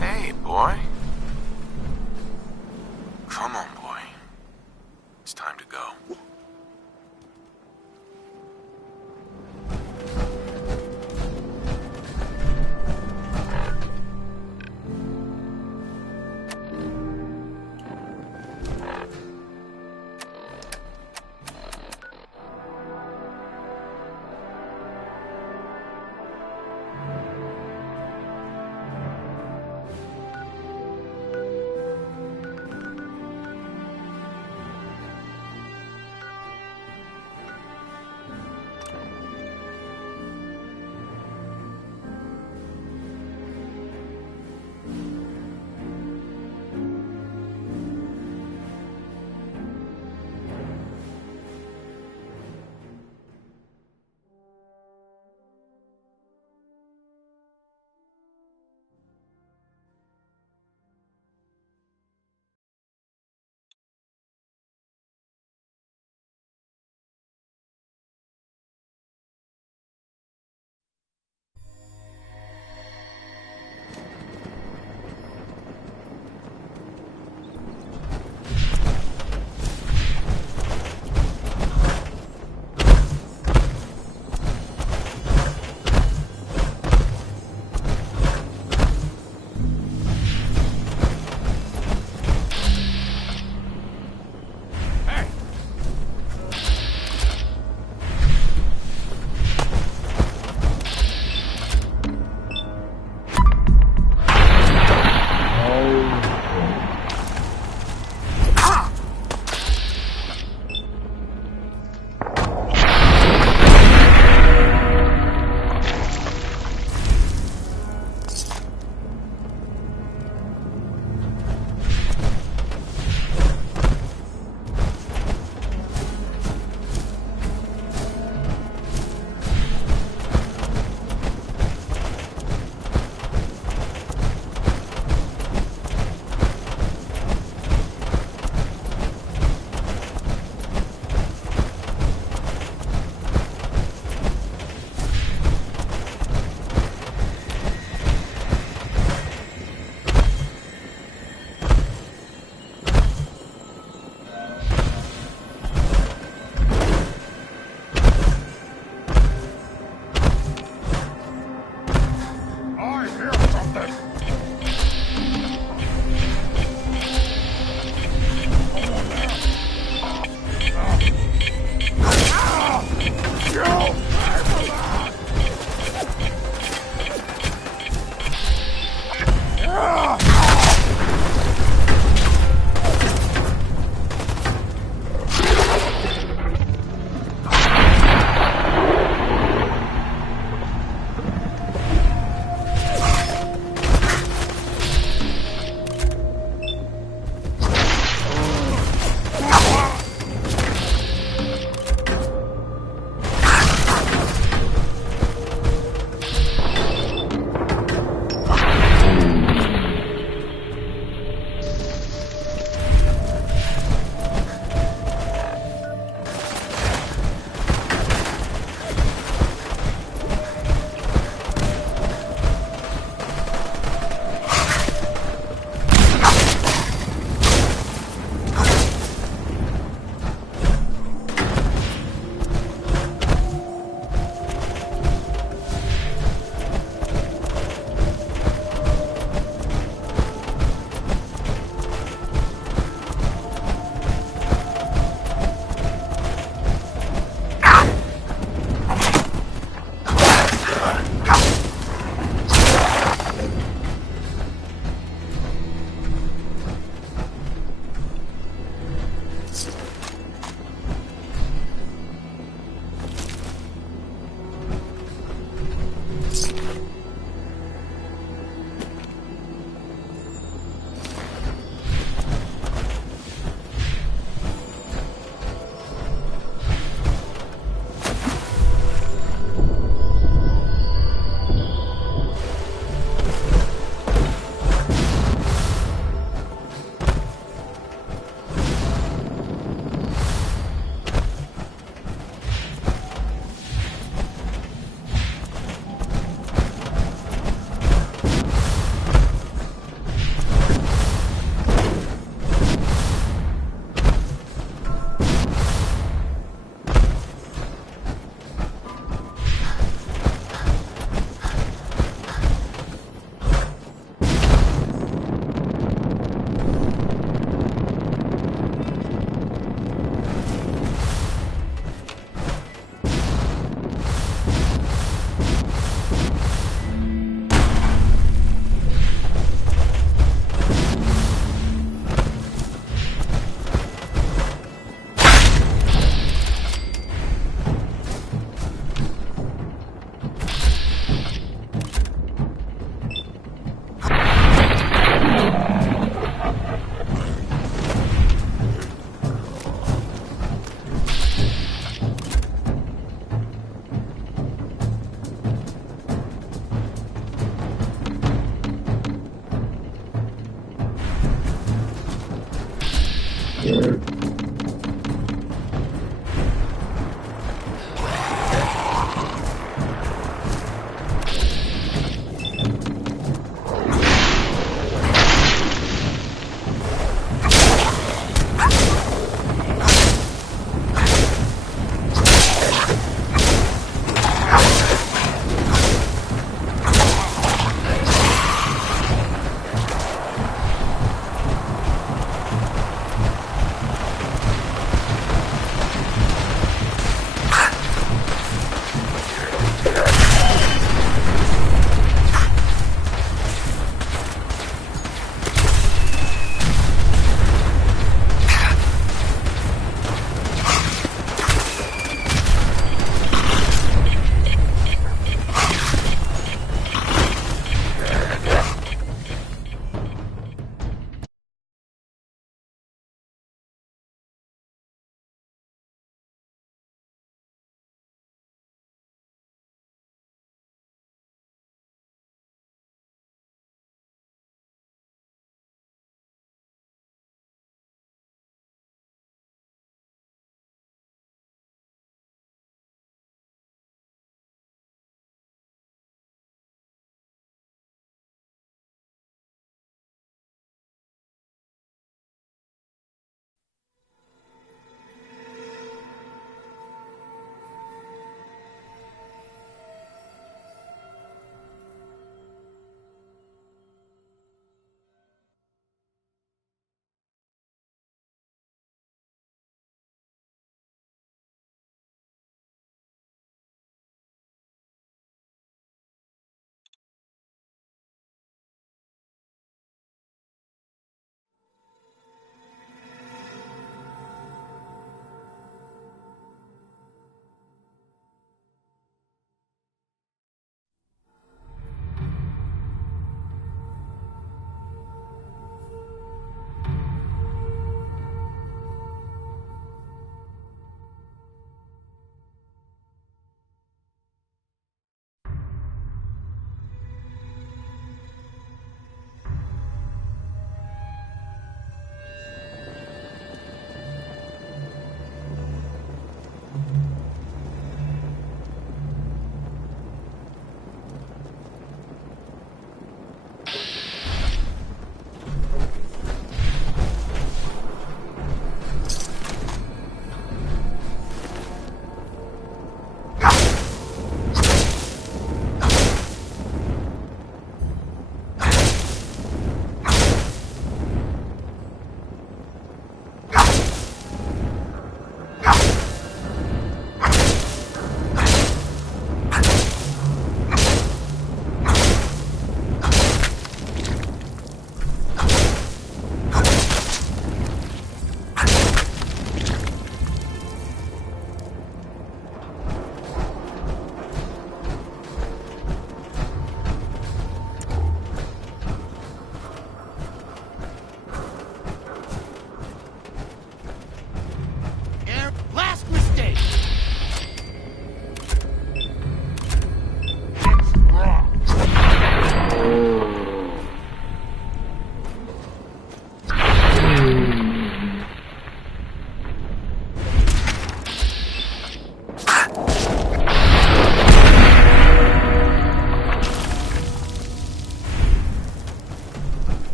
Hey, boy. Come on.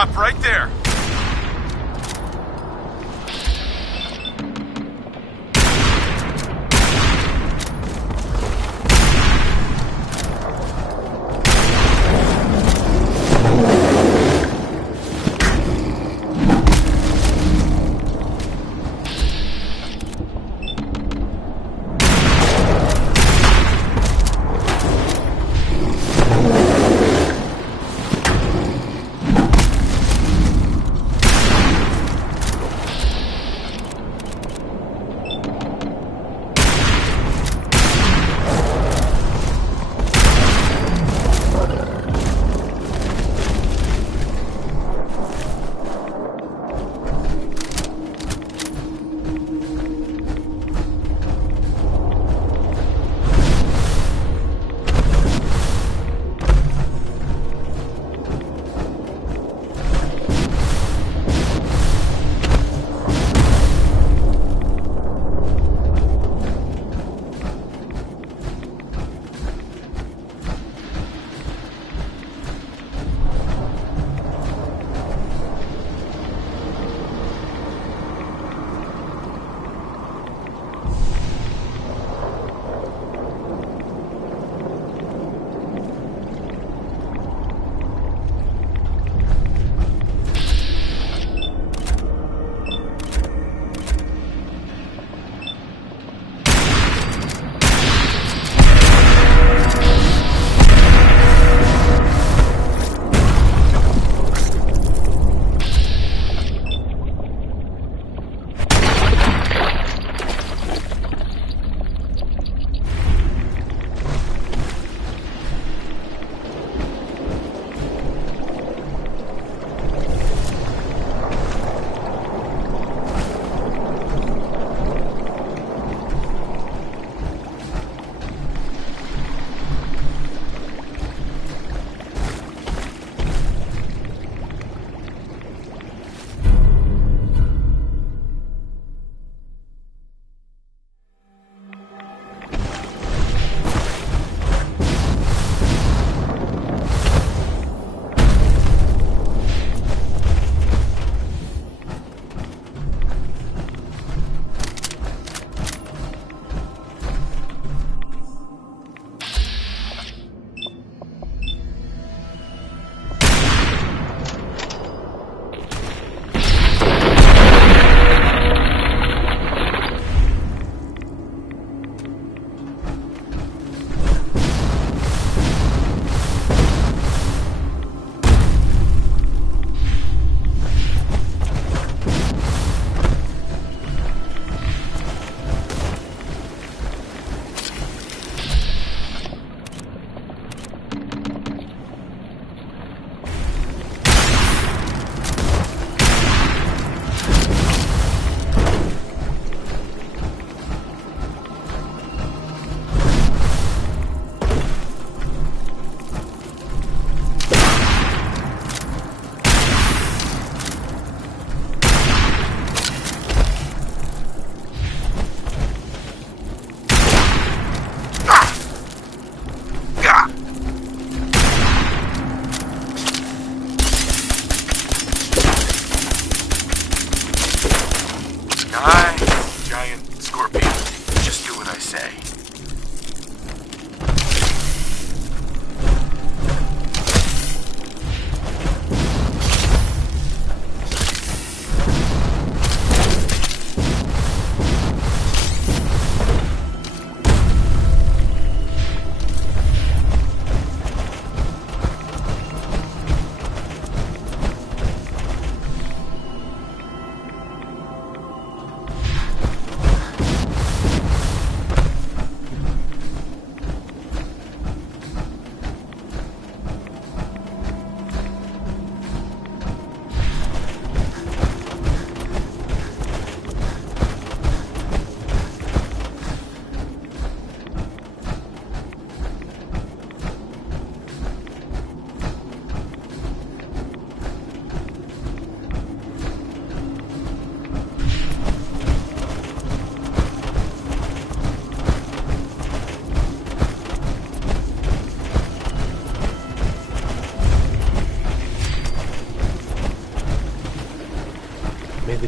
Stop right there.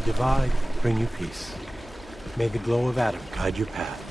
divide bring you peace. May the glow of Adam guide your path.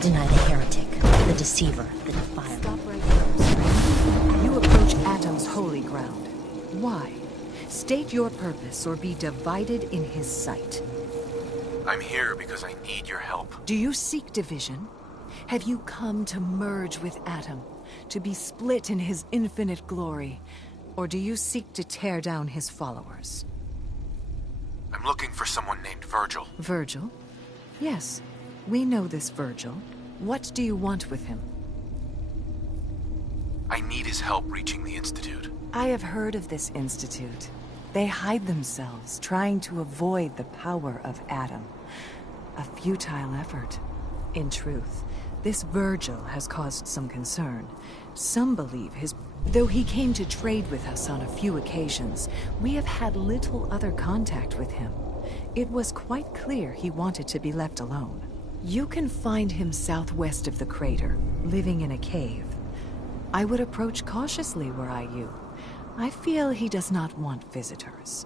Deny the heretic, the deceiver, the defiler. Stop right there, Spring. You approach Adam's holy ground. Why? State your purpose or be divided in his sight. I'm here because I need your help. Do you seek division? Have you come to merge with Adam, to be split in his infinite glory? Or do you seek to tear down his followers? I'm looking for someone named Virgil. Virgil? Yes, we know this Virgil. What do you want with him? I need his help reaching the Institute. I have heard of this Institute. They hide themselves, trying to avoid the power of Adam. A futile effort. In truth, this Virgil has caused some concern. Some believe though he came to trade with us on a few occasions, we have had little other contact with him. It was quite clear he wanted to be left alone. You can find him southwest of the crater, living in a cave. I would approach cautiously were I you. I feel he does not want visitors.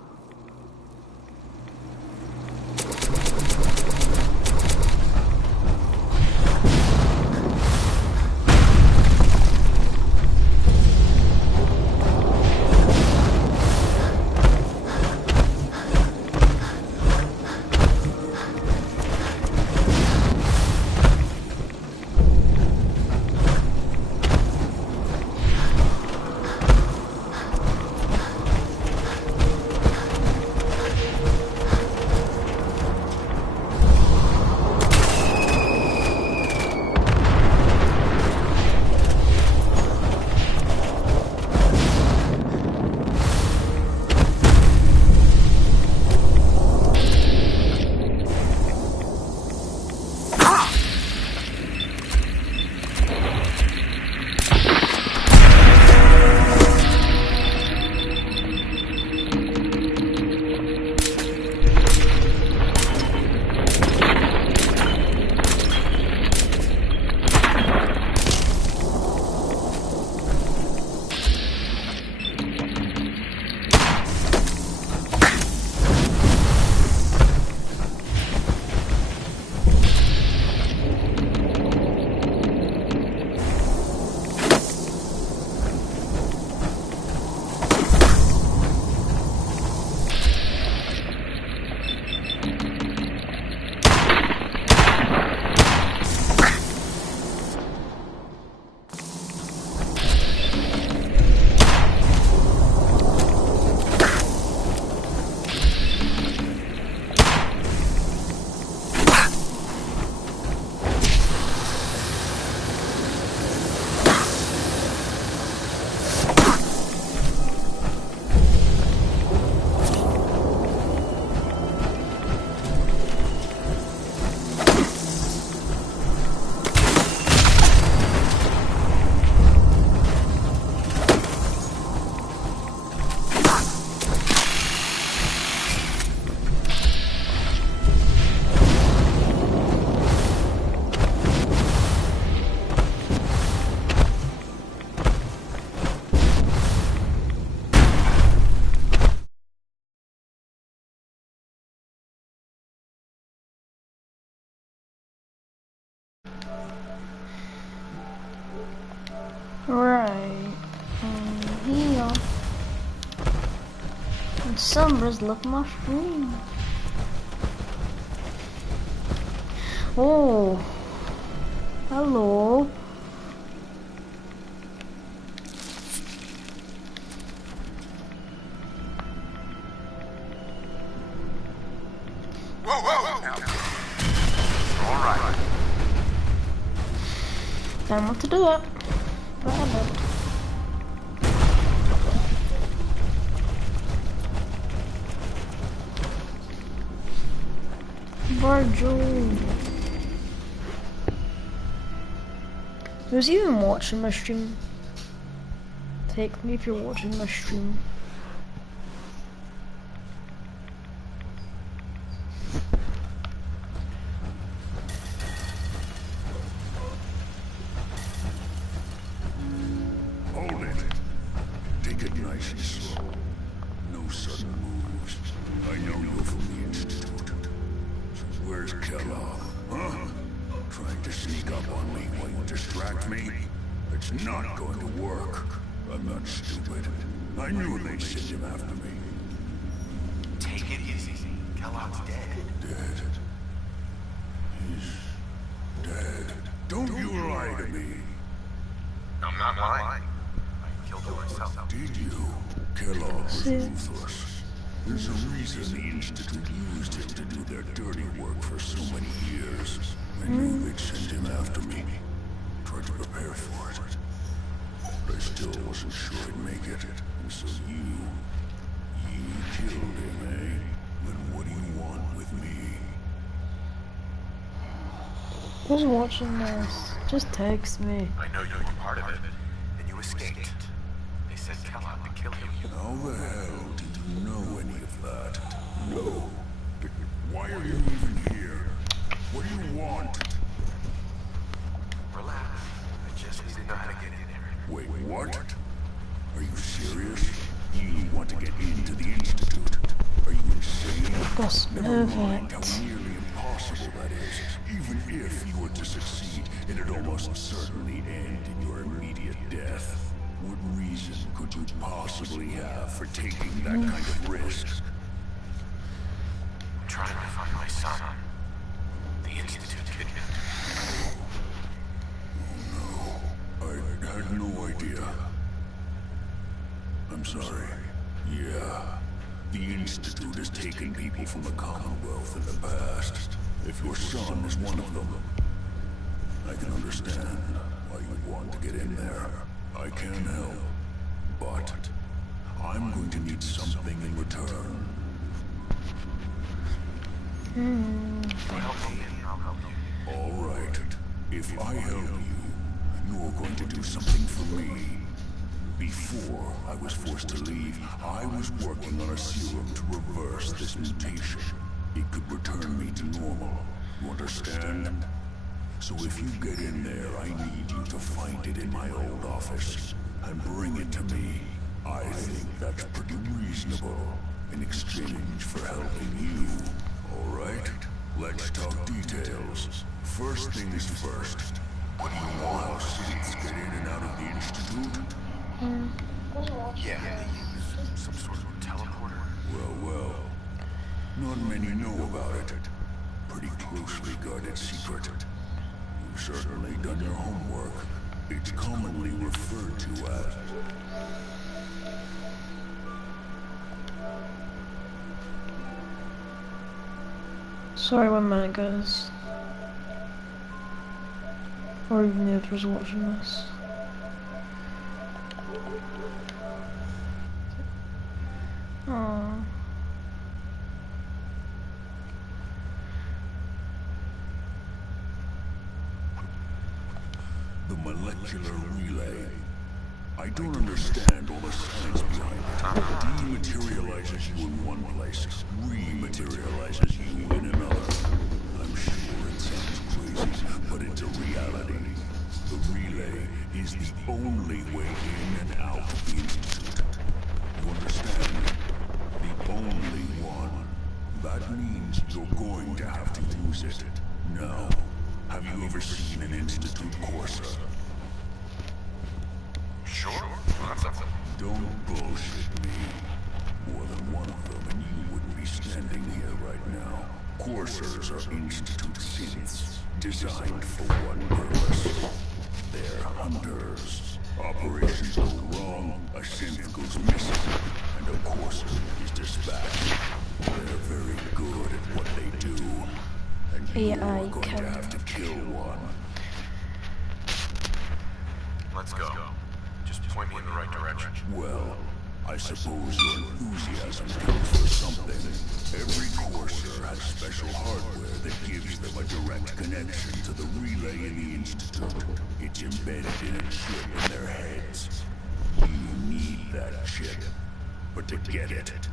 Right. Here. And somebody's looking my screen. Oh. Hello. Whoa, whoa, whoa! All right. not to do it. But I did. Virgil. Who's even watching my stream? Take me if you're watching my stream. Hold it. Take it nice and slow. No sudden moves. I know you're from the Institute. So where's Kellogg? Huh? Trying to sneak up on me while you distract me? It's not going to work. I'm not stupid. I knew they'd send him after me. Take it easy. Kellogg's dead. Dead? He's dead. Don't you lie to me. I'm not lying. I killed him myself. Did you? Kellogg was ruthless. There's a reason the Institute used him to do their dirty work for so many years. I knew they'd send him after me. Tried to prepare for it. But I still wasn't sure I'd make it. And so you killed him, eh? Then what do you want with me? Who's watching this? Just text me. I know you were part of it, and you escaped. They sent Kellogg to kill you. How the hell do you know any of that? No. Why are you even here? What do you want? Relax. I just need to know how to get in there. Wait, what? Are you serious? You want to get into the Institute? Are you insane? That's Never mind perfect. how nearly impossible that is. Even if you were to succeed, it'd almost certainly end in your immediate death. What reason could you possibly have for taking that kind of risk? I'm trying to find my son. The Institute kidnapped him. Oh no. I had no idea. I'm sorry. Yeah. The Institute has taken people from the Commonwealth in the past. If your son is one of them, I can understand why you want to get in there. I can help, but I'm going to need something in return. Help me and I'll help you. All right. If I help you, you're going to do something for me. Before I was forced to leave, I was working on a serum to reverse this mutation. It could return me to normal. You understand? So if you get in there, I need you to find it in my old office and bring it to me. I think that's pretty reasonable in exchange for helping you. All right? Let's talk details. First things first. What do you know how Siths get in and out of the Institute? Yeah, they use some sort of teleporter. Well. Not many know about it. Pretty closely guarded secret. You've certainly done your homework. It's commonly referred to as... Sorry, 1 minute, guys. Or even if was watching this. Aww. The molecular relay. I don't understand all the science behind it. Dematerializes you in one place, rematerializes you in another. I'm sure it sounds crazy, but it's a reality. The relay is the only way in and out of the Institute. You understand? The only one. That means you're going to have to use it. Now, have you ever seen an Institute Corsa? Sure. Don't bullshit me. More than one of them, and you wouldn't be standing here right now. Coursers are Institute synths, designed for one purpose. They're hunters. Operations go wrong, a synth goes missing, and a Courser is dispatched. They're very good at what they do, and you're going to have to kill one. Let's go. Just point me in the right direction. Well, I suppose your enthusiasm counts for something. Every Courser has special hardware that gives them a direct connection to the relay in the Institute. It's embedded in a chip in their heads. You need that chip. But to get it,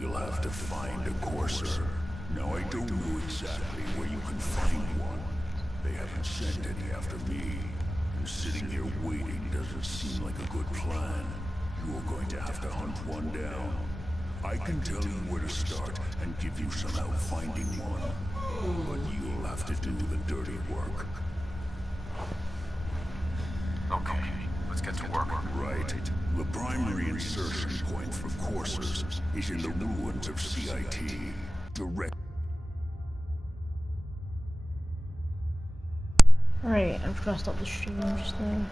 you'll have to find a Courser. Now, I don't know exactly where you can find one. They haven't sent any after me. And sitting here waiting doesn't seem like a good plan. You're going to have to hunt one down. I can tell you where to start and give you some help finding one. But you'll have to do the dirty work. Okay, let's get to work. Right. The primary insertion point for Coursers is in the ruins of CIT. Direct. Right, I'm trying to stop the stream just now.